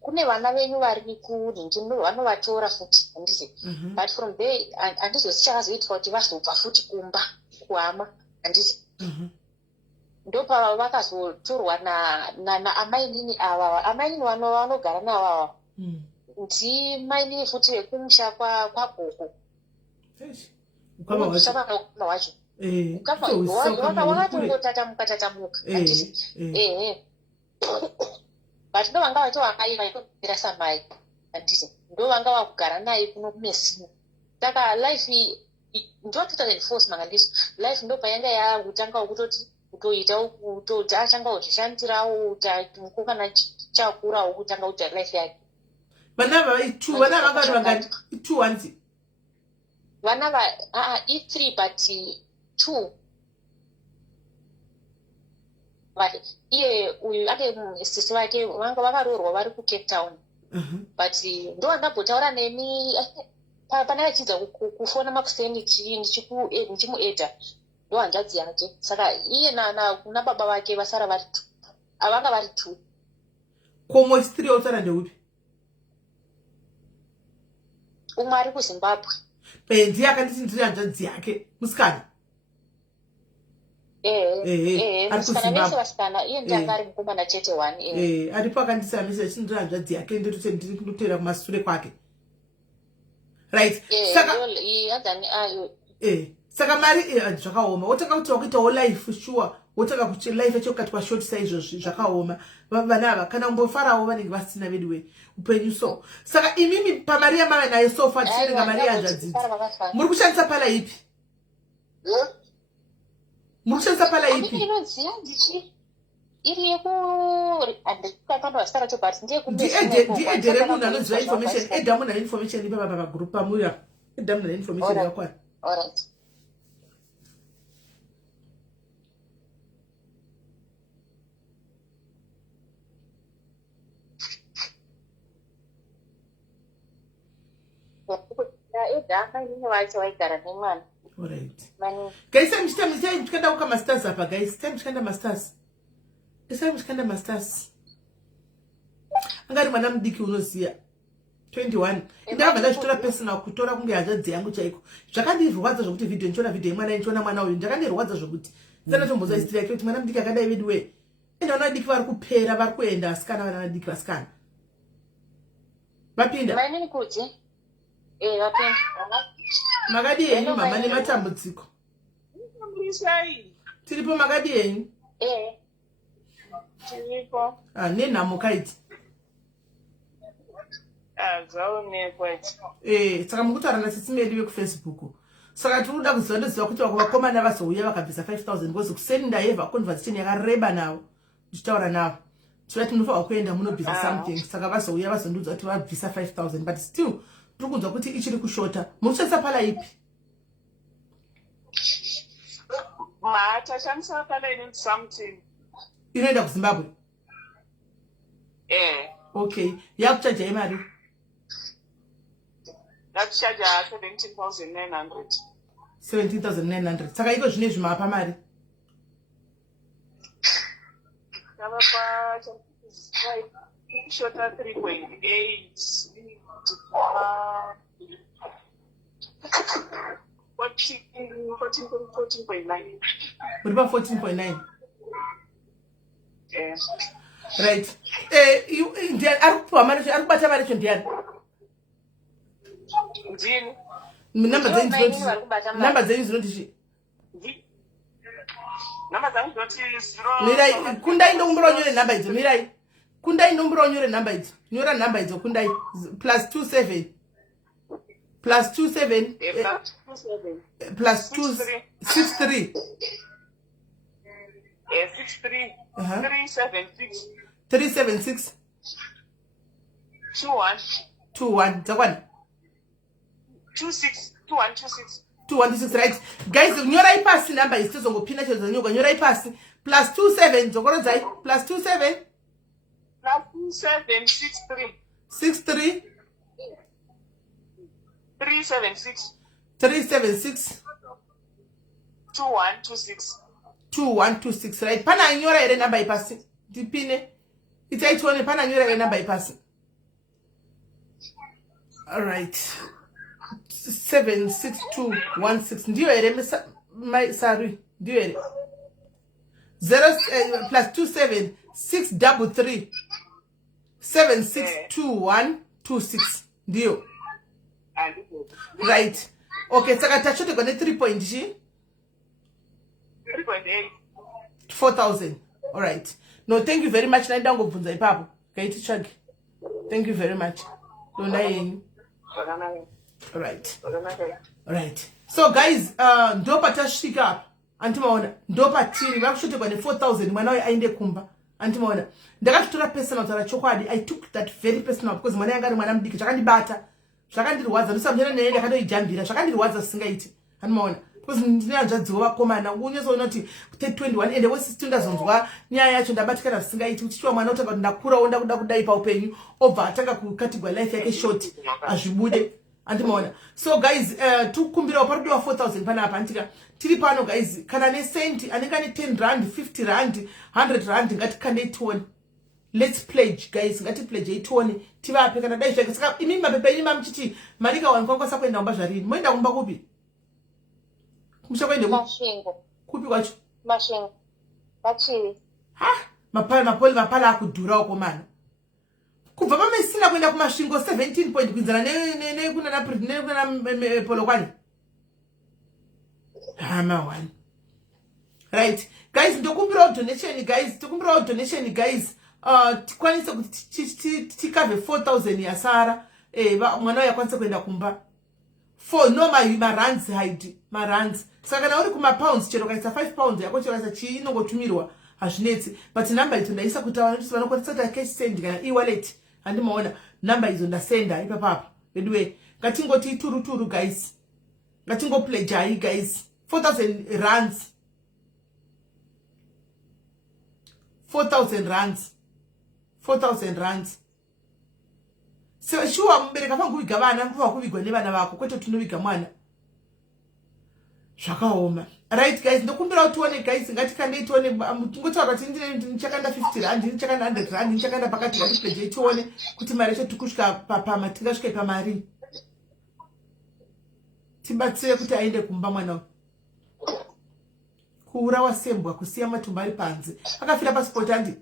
kune vana venyu vari kuringi vanovatora futi handisi but from there handizozi chakazoitwa kuti vazobva futi kumba kuhama handisi ndopa vakazotorwa naamainini ava amainini vanogara navo ava ndimainini futi vekumusha kwagogo ukama wacho wakatongotatamuka handisi but ndo vanga vatovangaivaipera samai handisi ndo vanga vakugara naye kuno kumesina saka life ndo 2004 manga ndiso life ndo payanga yakutanga kutoti kutoita kutoti achanga uchishandirawo mukokana chakurawo kutanga kuita life yake vana vai2 vana vakati vangati 2 wanzi vana i3 but 2 iye uyu ake sisi vake vanga vakarorwa vari kuCape Town but ndo andambotaura nemi pana vachidza kufona makuseni ndichimuedha ndo hanzvadzi yake saka iye kuna baba vake vasara vari 2 avanga vari 2 komo chitiri otsara ndeupi umwe ari kuZimbabwe benzi akanditi ndiri hanzvadzi yake musikana musikana vese vasikana iye ndanga ari mukomana chete 1 aripo akandisa message chindiri hanzvadzi yake ndiri ndiri kundoteera kumasure kwake right saka mari zvakaoma wotaka kuti wakuitawo life sure wotaka kuti life yacho kati kwa short size zvakaoma vana ava kana umbofarawo vanenge vasina veduwe upenyu so saka imimi pamari yamava nayo so far tichirenga mari yazvadzidzi muri kushandisa pala ipi muri kushandisa pala ipi inoziva ndichi iri ndiedhere munhu anoziva information edha munhu ane information ipapa pagroup pamuya edha munhu ane information yakwana alright alright guys mchikanda kuka masters apa guys mchikanda masters mchikanda masters angari mwana mudiki unoziya 21 ndakabva ndachitora personal kutora kunge hazhadzi yangu chaiko zvakandirwadza zvokuti video ndichiona video yemwana ndichiona mwana uyu ndakandirwadza zvokuti ndisana tomboza history yake kuti mwana mudiki akadai veduwe endaona vadiki vari kupera vari kuenda asikana vana vadiki vasikana vapinda makadi yenyu mama nematambudziko tiripo makadi yenyu nenhamo kaiti saka mukutaura nasitsimedi vekufacebook saka tirikuda kuziva ndoziva kuti vakomana vazouya vakabvisa 5,000 because kuseni ndayevha conversation yakareba navo ndichitaura navo tichida tinofanwa kuenda munobvisa something saka vazouya vazondudza kuti vabvisa 5,000 but still tiri kunzwa kuti ichiri kushota muri kushandisa pala ipi tashandisa pala inoti something inoenda kuzimbabwe okay yakuchaja imari yakuchaja 17,900 17,900 saka iko zvine zvimapa mari tavapa shota 3.8 14.9 uri pa 14.9 right ari kupiwa mari ari kubata mari cho ndiani ndini namba dzenyu zinoti namba dzangu zinoti mirai kundai ndokumbura unyore namba idzo mirai kundai ndokumbura unyore namba idzo nyora namba idzo kundai +27 +27 +263 376 21 dzakwana 2126 right guys nyorai pasi namba idzi tozongopinda chero dzanyoka nyorai pasi +27 dzokorodzai +27 63 376 2126 right pana nyora ere namba ipasi ndipine itaitone pana nyora ere namba ipasi alright 76216 ndiyo ere sorry ndiyo ere 0 +27 633 762126 ndiyo right okay saka tachotegwa ne 3.8 4,000 all right no thank you very much naenda ngobvunza ipapo kaiti chagi thank you very much dona yenyu all right so guys ndo patasvika apa antimaona ndo patiri vakushotegwa ne 4,000 mwana waye ainde kumba antimaona ndakatotora personal tara chokwadi I took that very personal because mwana yanga ari mwana mudiki zvakandibata zvakandirwadza ndisamjana nene ndakatoijambira zvakandirwadza zvisingaiti antimaona because ndinanzvadziwo vakomana unyazoona kuti 21 ende wesisi ndazonzwa nyaya yacho ndabatikana zvisingaiti uchichiwa mwana utanga kuti ndakurawo ndakuda kudai paupenyu obva atanga kukatigwa life yake short azvibude antimaona so guys tikukumbirawo parudiwa 4,000 panapa antika tiri pano guys kana nesenti anenge ane 10 rand 50 rand 100 rand ngatikandei tione let's pledge guys ngati pledge itione tivape kana dai zvake saka imi mapepa enyu mamuchiti mari ikawanikwankwasa kuenda kumba zvarini moenda kumba kupi muchakuende kupi kwacho mashingo vachiri mapala akudhura uko mana kubva pamesina kuenda kumasvingo 17 point kuinzana nekunana polokwane hama one. Right, guys, ndokumbira donation guys, tokumbira donation guys. Tikwanisa kuti tikave 4,000 yasara. Mwana uya kwanisa kuenda kumba. For no marands hide marands. Saka na uri kuma pounds chero kaisa 5 pounds yako chero kaisa chi inongotumirwa hazvinetsi. But number ito ndaisa kuti vanokwanisa ta cash send kana e-wallet. Andimaona number izo ndasenda ipapa. Bedwe ngatingoti ituru guys. Ngatingo pledge guys. 4,000 rands. 4,000 rands. 4,000 rands. So sure mbereka pangu viga vana mvuwa kuvigwa nevana vako kweto tunoviga mwana zvakaoma. Right guys, ndokumbira tuone guys, ngatikande tuone ngotaura kuti ndichakanda 50 rand, ndichakanda 100 rand, ndichakanda pakati ngati pledge tuone kuti mari yacho tukusvika pama tingasvika pamari. Tibatsire kuti aende kumba mwana. Kuura wasembwa kusiya matumba ari panze. Akafira passport andi.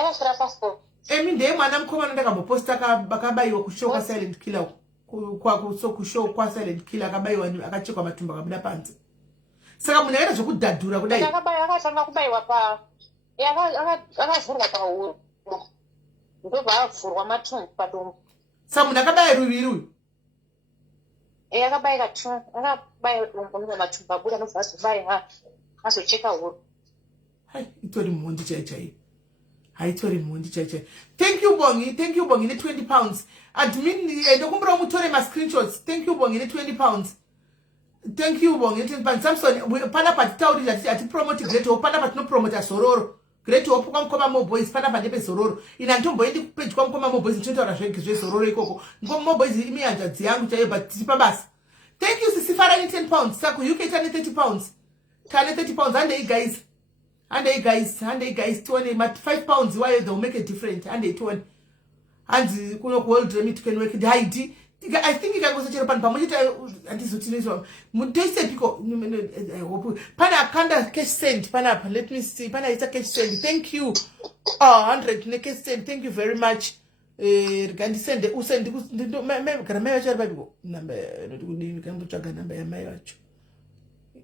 Akafira passport. Emi ndiye mwana mkomana ndakamuposta akabayiwa kushow kwa silent killer kushow kwa silent killer akabayiwa akachekwa matumba akabuda panze. Saka munhu akaita zvokudhadhura kudai. Akatanga kubayiwa pa akavhurwa pahuro. Ndobva avhurwa matumbu padombo. Saka munhu akabaya ruviri uyu. Akabayika tu akabaya dombo matumbu abuda anobva azobaya azocheka huro. Hai, itori mhondi chaichai. Haitori mundi chacha. Thank you Bongi ne 20 pounds. Admin ndokumbira mutore ma screenshots. Thank you Bongi ne 20 pounds. Thank you Bongi ne 20 pounds. Samson pana pati tauri ati promote Great Hope, pana pati no promote Sororo. Great Hope kwa mkoma Mo Boys pana pati pe Sororo. Ina ntombo yendi page kwa mkoma Mo Boys nchontaura zve Sororo ikoko. Mkoma Mo Boys imi anjadzi yangu chaye but tipa basi. Thank you Sisifara ne 10 pounds. Saku UK tane 30 pounds. Tane 30 pounds and hey guys. And hey guys, 20 but 5 pounds why they'll make a difference. And they 20. And kuno world remit can work the ID. I think you can go search pan pamujita and this utilization. Mutese piko pana kanda cash send pana let me see pana ita cash send. Thank you. 100 ne cash send. Thank you very much. Gandi send usend kana mai vacho pabiko number ndikundi kambotsvaga number ya mai vacho.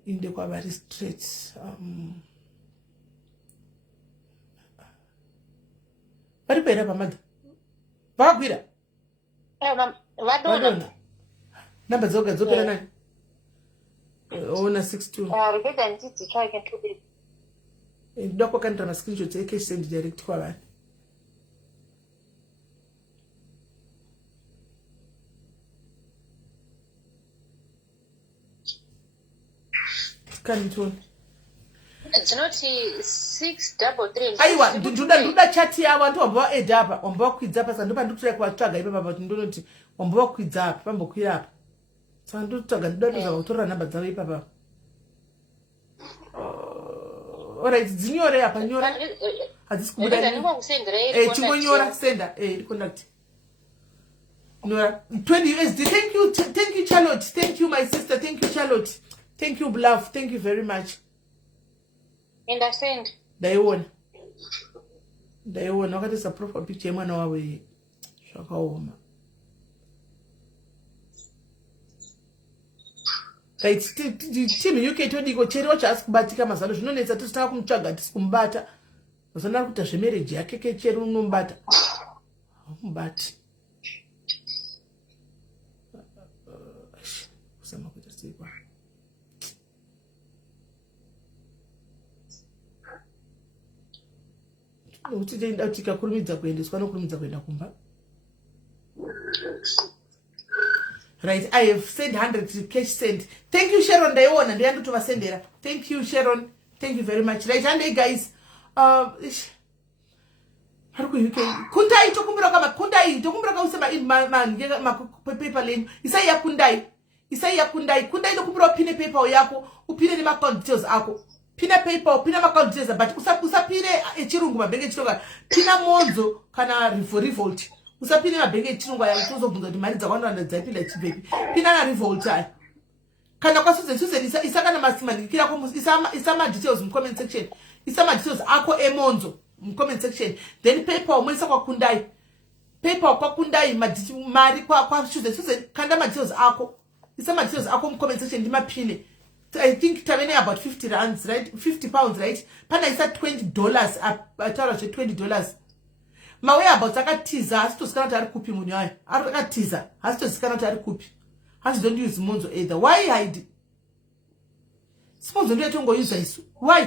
Inde kwa very straight. Vari pera pamadha. Vakwira. Vadona. Namba dzoga dzopera nani? Ona 62. Reketa nditi try can to be. Ndoda kwakandira ma screenshots eke send direct kwa vanhu. Can you It's not 633. Aiwa, ndoda chat yavo ndobva add apa, wamba kwidza apa sandopa ndikutsvaka kwatsvaga ipa papa ndonoti wamba kwidza apa, pambokwira apa. Saka ndotsvaga ndoda kutora namba dzavo ipa papa. Alright, dzinyore apa nyora. Hadzisi kubuda. Chingonyora senda, contact. Nora 20 USD. Thank you Charlotte. Thank you my sister. Thank you Charlotte. Thank you Bluff. Thank you very much. Understand. Daiona wakati sa profile picture mwana wawe zvakaoma. Right, team UK todiko cheriwa chaasikubatika mazano zvinonetsa tisina kumutsvaga tisikumbata. Mazano kuti zvemarriage yake kecheri unombata. Umbati. Kusema kuti sikwa. Uti tenda tikakurumidza kuendeswa nokurumidza kuenda kumba. Right, I have sent 100 cash send. Thank you Sharon ndaiona ndiyanda tovasendera. Thank you Sharon. Thank you very much. Right, and hey guys. Haruko UK. Kundai tokumbira kama Kundai tokumbira kausema in paper lane. Isaiya Kundai. Kundai tokumbira pine paper yako, upine ni account details ako. Pina paper, pina account details but usapire echirungu mabenge chitoka. Pina monzo kana revolt. Usapine mabenge chirungu ya kuzobvunza kuti mari dzakawanda dzaipinda chipepi. Pina na revolt ayi. Kana kwasuze isakana masimani kila kwa isama details mu comment section. Isama details ako emonzo mu comment section. Then paper umwisa kwa Kundai. Paper kwa Kundai mari kwa suze kanda ma details ako. Isa materials ako comment section ndimapine. I think tavene about 50 rands, right? 50 pounds, right? Pana isa $20 atara che $20. Mawe about akatiza asitosikana kuti ari kupi munhu wayo. Akatiza asitosikana kuti ari kupi. Hanzi don't use Monzo either. Why hide? Monzo ndiye tongouza isu. Why?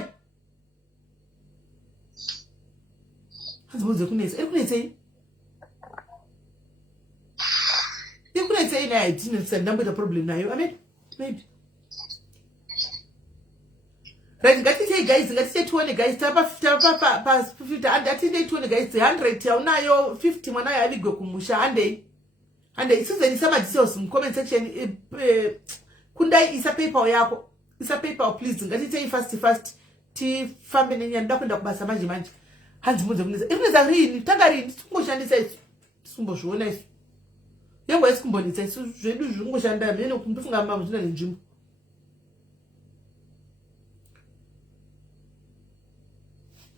Hanzi Monzo kunetsa. Kunetsei? Kunetsei na I didn't send number the problem nayo. I mean, maybe. Right, ngatitei guys, ngatitei tuone guys, tapa 50 and ngatitei tuone guys, 100 yaunayo 50 mwanayo avigwe kumusha ande isuze nisema details in comment section. Kundai isa PayPal yako, isa PayPal please, ngatitei fast ti fambe nenya ndakunda kubasa manje hanzi Monzo kuneza ikuneza rini tanga rini sungoshandisa isu sumbozviona isu yango esikumbonitsa isu zvedu zvingoshanda mene kumbifunga mama zvina nenjimbo.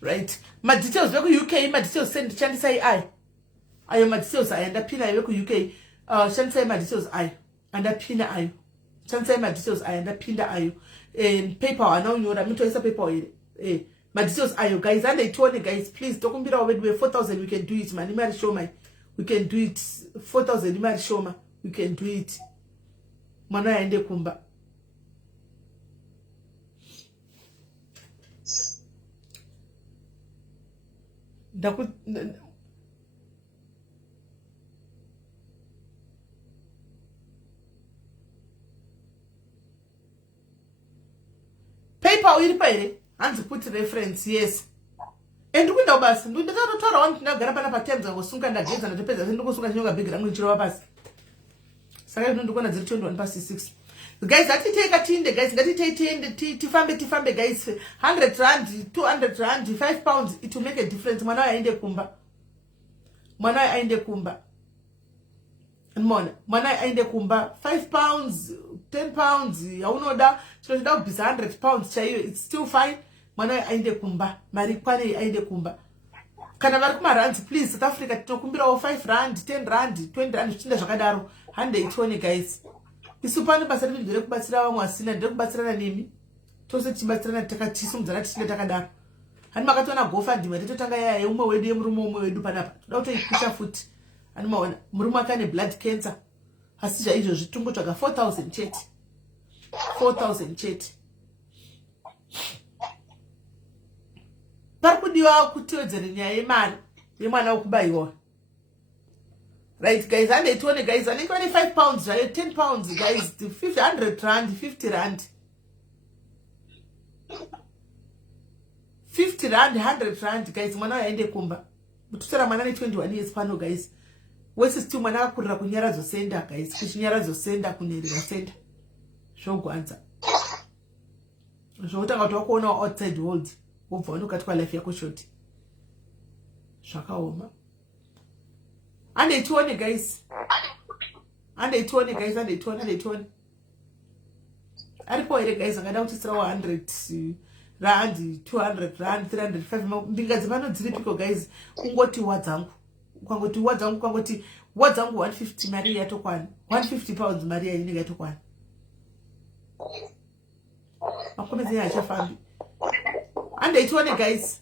Right, my details veku UK, my details send chandisai ayo my details ayanda pina veku UK chandisai my details anda pina ayo chandisai my details ayanda pinda ayo PayPal anaunyora mitoisa PayPal my details ayo guys and they told guys please tokumbira wewe 4000 we can do it man imari show my we can do it 4000 imari show ma we can do it mwana aende kumba. PayPal iri paire hanzi put reference yes and winda basi ndindotora wangu ndagara pana paTems ngosunga ndageza ndapedza ndingosunga chinonga big rangu nchiro basi saka ndikona 021 guys atiteka tinde guys ngatitei tinde tifambe guys 100 rand 200 rand 5 pounds it will make a difference mwana aende kumba mwana aende kumba 5 pounds 10 pounds yaunoda chinoda kubvisa 100 pounds chaiyo it's still fine mwana aende kumba mari kwane aende kumba kana vari kumarands please South Africa tinokumbirawo 5 rand 10 rand 20 rand zvichinda zvakadaro hande itone guys isu pane basa redu ndere kubatsira vamwe asina ndere kubatsirana nemi tose tichibatsirana takatisimudzana tichinge takadaro hani makatona GoFundMe totanga yaya umwe wedu yemurume umwe wedu panapa toda kutoipusha futi hani maona murume akane blood cancer asi zvaizvozvi tongotsvaga 4000 chete pari kudiwa kutewedzera nyaya yemari yemwana wokubayiwa. Right guys, and they told the guys, I think only 5 pounds, right? 10 pounds, guys, 100 rand, 50 rand. 50 rand, 100 rand, guys, mwana ende kumba. Mutusara manani 21 years pano, guys. Wesi still mwana kurira kunyara zo senda, guys. Kushinyara zo senda, kunyerira senda. Shogu anza. Shogutanga watu kuona outside world. Wofonu katika life yako shoti. Shaka oma. And they told guys. And they told guys. Aripo ere guys angada kuti 100 rand, 200 rand, 305 mbinga dzimano dziripiko guys. Kungoti wadzangu. Ukangoti wadzangu ukangoti wadzangu 150 mari yatokwana. 150 pounds mari inenge yatokwana. Makomezi yachafambi. And they told guys.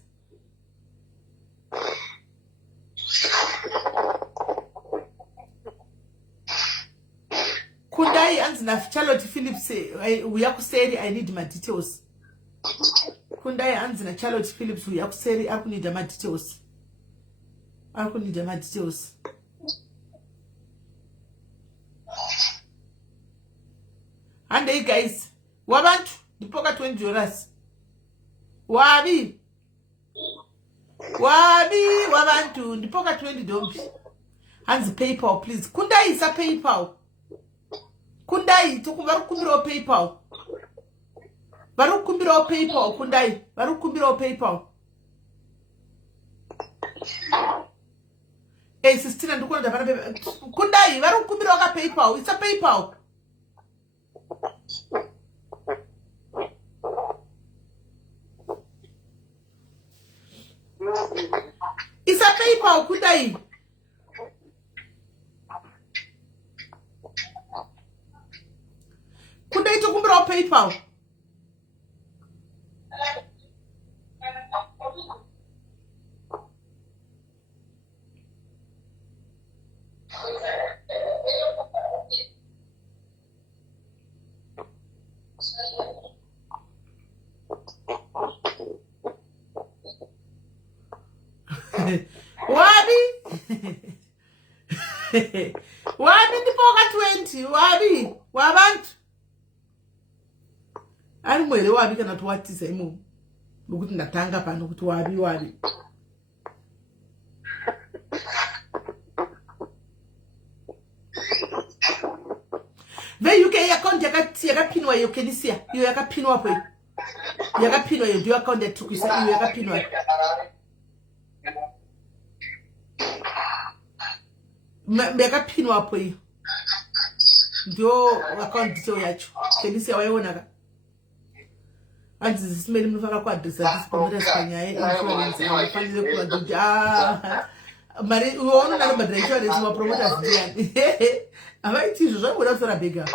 Kundai anzina Charlotte Phillips uyakuseri I need my details. Kundai anzina Charlotte Phillips uyakuseri akunida my details. Akunida my details. And hey guys, wabantu dipoka $20. Wabi wabantu dipoka $20. Hands PayPal please. Kundai isa PayPal. Kundai varukumbirawo PayPal. Varukumbirawo PayPal Kundai. Varukumbirawo PayPal. Sistina ndikona ndapana Kundai varukumbirawo ka PayPal. It's a PayPal. It's a PayPal Kundai. PayPal. Wabi ndipoka 20 wabi wabantu ari mwere wabi kana tuwatisa imo ukuthi ndatanga pano ukuthi wabi ve UK account yakapinwa yo Kenisia yo yakapinwa hapo yakapinwa yo ndio account yatukisa yo yakapinwa yakapinwa hapo hiyo ndio account detail yacho Kenisia waiona ka anzi zisimeli mfaka kwa address disipomera spanyaye influence afanile kwa duja mari uona na badra insurance wa promoters ndiani abaiti izvo zvakuda kutora bega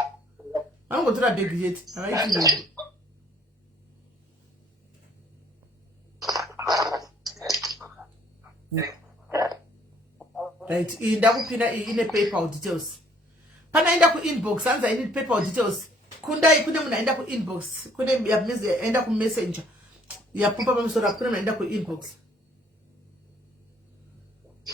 vanongotora begi yeti abaiti izvo right indakupinda ine PayPal details panaenda ku inbox anza ine PayPal details kundai kune munhu aenda ku inbox kune aenda ku messenger yapopa pamusoro kune munhu aenda ku inbox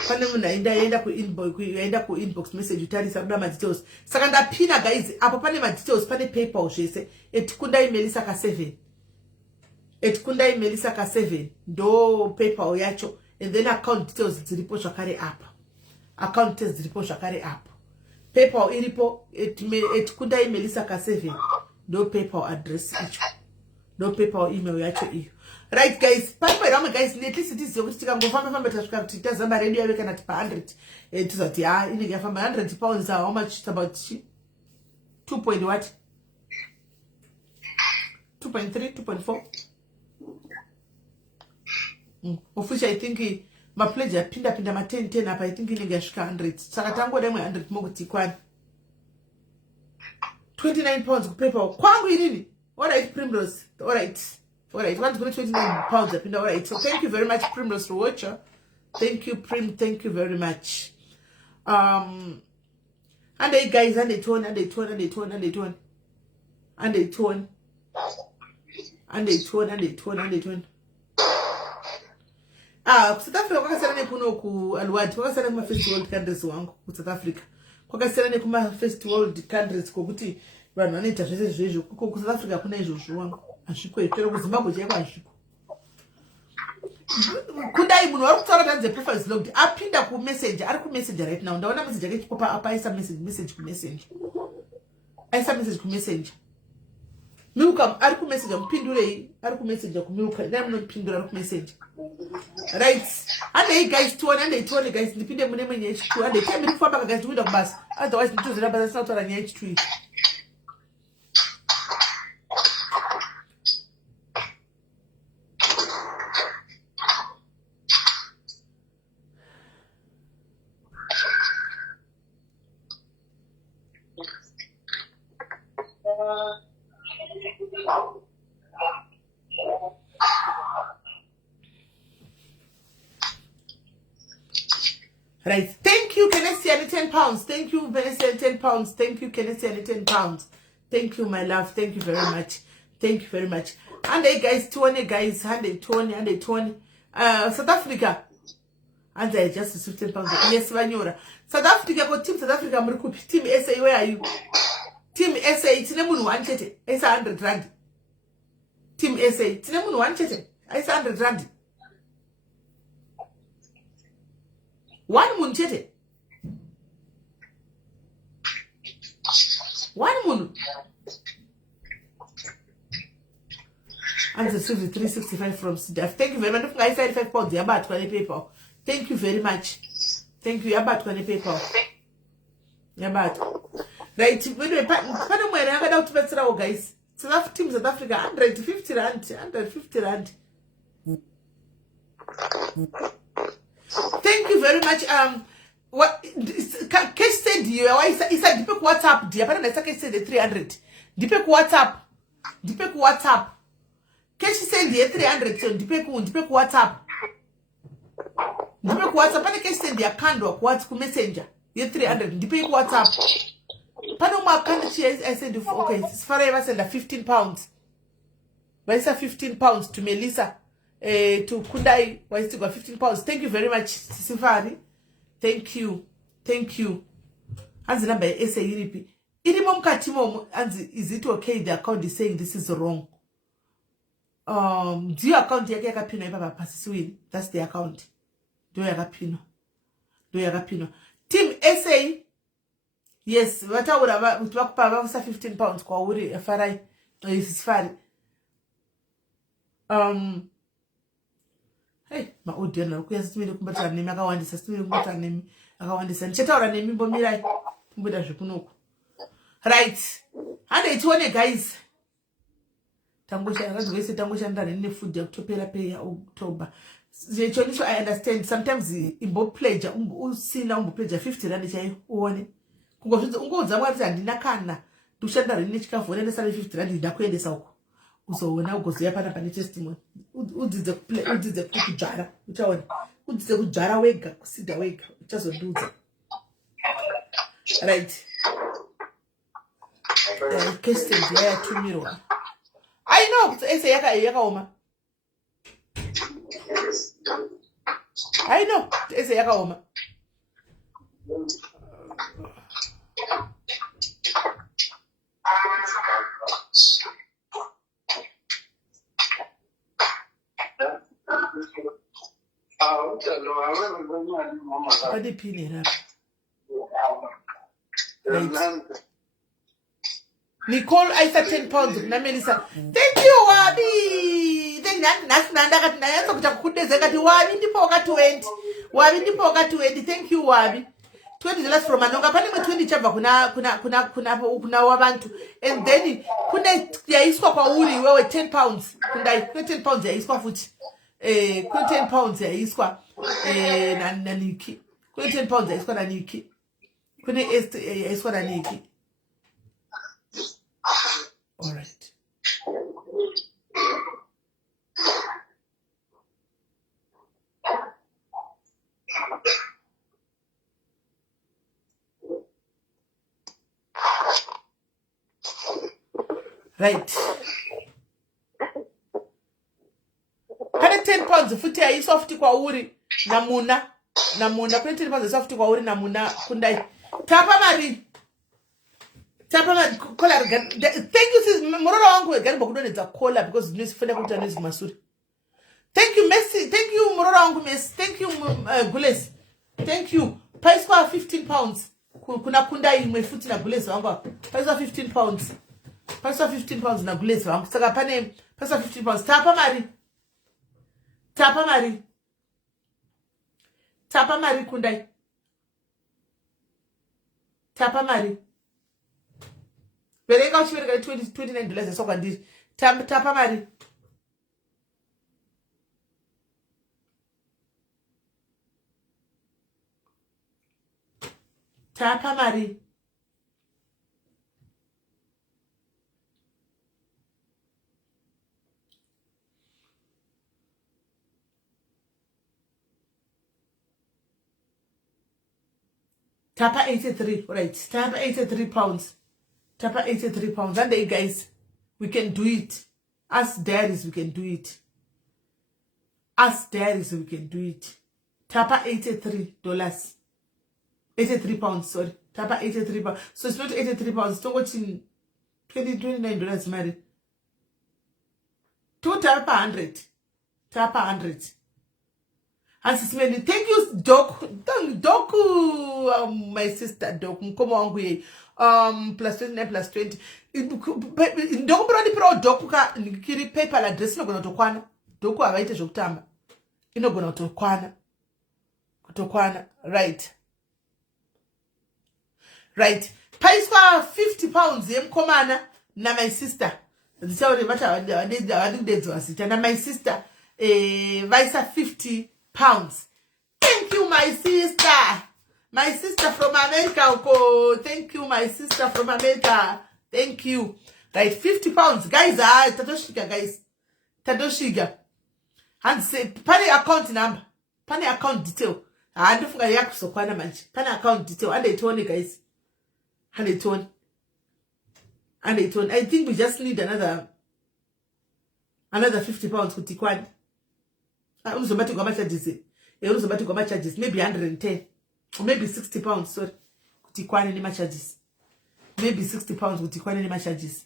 pane munhu aenda ku inbox message utarisa kuda ma details saka ndapina guys apo pane ma details pane PayPal zvese etikundai Melissa ka 7 ndo PayPal yacho and then account details dziripo zvakare apa account details dziripo zvakare apa PayPal iripo etikundai Melissa ka 7 ndo PayPal address icho ndo PayPal email yacho iyo. Right guys, pamwe ramwe guys, at least it is yokuti tikangofamba tasvika kuti tazama radio yave kana tipa 100 tizati inenge yafamba 100 pounds how much it's about 2 point what 2.3 2.4 of which I think my pledge pinda ma 10 apa I think inenge yasvika 100 saka tangoda imwe 100 mokuti kwani 29 pounds ku PayPal kwangu inini. All right Primrose, all right, one's going to 29 pounds up in all right. So thank you very much, Primrose, for watching. Thank you, Prim. Thank you very much. And they guys, and they turn. South Africa kwakasiyana nekuno ku Alwadi kwakasiyana kuma first world countries wangu ku South Africa kwakasiyana nekuma first world countries kokuti vanhu vanoita zvese zvezvo ku South Africa kuna izvozvo wangu asviko itoro kuZimbabwe chaiko asviko kudai munhu ari kutaura tanze profiles logged apinda ku messenger ari ku messenger right now ndaona message yake ichipopa apa aisa message ku messenger Milka ari ku messenger mpindurei ari ku messenger ku Milka ndai munopindura ari ku messenger right ande guys tuone guys ndipinde mune mwenye H2 ande kemi kufamba guys kuenda kubasa otherwise nditozira basa sinatora nya H2 Right. Thank you, Kennedy, and 10 pounds. Thank you, Kennedy, and 10 pounds. Thank you, Kennedy, and 10 pounds. Thank you, my love. Thank you very much. Thank you very much. And they guys, 20 guys, and they 20. South Africa. And they just 15 pounds. Yes, Vanyora. South Africa, go Team South Africa, Mrukupi. Team SA, where are you? Team SA, it's Nemun 180. It's 100 rand. Team SA, it's Nemun 180. It's 100 rand. One moon chete. One moon. And the 365 from CDF. Thank you very much. I said 5 pounds. You're about 20 paper. Thank you very much. Thank you. You're about 20 paper. You're about. Right. When we I got out to better guys. South Team South Africa 150 rand. 150 rand. Thank you very much. What case said you? Why is that? Deep WhatsApp. Dear, but I case said the 300. Deep WhatsApp. ndipe ku WhatsApp. Cash send ye 300 so ndipe ku WhatsApp. Ndipe ku WhatsApp pane cash send yakandwa ku WhatsApp ku Messenger ye 300 ndipe ku WhatsApp. Pane umwe account chi I said okay, Sifara eva send 15 pounds. Vaisa 15 pounds to Melissa to Kundai waistigwa 15 pounds. Thank you very much Sifari. Thank you. Anzi number SA iripi. Irimo mkati mo anzi is it okay the account is saying this is wrong. Dio account yake yakapinwa ipapa pasisiwini. That's the account. Dio yakapinwa. Team SA. Yes, wataura vakupa vakusa 15 pounds kwa uri FRI. Sifari. Hey, audio na kuyasimile kumbatana nemi akawandisa simile kumbatana nemi akawandisa nchetaura nemi mbomirai mbuda zvikunoku. Right. Hande itione guys. Tangosha ngazivese tangosha ndani ne food yakutopera pay ya October. Zvechonisho I understand sometimes imbo pledge usina umbo pledge 50 rand chai uone. Kungozvidza ungodza mwati andina kana. Dushanda rini chikafu nende sale 50 rand ndakuendesa uko. Uzoona ugoziya pane testimony. Udzidze kujara. Uchaona. Udzidze kujara wega, kusida wega. Uchazonduza. Right. Question ya tumirwa. I know ese yakaoma. I know ese yakaoma. What the pin right. Nicole, I said 10 pounds. Na Melissa. Thank you, Wabi. Then nanda kati na yanso kutakudeze kati Wabi ndipo wakati 20. Wabi ndipo wakati 20. Thank you, Wabi. $20 from Anonga. Pani mwe 20 chamba kuna wabantu. And then kuna yaiswa kwa uri wewe 10 pounds. Kuna 10 pounds yaiswa futi. Kuna 10 pounds yaiswa na Niki. Kuna 10 pounds yaiswa na Niki. Kuna yaiswa na Niki. All right. Right. Kana 10 pounds futi ya soft kwa uri namuna kuna 10 pounds soft kwa uri namuna kundai. Tapa mari kola thank you sis mororo wangu egari bokudonedza kola because ndisifuna kuti anezi masuri. Thank you Messi, thank you mororo wangu Messi, thank you Gules, thank you. Price kwa 15 pounds kuna kunda imwe futi na Gules wangu price kwa 15 pounds. Price kwa 15 pounds na Gules wangu saka pane price kwa 15 pounds. Tapa mari kundai. Tapa mari Bereka uchivereka $29 soka ndi tapa mari. Tapa mari. Tapa 83, right? Tapa 83 pounds. Tapa 83 pounds. And then guys, we can do it. As daddies, we can do it. As daddies, we can do it. Tapa $83. 83 pounds, sorry. Tapa 83 pounds. So it's not 83 pounds. Don't watch in $29, Mary. Two tapa 100. Tapa 100. And Sismeni, thank you, Doku, my sister, Doku, come on, we plus 29 plus 20. Doku brandi pro Doku ka kiri PayPal address no gonna tokwana. Doku abaite jokutamba. Ino gonna tokwana. Right. Right. Paiswa 50 pounds yemkomana na my sister. Sorry, mata na my sister. Vaisa 50 pounds. Thank you, my sister. My sister from America. Thank you, my sister from America. Thank you. Right, 50 pounds. Guys, tatoshiga, guys. Tatoshiga. And say, pane account number. Pane account detail. And don't forget yaku so kwana manchi. Pane account detail. And they told guys. And they told. I think we just need another 50 pounds kutikwan. Uzobati kwa charges. Uzobati kwa charges. Maybe 110. Or maybe 60 pounds. Sorry. Kutikwan ni charges. Maybe 60 pounds kutikwan ni charges.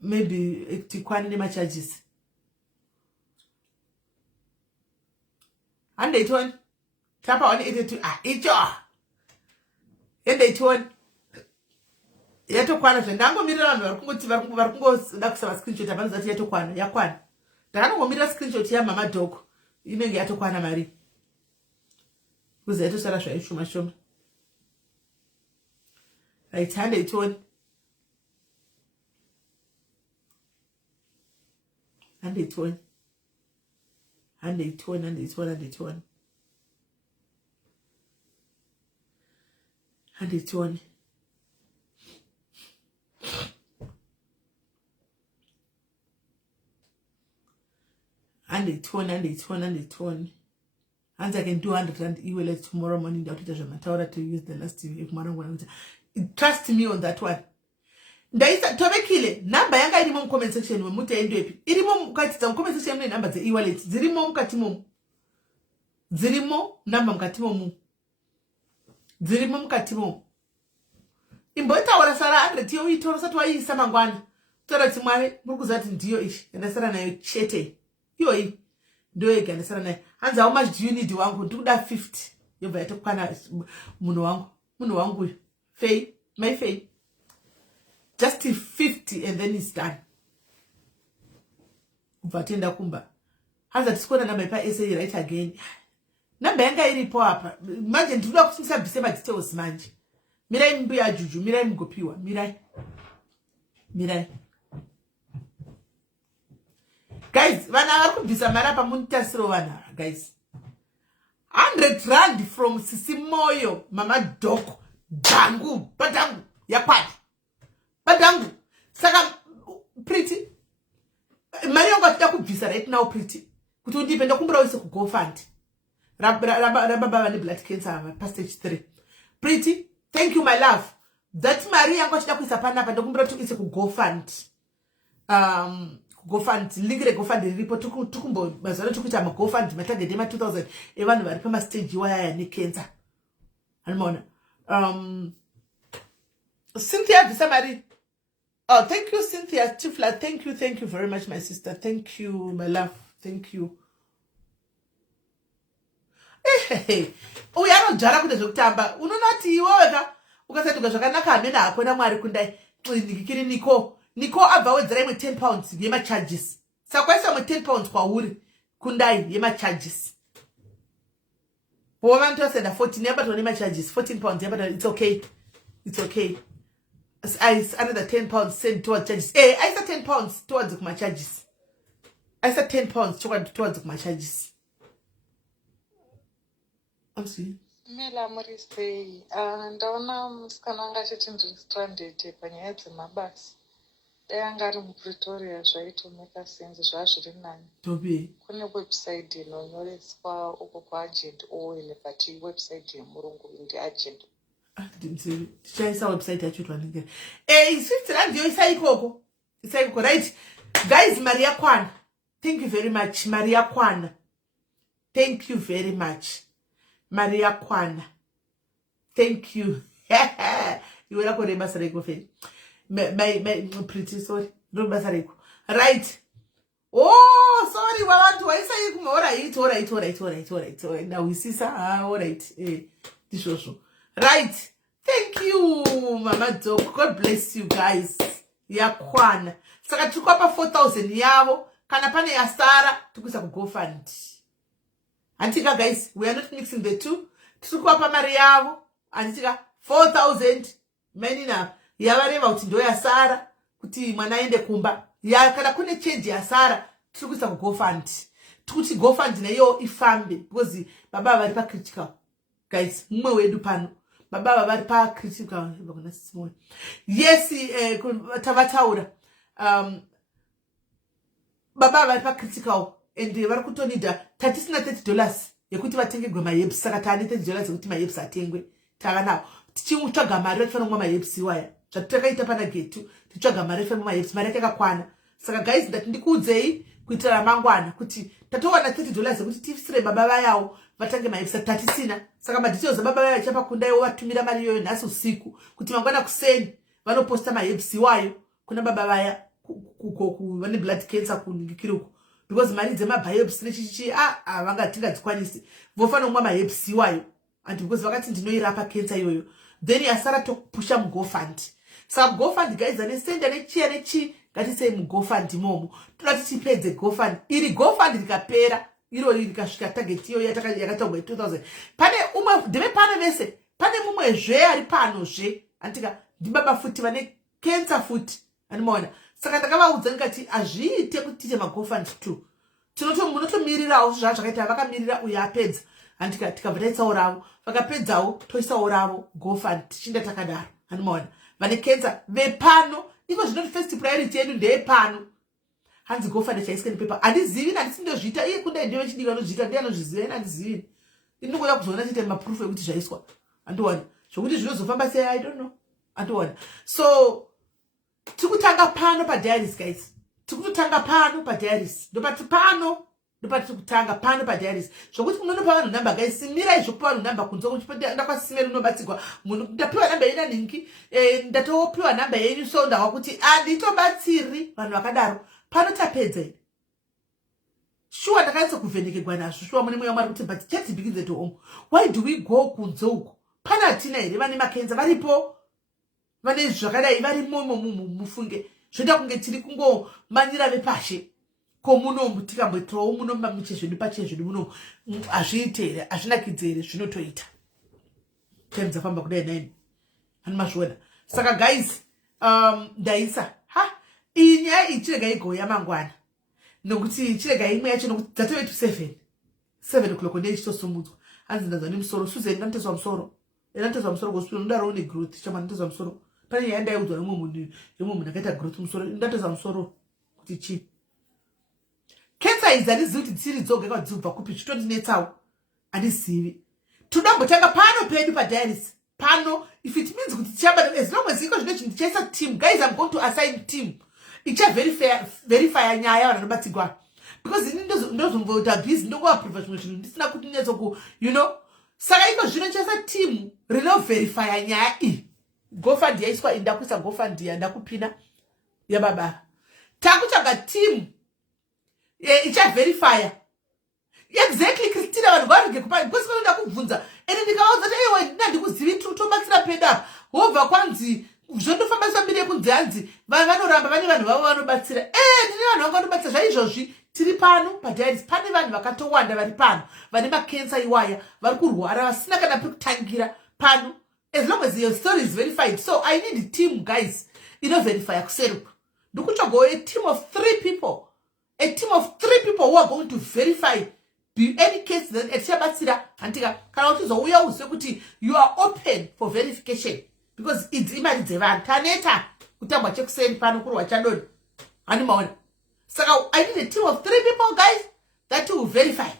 Maybe kutikwan ni charges. And they told. Tapa on 82. And they told. Yato kwana ndango mirira vanhu varikungo ndakusava screenshot abantu zati yato kwana yakwana ndakanongomira screenshot ya mama dog inenge yato kwana mari kuze yato sara zvaishuma shoma right hand it on and it on and it on and it on and it on and it on and it won. And I can do 100 rand e-wallet tomorrow morning. To use the last TV. Trust me on that one. Daisa tobekile number yanga irimo comment section we muta endo epi. Irimo mukati comment section mwe number ze e-wallet. Zirimo mukati mu. Zirimo number mukati mu. Zirimo mukati mu. Imbota wala sara 100 yo itoro satwa yi samangwana. Tora timware mukuzati ndiyo ishi. Ndasara nayo chete. Yoi ndo yeganisana naye hanza how much do you need wangu ndikuda 50 yobva yatokwana munhu wangu Faye my Faye just 50 and then it's done uvatenda kumba hanza tisikona namba ipa essay right again namba yanga iripo hapa manje ndikuda kusimisa bisema details manje mirai mbuya juju mirai mgopiwa mirai guys, vana varikubvisa mara pamunitasiro vana guys. 100 rand from Sisi Moyo, Mama Doko, Dangu, Badangu, Yakwati. Badangu. Saka pretty. Mario got yakubvisa right now pretty. Kuti undipenda kumbura wese ku GoFund. Rababa ne blood cancer past stage 3. Pretty, thank you my love. That Maria got yakuisa pana pa ndokumbura tukise ku GoFund. GoFund lingire GoFund report tukumbo bazana tukuita ma GoFund matage dema 2000 evanhu vari pama stage waya ya ne cancer almona Cynthia Visamari. Oh, thank you Cynthia Chifla, thank you very much my sister, thank you my love, thank you. Uyaro jara kuti zvokutamba unonati iwoweka ukasatuka zvakanaka hamena hakuna mwari kundai ndikiri Niko abva wedzera imwe 10 pounds yema charges. Sakwaisa imwe 10 pounds kwauri kundai yema charges. Woman to send a 14 but on yema charges 14 pounds but it's okay. It's okay. I another 10 pounds sent towards charges. Hey, I said 10 pounds towards my charges. I said 10 pounds towards my charges. I'm sorry. Mela Morisi, ndaona musikana wanga achiti ndiri stranded panyaya dzemabasa. Dayangari muPretoria zvaitomeka sense zvazviri nani. Tobi. Kune website inonyoreswa uko kwaagent oil but website yemurungu ndi agent. Ndimzi. Tichaisa website yacho twaningera. 50 rand yo isaikoko. Isaikoko right. Guys, Maria Kwana. Thank you very much Maria Kwana. Thank you very much. Maria Kwana. Thank you. You will not go to Basareko Faye. My pretty sorry. No Basareko. Right. Oh, sorry. Why say you alright. Now we see sir. Alright. This also. Right. Thank you, Mama Dog. God bless you guys. Ya Kwana. Saka tukapa 4,000 yavo. Kana pane ya Sara. Tukusa ku GoFund. Antika guys, we are not mixing the two. Tukuapa Mariavo. Antika 4,000. Many na. Yavareva uti ndo ya Sara. Kuti mwanaende kumba. Ya kana kune change ya Sara. Tukusa ku GoFund. Tukuti GoFund na yo ifambe. Because baba walipa critical. guys mumwe wedu pano baba vari pa critical yes tavataura baba vari pa critical and vari kutonida tatisina $30 yekuti vatenge maherbs saka taane $30 yekuti maherbs atengwe tava nawo tichitsvaga mari vatifana kumwa maherbs iwaya zvatakaita pana getu tichitsvaga mari vatifana kumwa maherbs mari yake yakakwana saka guys ndati ndikuudzei kuitira ramangwana kuti tatowana $30 yekuti tifisire baba vayawo vatange maherbs tatisina saka madetails ababa vaya vachapakundaiwo vatumira mari iyoyo nhasi usiku kuti mangwana kuseni vanoposta maherbs iwayo kuna baba vaya vane blood cancer kuningikiriko because mari dzemabiopsy nechichichi vangatingadzikwanisi vofanira kumwa maherbs iwayo and because vakati ndinoirapa cancer iyoyo then asara tokupusha mugofund saka gofund guys anesenda nechi ngatisei mugofund imomo toda tichipedze gofund iri gofund rikapera iro rikasvika target iyo yakatongwa 2000 pane umwe ndeve pano vese pane mumwezve ari panozve antika ndibaba futi vane cancer futi animaona saka ndakavaudza ndikati azviite kuti tiite magofund 2 munotomirirawo zvakaita vakamirira uyo apedza andika tikabva taitsawo ravo vakapedzawo toisawo ravo gofund tichinda takadaro animaona vane cancer vepano iko zvinoti first priority yedu ndeyepano hanzi gofund chaisika nepepa handizivi handisi ndozviita iye kundai ndive chidiki vanozviita ndiye anozviziva ine handizivi ndinongoda kuzoona chiite maproof ekuti zvaiswa andiona zvokuti zvinozofamba sei I don't know andiona so tikutanga pano padiaries guys tikutotanga pano padiaries ndopati pano ndopati tikutanga pano padiaries zvokuti munonopa vanhu namba guys simirai zvokupa vanhu namba kunze ndakwasimeri unobatsirwa munhu ndapiwa namba yenyu naningi ndatopiwa namba yenyu so ndava kuti handitobatsiri vanhu vakadaro pano tapedza ine shuwa ndakanyatsa kuvhenekegwa nazvo shuwa mune mweya mwari kuti but let's begin at home why do we go kunze uko pana hatina here vane makenza varipo vane zvakadai varimo mufunge zvoita kunge tiri kungomanyira vepashe ko munomu tikamboitirawo muno mamuche zvedu pache zvedu muno hazviite here hazvinakidze here zvinotoita time dzafamba kudai naini hanimazviona saka guys ndaisa iyi nyaya iyi chirega igouya mangwana nokuti chirega imwe yacho nokuti dzatove to 7 o'clock ndei chitosumudzwa hanzi ndanzwa nemusoro Susan ndanotezwa musoro gospel ndaro une growth chama ndanotezwa musoro pane nyaya ndaiudzwa nemumwe munhu akaita growth musoro ndanotezwa musoro kuti chi cancer idzi handizivi kuti dziri dzoga kwadzibva kupi zvitondinetsawo handizivi todambotanga pano pedu padiaries pano if it means kuti tichamba as long as iko zvino chindichaisa team guys I'm going to assign team icha verify nyaya vanhu vanobatsirwa because ini ndozomboita busy ndongoaprova zvimwe zvinhu ndisina kuti netsoku you know saka iko zvino chaisa team rinoverify nyaya iyi gofund yaiswa indakuisa gofund yandakupina yababa takutsvaga team ichaverifya exactly Christina vanhu varege kupa because vanoda kubvunza ende ndikavaudza kuti ewe ndandikuzivi tobatsira pedapa wobva kwanzi zvondofambisa mbiri yekunze hanzi vanoramba vane vanhu vavo vanobatsira ndine vanhu vanga vanobatsira zvaizvozvi tiri pano padiaries pane vanhu vakatowanda vari pano vane makensa iwaya vari kurwara vasina kana pekutangira pano as long as your story is verified so I need a team guys inoverifya kuseruka ndikutsvagawo a team of 3 people who are going to verify any case that etichabatsira handika kana uchizouya uzive kuti you are open for verification because idzi imari dzevanhu taneta kutambwa chekuseni pano kurwa chadoni handimaona saka I need a team of 3 people guys that will verify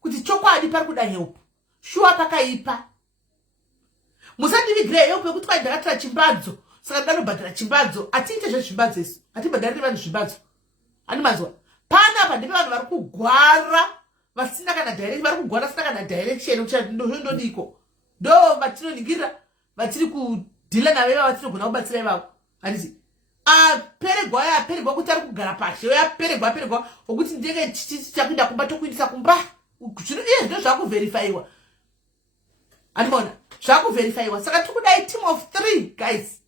kuti chokwadi pari kuda help shuwa pakaipa musandivigire help yekuti kwai ndakatira chimbadzo saka ndanobhadhira chimbadzo atiite zvezvimbadzo isu hatibhadhariri vanhu zvimbadzo handimanzwa panapa ndipe vanhu vari kugwara vasina kana direct vari kugwara vasina kana direction ndodiko ndo vatinoningirira vatiri kudhila naveva vatinogona kubatsira ivavo handiti aperegwa kuti ari kugara pashi aperegwa wokuti ndenge chakuinda kumba tokuindisa kumba zvino iye zvino zvakuvherifyiwa handimaona zvakuvherifyiwa saka tikudai team of 3 guys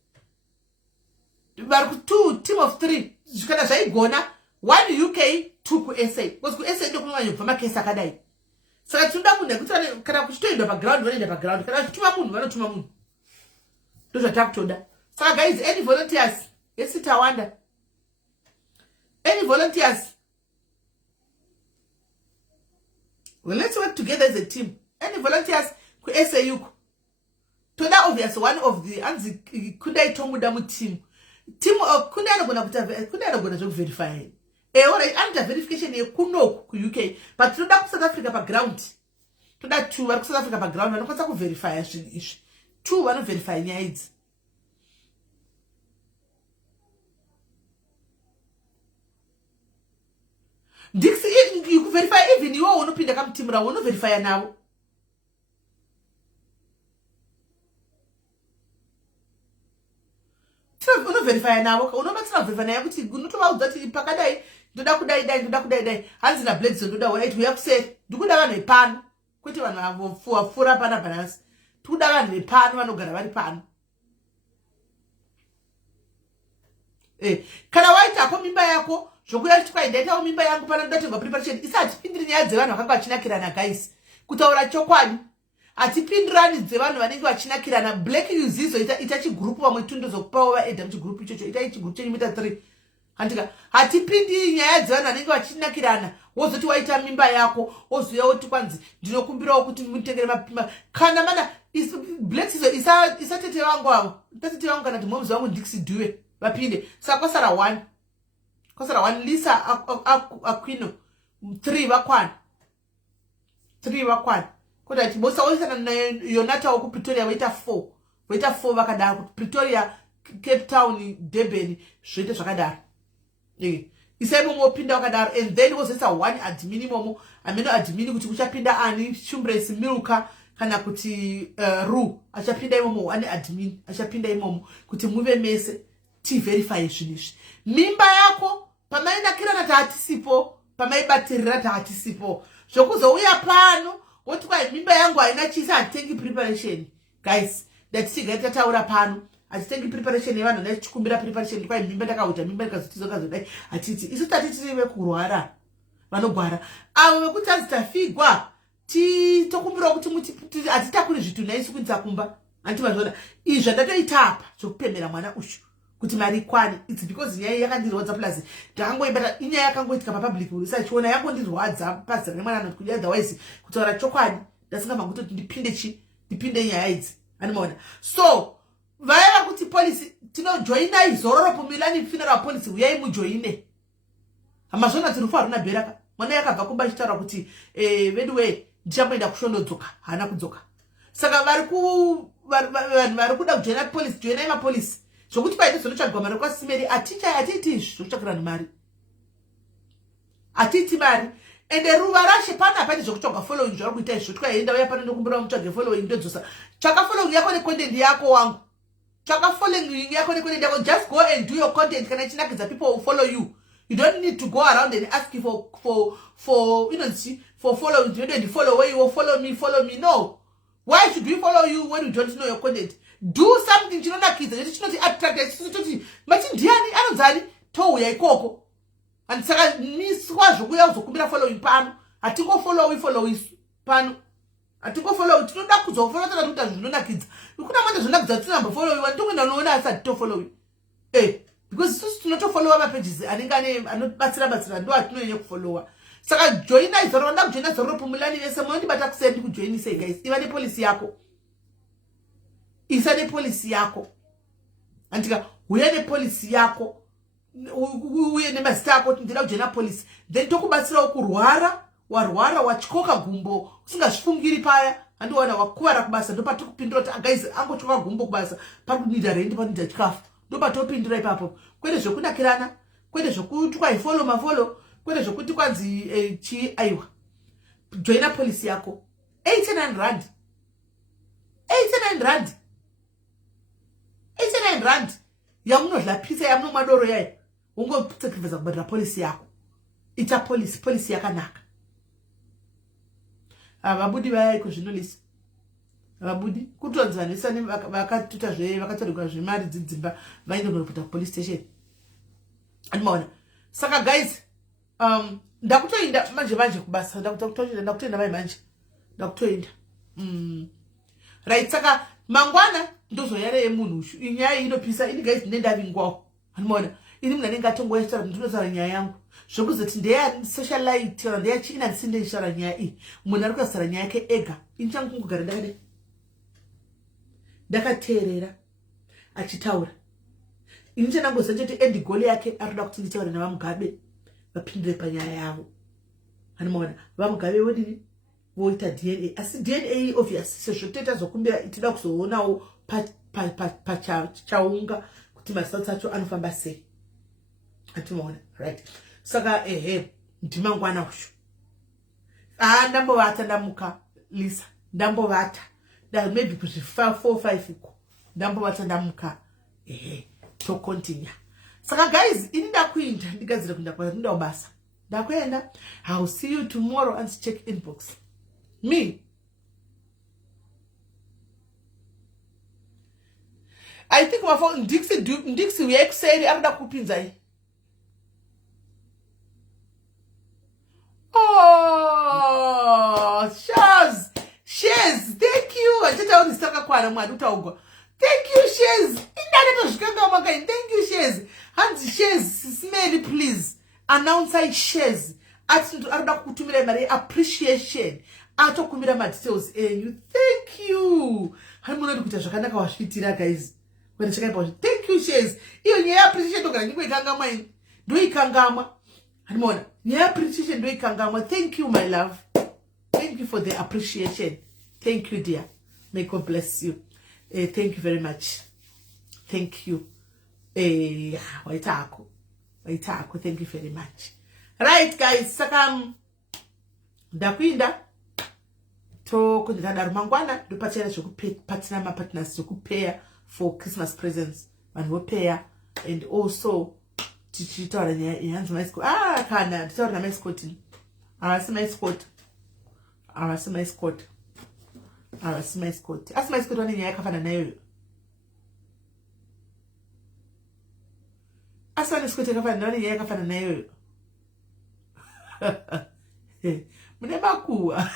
vari team of 3 kana zvaigona 1 UK 2 kuSA because kuSA ndokunonyanyobva makesi akadai saka tinoda munhu ekuti kana kuchitoenda paground vanoenda paground kana vachituma munhu vanotuma munhu ndozvatakutoda saka guys any volunteers esitawanda any volunteers well let's work together as a team any volunteers ku-SA uko toda obvious one of the anzi kundai tomuda mu team kundai anogona zvokuverify alright anoita verification yekunoku ku-UK but toda ku-South Africa paground toda 2 vari ku-South Africa paground vanokwanisa kuverifya zvinhu izvi 2 vanoverify nyaya idzi ndiksi kuverify even iwo unopinda kamutimu ravo unoverifya navo unoverifya navo unobatsira kuverifya naye kuti unotovaudza kuti pakadai ndoda kudai hanzi naBlackzone ndoda right uya kuseri ndikuda vanhu vepano kwete vanhu vafura pana panasi tikuda vanhu vepano vanogara vari pano kana waitako mimba yako zvokuya kuti kwai ndaitawo mimba yangu pana ndodatenga preparation isatipindiri nyaya dzevanhu vakanga vachinakirana guys kutaura chokwadi hatipindirani dzevanhu vanenge vachinakirana. Black Yuzizo ita chigrupu vamwe tundozokupawo vaedha muchigrupu ichocho ita chigrupu chenyu mita 3 handika hatipindi nyaya dzevanhu vanenge vachinakirana wozoti waita mimba yako wozuya woti kwanzi ndinokumbirawo kuti mutengere mapimba kana mana Black Yuzizo isa tete vangu avo tete vangu kana timomzi vangu ndikisiduwe vapinde saka kwasara 1 Lisa Aquino 3 vakwana kuti atibosa oisana naYonata woku Pretoria waita 4 vakadaro kuti Pretoria, Cape Town, Durban zvoite zvakadaro isai momo opinda wakadaro and then wozoisa 1 admin momo ameno admin kuti uchapinda ani Shumbress Milka kana kuti Ru achapinda imomo 1 admin achapinda imomo kuti muve mese verify zvinhu izvi mimba yako pamainakirana taatisipo pamaibatirira taatisipo zvokuzouya pano woti kwai mimba yangu haina chisa hatitengi preparation guys datisigai tataura pano hatitengi preparation yevanhu nechikumbira preparation kwai mimba ndakauta mimba ndikazotizokazodai hatiti isu tatitiri vekurwara vanogwara avo vekuti azitafigwa tokumbirawo kuti hatitakuri zvitu naisu kuinza kumba antivazvona izvi zvandatoita apa zvokupemera mwana ushu kuti mari ikwane it's because nyaya yakandirwadza plus ndakangoibata inyaya yakangoitika papublic risachiona yakondirwadza pazera nemwana anokudia otherwise kutaura chokwadi ndasingamanga kutoti ndipinde nyaya idzi animaona so vaya vakuti police tinojoina izororo pumilani funeral police uyai mujoine hamazvona tirufu haruna beraka mwana yakabva kumba chitaura kuti veduwe ndichamboenda kushondodzoka hana kudzoka saka vari kuda kujoina police joinai mapolice zvokuti paite zvonotsvagwa mari kwasimeri atiiti izvi zvokutsvakira vanhu mari atiiti mari ende ruva rashe pana hapaiti zvokutsvagwa following zvauri kuita izvo tikaenda uya pano ndokumbira mutsvage following ndodzosa tsvaka following yako necontent yako wangu tsvaka following yako necontent yako just go and do your content kana ichinakidza people will follow you. You don't need to go around and ask you for you know for following. You don't follow where you will follow me. No. Why should we follow you when you don't know your content? Do something chinonakidza kuti chinoti attract chitoti machi ndiani anonzani touya ikoko and saka niswa zvokuya kuzokumbira following pano hatingofollow isu pano hatingofollow tinoda kuzofollow tana kuita zvinonakidza kuna manje zvinonakidza tinamba follow wandikwenda unoona asati tofollow because isusu tinotofollowa mapages anenge anobatsira ndo atinonyanya kufollowa saka joina izoro nda kujoina zoro pumulani vese mondibata kusendi kujoinise guys iva nepolicy yako isa nepolicy yako andika uye nepolicy yako uye nemazita ako ndira kujoina policy then tokubatsira kurwara warwara wachikoka gumbo usingazvifungiri paya andiwana wakuvara kubasa ndo patikupindira kuti guys angochoka gumbo kubasa pakunida rendi panida chikafu ndo patopindira ipapo kwete zvokunakirana kwete zvokuti kwai follow kwete zvokuti kwanzi chi aiwa joina policy yako 89 rand yamunodlapisa yamunomadoro yaye ungoputsekiveza kubadira policy yako ita policy yakanaka avabudi vaya kuzvinolisa avabudi kutonzanisa vakatuta vakatoregwa zvemari dzidzimba vaende kunoputa police station animaona saka guys ndakutoenda manje kubasa ndakutoenda mai manje ndakutoenda right saka mangwana ndozoyare yemunhu ushu inyaya inopisa ini guys ndendavingwawo animaona ini munhu anenge atongoyashara ndinotaura nyaya yangu zvokuzoti ndeya socialite kana ndeya china ndisinde ishara nyaya iyi munhu ari kutaura nyaya yake ega ini changu kungogara ndakadai ndakateerera achitaura. Ini chanangoziva chete endi goli yake arikuda kuti nditaure navamugabe vapindure panyaya yavo. Anomaona vamugabe vodini voita DNA, asi DNA obvious sezvo toita zokumbira tida kuzoonawo pachaunga kuti masauts acho anofamba sei. Atimaona right. Saka ndimangwana usho. Ndambovata ndamuka Lisa. Ndambovata. Maybe kuti 4-5 iko. Ndambovata ndamuka. To continue. Saka guys, ini ndakuinda ndigadzira kunda kwa nda ubasa. Ndakwenda. I'll see you tomorrow and check inbox. Me. I think my phone Dixie we excited akuda kupinza hii. Oh, Shaz, thank you. Achita unisaka kwa na mwadu utaugwa. Thank you, Shaz. Thank you, Shaz. Hands Shaz, smell please. Announce Shaz. Aruda kutumira mari appreciation. Ato kumira ma details you. Thank you. Hamuna ndikuta zvakanaka washitira guys. When check out. Thank you, Shaz. Iyo nye appreciation tokana ndiko ikangama ini. Ndo ikangama. Hamuna. Nye appreciation ndo ikangama. Thank you, my love. Thank you for the appreciation. Thank you, dear. May God bless you. Thank you very much. Thank you. Waitako. Thank you very much. Right, guys. Sakam. Ndakwinda. To kundikada rumangwana. Dupachela patina partners to prepare for Christmas presents. And we pay. And also, tichitora hands my escort. Kana. Tichitora my escorting. Arasi my escort. Arasi my escort. Arasi my escort. Arasi my escort wani nyaya kafana na yoyo. Arasi my escort kafana na wani nyaya kafana na yoyo. Munemakuwa.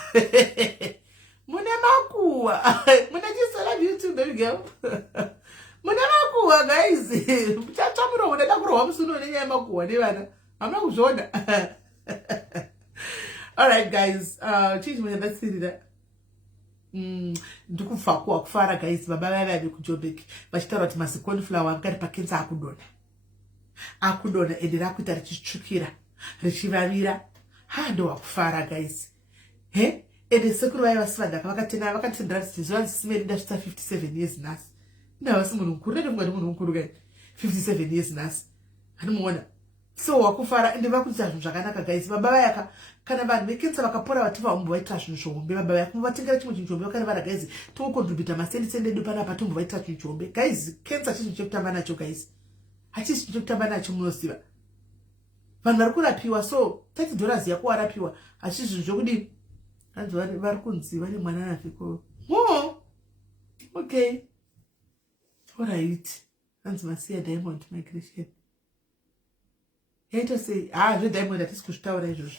Munemakuwa. Munajisa love you too, baby girl. Munemakuwa, guys. Mchachamuro munenda kurowa msuno ni nyaya makuwa. Nibana. Amna kuzhoda. Alright, guys. Change my that's it. Ndikufa kwa kufara guys. Baba baby kujobeki. Bachitara ati masikoni flower ngari pakenza akudona. Akudona edera kuita richichukira. Richivavira. Ndo wakufara guys. Ede sekuru wae wasivadaka vakatendera zviziva zvisimeri ndasvitsa 57 years nhasi. Ndavasi munhu mukuru rede mungati munhu mukuru kai 57 years nhasi. Hanimuona. So wakufara ende vakuita zvinhu zvakanaka guys. Baba vayaka kana vanhu vekensa vakapora vativa vambovaitira zvinhu zvombe. Baba vayaka muvatengera chimwe chinhu chombe vakana vara guys. Tokontribhuta masendi edu panapa tombovaitira chinhu chombe. Guys, kensa chinhu chekutamba nacho guys. Hachisi chinhu chekutamba nacho munoziva. Vanhu vari kurapiwa so $30 yako warapiwa. Hachisi zvinhu zvokudii. Hanzi vari kunzi vari mwana naviko. Okay. Alright. Hanzi masiya Diamond migration. Yaito sei, Diamond hatisi kuzvitaura izvozvo.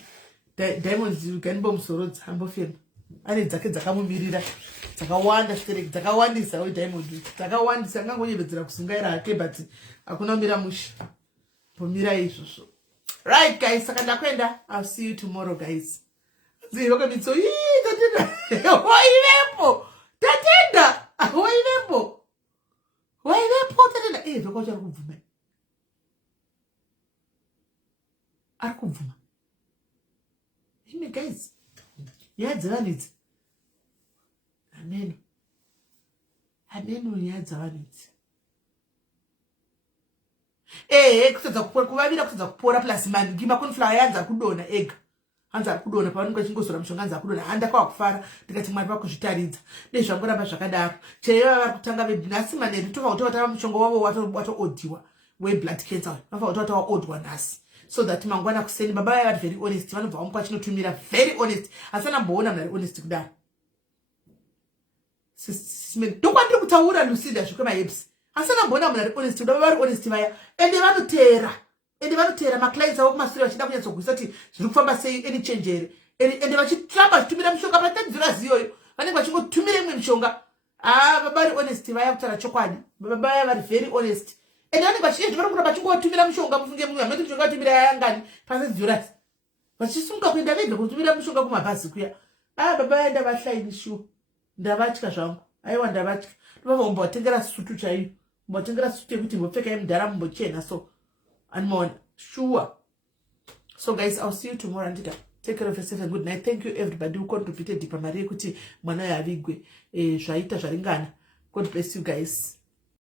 Diamond ukanimbo musorodza ambofema. Ane dzake dzakamumirira. Dzakawanda stereki, dzakawandisa Diamond. Dzakawandisa angangonyevedzera kusungaira hake but hakuna mira musha. Pomira izvozvo. Right, guys. Saka ndakwenda. I'll see you tomorrow, guys. Ziroka mitso. Tatenda. Wailepo. Tatenda. Wailepo. Tatenda. Voko chari kubvuma. Ari kubvuma. Ine, guys. Yadzavanidzi. Ameno. Yadzavanidzi. Kutadza kuvavira kutadza kupora plus mangi makonflower yanza kudona ega. Hanza kudona pavanenge vachingozora mushonga hanza kudona. Handakawa kufara ndikati Mwari vakuzvitaridza. Nezvangoramba zvakadaro. Chaiva vari kutanga venhasi manheru tofa kuti vatava mushonga wavo watoodiwa weblood cancer. Vafa kuti watawaodwa nhasi. So that mangwana kuseni baba vaya vari very honest. Vanobva vamupa chinotumira very honest. Asana mboona munhu ari honest kudaro. Ndokwandiri kutaura Lucinda zvokwemahebsi. Asana mbona munhu ari honest, baba vari honest vaya. Ende vanotera maclients avo kumashure vachida kunyatsogwisa kuti zviri kufamba sei any change here. Ende vachitramba vachitumira mishonga pa$30 iyoyo. Vanenge vachingotumira imwe mishonga. Baba vari honest vaya kutaura chokwadi. Baba vaya vari very honest. Ende vanenge vachienda vari kuramba vachingotumira mishonga mufunge munhu ameti mishonga atumira yayangani pa$30. Vachisunga kuenda vega kutumira mishonga kumabhazi kuya. Baba vaya ndavahlaini shu. Ndavatya zvangu. aiwa ndavatya ndobva mumbovatengera sutu chaiyo mumbovatengera sutu yekuti mbopfeka yemudhara mumbochena so animaona sure. So guys, I'll see you tomorrow. Andika, take care of yourself and good night. Thank you everybody who contributed. Dipa Marie kuti mwana yavigwe zvaita zvaringana. God bless you guys.